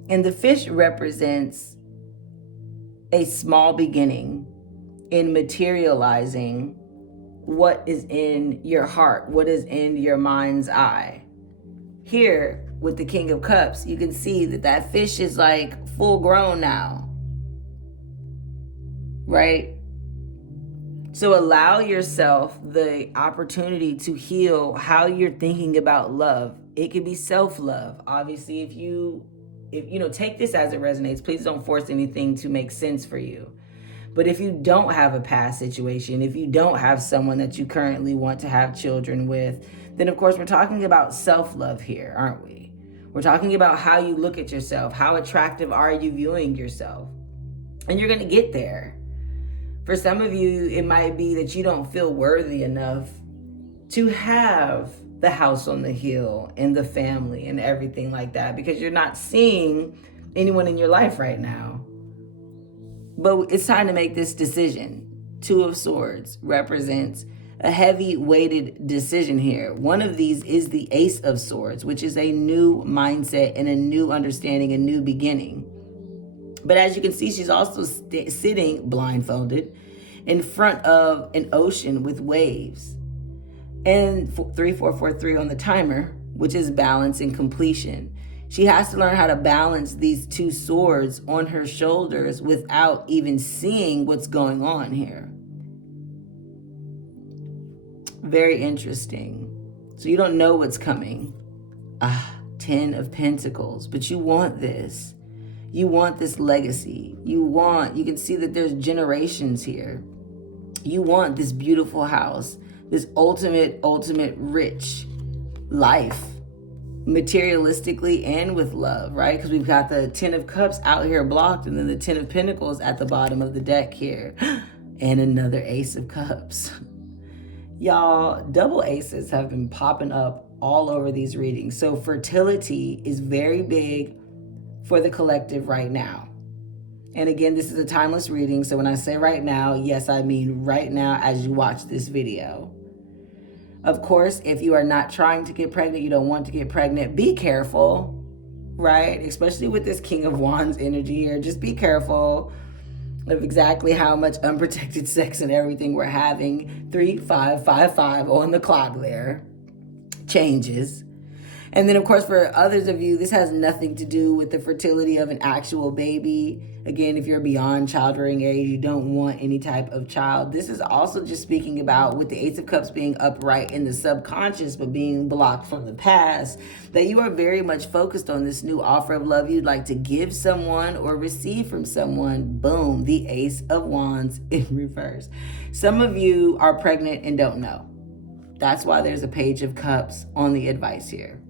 And the fish represents a small beginning in materializing what is in your heart, what is in your mind's eye. Here, with the King of Cups, you can see that fish is like full grown now, right? So allow yourself the opportunity to heal how you're thinking about love. It can be self-love. Obviously, if you take this as it resonates, please don't force anything to make sense for you. But if you don't have a past situation, if you don't have someone that you currently want to have children with, then of course we're talking about self-love here, aren't we? We're talking about how you look at yourself. How attractive are you viewing yourself? And you're going to get there. For some of you, it might be that you don't feel worthy enough to have the house on the hill and the family and everything like that, because you're not seeing anyone in your life right now. But it's time to make this decision. Two of Swords represents a heavy weighted decision here. One of these is the Ace of Swords, which is a new mindset and a new understanding, a new beginning. But as you can see, she's also sitting blindfolded in front of an ocean with waves. And 3443 on the timer, which is balance and completion. She has to learn how to balance these two swords on her shoulders without even seeing what's going on here. Very interesting. So you don't know what's coming. 10 of Pentacles, but you want this. You want this legacy. You can see that there's generations here. You want this beautiful house, this ultimate rich life, materialistically and with love, right? Because we've got the 10 of Cups out here blocked, and then the 10 of Pentacles at the bottom of the deck here, and another Ace of Cups. Y'all, double aces have been popping up all over these readings. So fertility is very big for the collective right now. And again, this is a timeless reading. So when I say right now, yes, I mean right now as you watch this video. Of course, if you are not trying to get pregnant, you don't want to get pregnant, be careful, right? Especially with this King of Wands energy here. Just be careful of exactly how much unprotected sex and everything we're having. 3555 on the clock there. Changes. And then, of course, for others of you, this has nothing to do with the fertility of an actual baby. Again, if you're beyond childbearing age, you don't want any type of child. This is also just speaking about, with the Ace of Cups being upright in the subconscious, but being blocked from the past, that you are very much focused on this new offer of love you'd like to give someone or receive from someone. Boom, the Ace of Wands in reverse. Some of you are pregnant and don't know. That's why there's a Page of Cups on the advice here.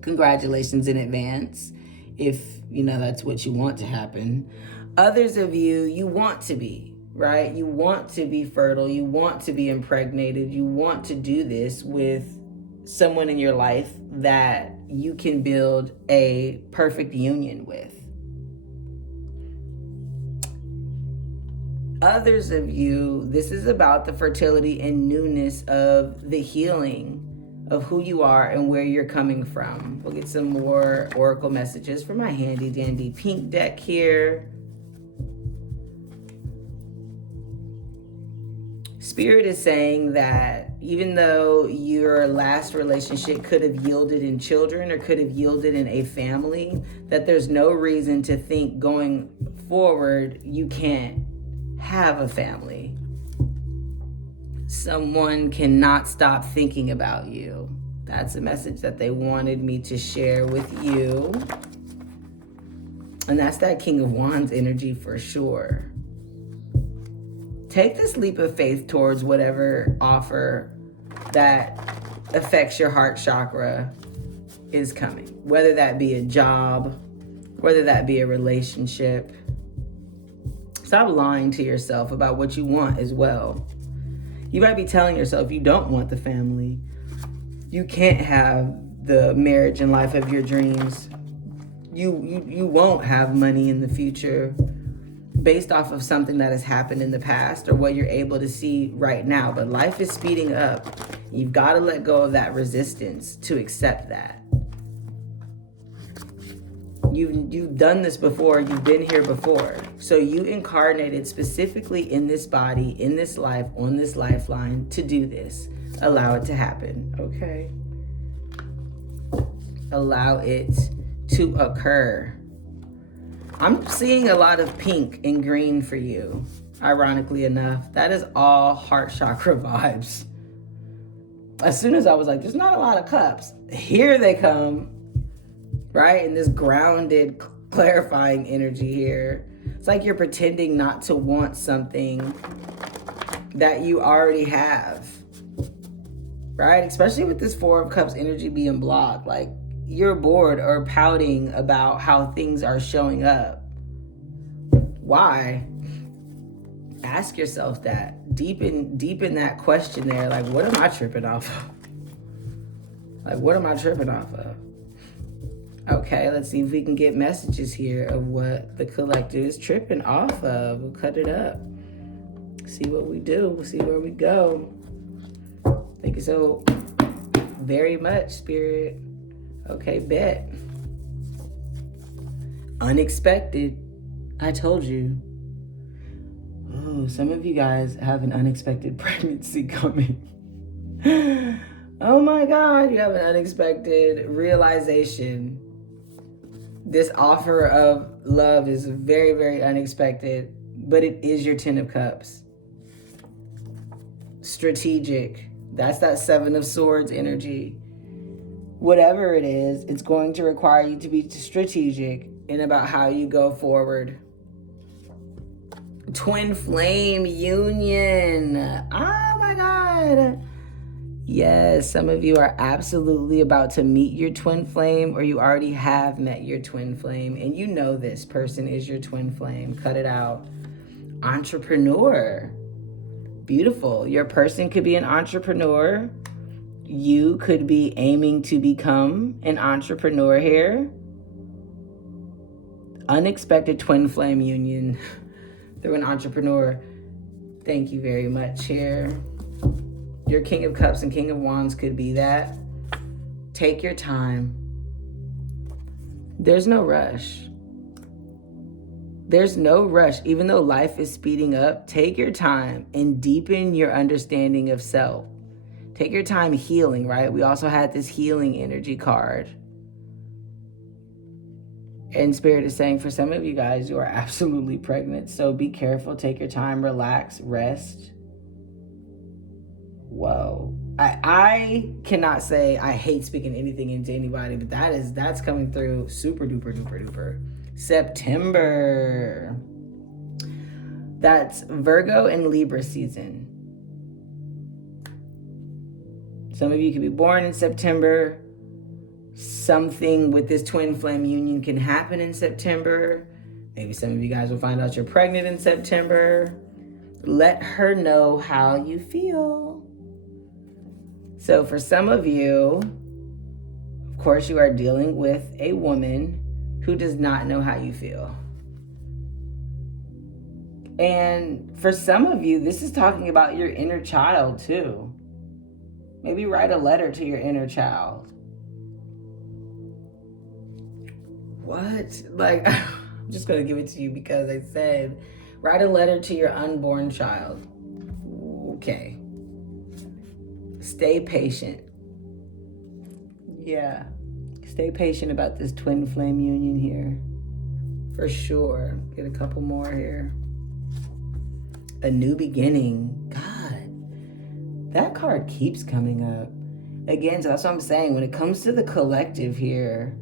Congratulations in advance, if that's what you want to happen. Others of you, you want to be, right? You want to be fertile. You want to be impregnated. You want to do this with someone in your life that you can build a perfect union with. Others of you, this is about the fertility and newness of the healing of who you are and where you're coming from. We'll get some more oracle messages for my handy dandy pink deck here. Spirit is saying that even though your last relationship could have yielded in children or could have yielded in a family, that there's no reason to think going forward you can't have a family. Someone cannot stop thinking about you. That's a message that they wanted me to share with you. And that's that King of Wands energy for sure. Take this leap of faith towards whatever offer that affects your heart chakra is coming. Whether that be a job, whether that be a relationship. Stop lying to yourself about what you want as well. You might be telling yourself you don't want the family. You can't have the marriage and life of your dreams. You won't have money in the future based off of something that has happened in the past or what you're able to see right now. But life is speeding up. You've got to let go of that resistance to accept that. You've done this before. You've been here before. So you incarnated specifically in this body, in this life, on this lifeline to do this. Allow it to happen, okay? Allow it to occur. I'm seeing a lot of pink and green for you, ironically enough. That is all heart chakra vibes. As soon as I was like, there's not a lot of cups, here they come. Right? And this grounded, clarifying energy here. It's like you're pretending not to want something that you already have. Right? Especially with this Four of Cups energy being blocked. Like you're bored or pouting about how things are showing up. Why? Ask yourself that. Deepen that question there. Like, what am I tripping off of? Like, what am I tripping off of? Okay, let's see if we can get messages here of what the collective is tripping off of. We'll cut it up. See what we do. We'll see where we go. Thank you so very much, Spirit. Okay, bet. Unexpected. I told you. Oh, some of you guys have an unexpected pregnancy coming. Oh my God, you have an unexpected realization. This offer of love is very, very unexpected, but it is your 10 of Cups. Strategic. That's that 7 of Swords energy. Whatever it is, it's going to require you to be strategic in about how you go forward. Twin flame union. Oh my God. Yes, some of you are absolutely about to meet your twin flame, or you already have met your twin flame, and you know this person is your twin flame. Cut it out. Entrepreneur. Beautiful. Your person could be an entrepreneur. You could be aiming to become an entrepreneur here. Unexpected twin flame union through an entrepreneur. Thank you very much here. Your King of Cups and King of Wands could be that. Take your time. There's no rush. There's no rush. Even though life is speeding up, take your time and deepen your understanding of self. Take your time healing, right? We also had this healing energy card. And Spirit is saying for some of you guys, you are absolutely pregnant. So be careful, take your time, relax, rest. Whoa. I cannot say I hate speaking anything into anybody, but that's coming through super duper duper duper. September. That's Virgo and Libra season. Some of you could be born in September. Something with this twin flame union can happen in September. Maybe some of you guys will find out you're pregnant in September. Let her know how you feel. So for some of you, of course, you are dealing with a woman who does not know how you feel. And for some of you, this is talking about your inner child too. Maybe write a letter to your inner child. What? Like, I'm just going to give it to you because I said, write a letter to your unborn child. Okay. Stay patient. Yeah. Stay patient about this twin flame union here. For sure. Get a couple more here. A new beginning. God. That card keeps coming up. Again, so that's what I'm saying. When it comes to the collective here,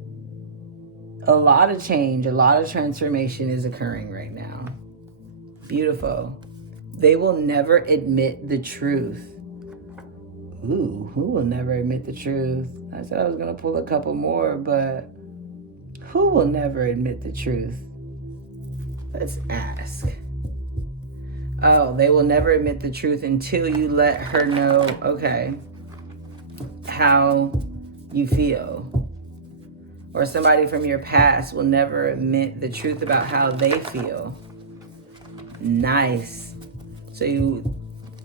a lot of change, a lot of transformation is occurring right now. Beautiful. They will never admit the truth. Ooh, who will never admit the truth? I said I was going to pull a couple more, but who will never admit the truth? Let's ask. Oh, they will never admit the truth until you let her know, okay, how you feel. Or somebody from your past will never admit the truth about how they feel. Nice. So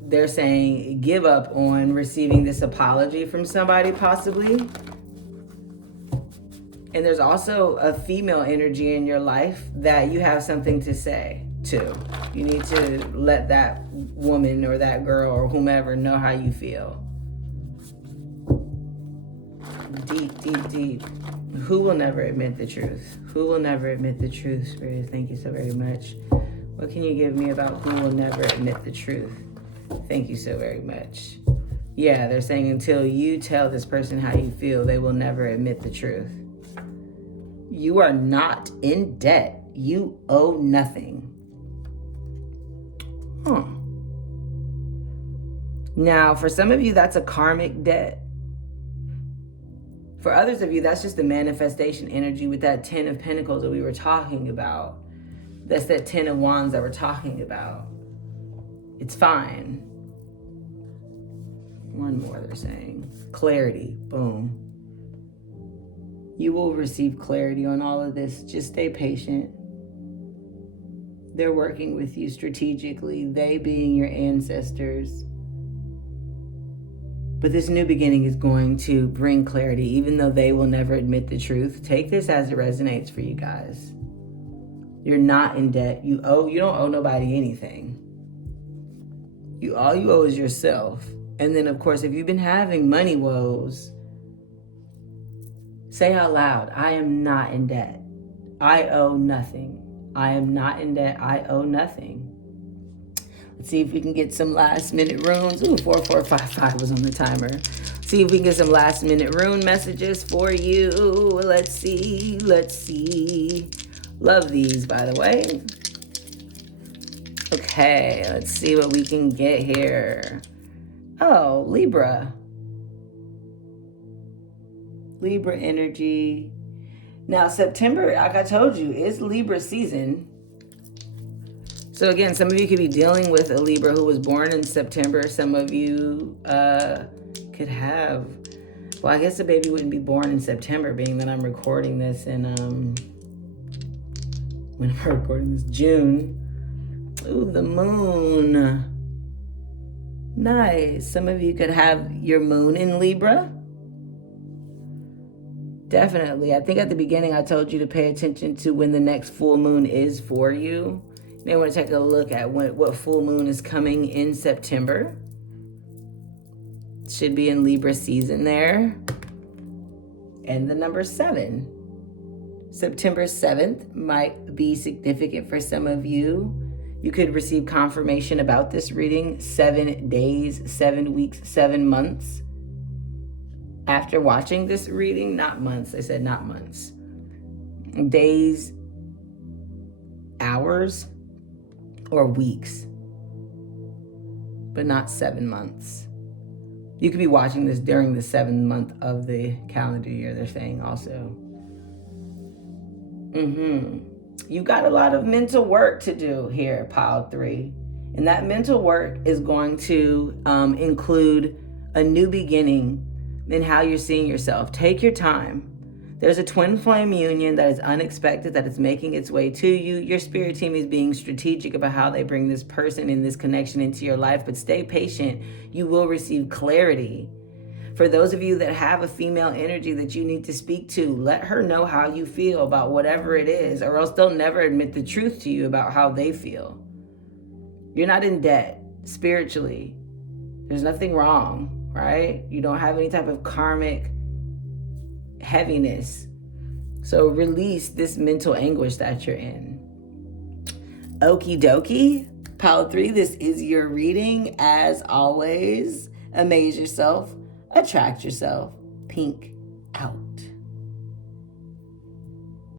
they're saying give up on receiving this apology from somebody possibly. And there's also a female energy in your life that you have something to say to. You need to let that woman or that girl or whomever know how you feel. Deep, deep, deep. Who will never admit the truth? Who will never admit the truth, Spirit? Thank you so very much. What can you give me about who will never admit the truth? Thank you so very much. Yeah, they're saying until you tell this person how you feel, they will never admit the truth. You are not in debt. You owe nothing. Now, for some of you, that's a karmic debt. For others of you, that's just the manifestation energy with that 10 of Pentacles that we were talking about. That's that 10 of Wands that we're talking about. It's fine. One more, they're saying. Clarity. Boom. You will receive clarity on all of this. Just stay patient. They're working with you strategically, they being your ancestors. But this new beginning is going to bring clarity, even though they will never admit the truth. Take this as it resonates for you guys. You're not in debt. You don't owe nobody anything. All you owe is yourself. And then, of course, if you've been having money woes, say out loud, I am not in debt. I owe nothing. I am not in debt. I owe nothing. Let's see if we can get some last minute runes. Ooh, 4455 was on the timer. See if we can get some last minute rune messages for you. Let's see. Love these, by the way. Okay, let's see what we can get here. Oh, Libra. Libra energy. Now, September, like I told you, is Libra season. So again, some of you could be dealing with a Libra who was born in September. Some of you could have, well, I guess the baby wouldn't be born in September, being that I'm recording this in, when I'm recording this, June. Ooh, the moon. Nice. Some of you could have your moon in Libra. Definitely. I think at the beginning I told you to pay attention to when the next full moon is for you. You may want to take a look at what full moon is coming in September. Should be in Libra season there. And the number 7. September 7th might be significant for some of you. You could receive confirmation about this reading 7 days, 7 weeks, 7 months after watching this reading. Not months. I said not months. Days, hours, or weeks, but not 7 months. You could be watching this during the 7th month of the calendar year, they're saying also. You got a lot of mental work to do here, pile 3. And that mental work is going to include a new beginning in how you're seeing yourself. Take your time. There's a twin flame union that is unexpected, that is making its way to you. Your spirit team is being strategic about how they bring this person and this connection into your life, but stay patient. You will receive clarity. For those of you that have a female energy that you need to speak to, let her know how you feel about whatever it is, or else they'll never admit the truth to you about how they feel. You're not in debt spiritually. There's nothing wrong, right? You don't have any type of karmic heaviness. So release this mental anguish that you're in. Okie dokie. Pile 3, this is your reading. As always, amaze yourself, attract yourself. Pink out.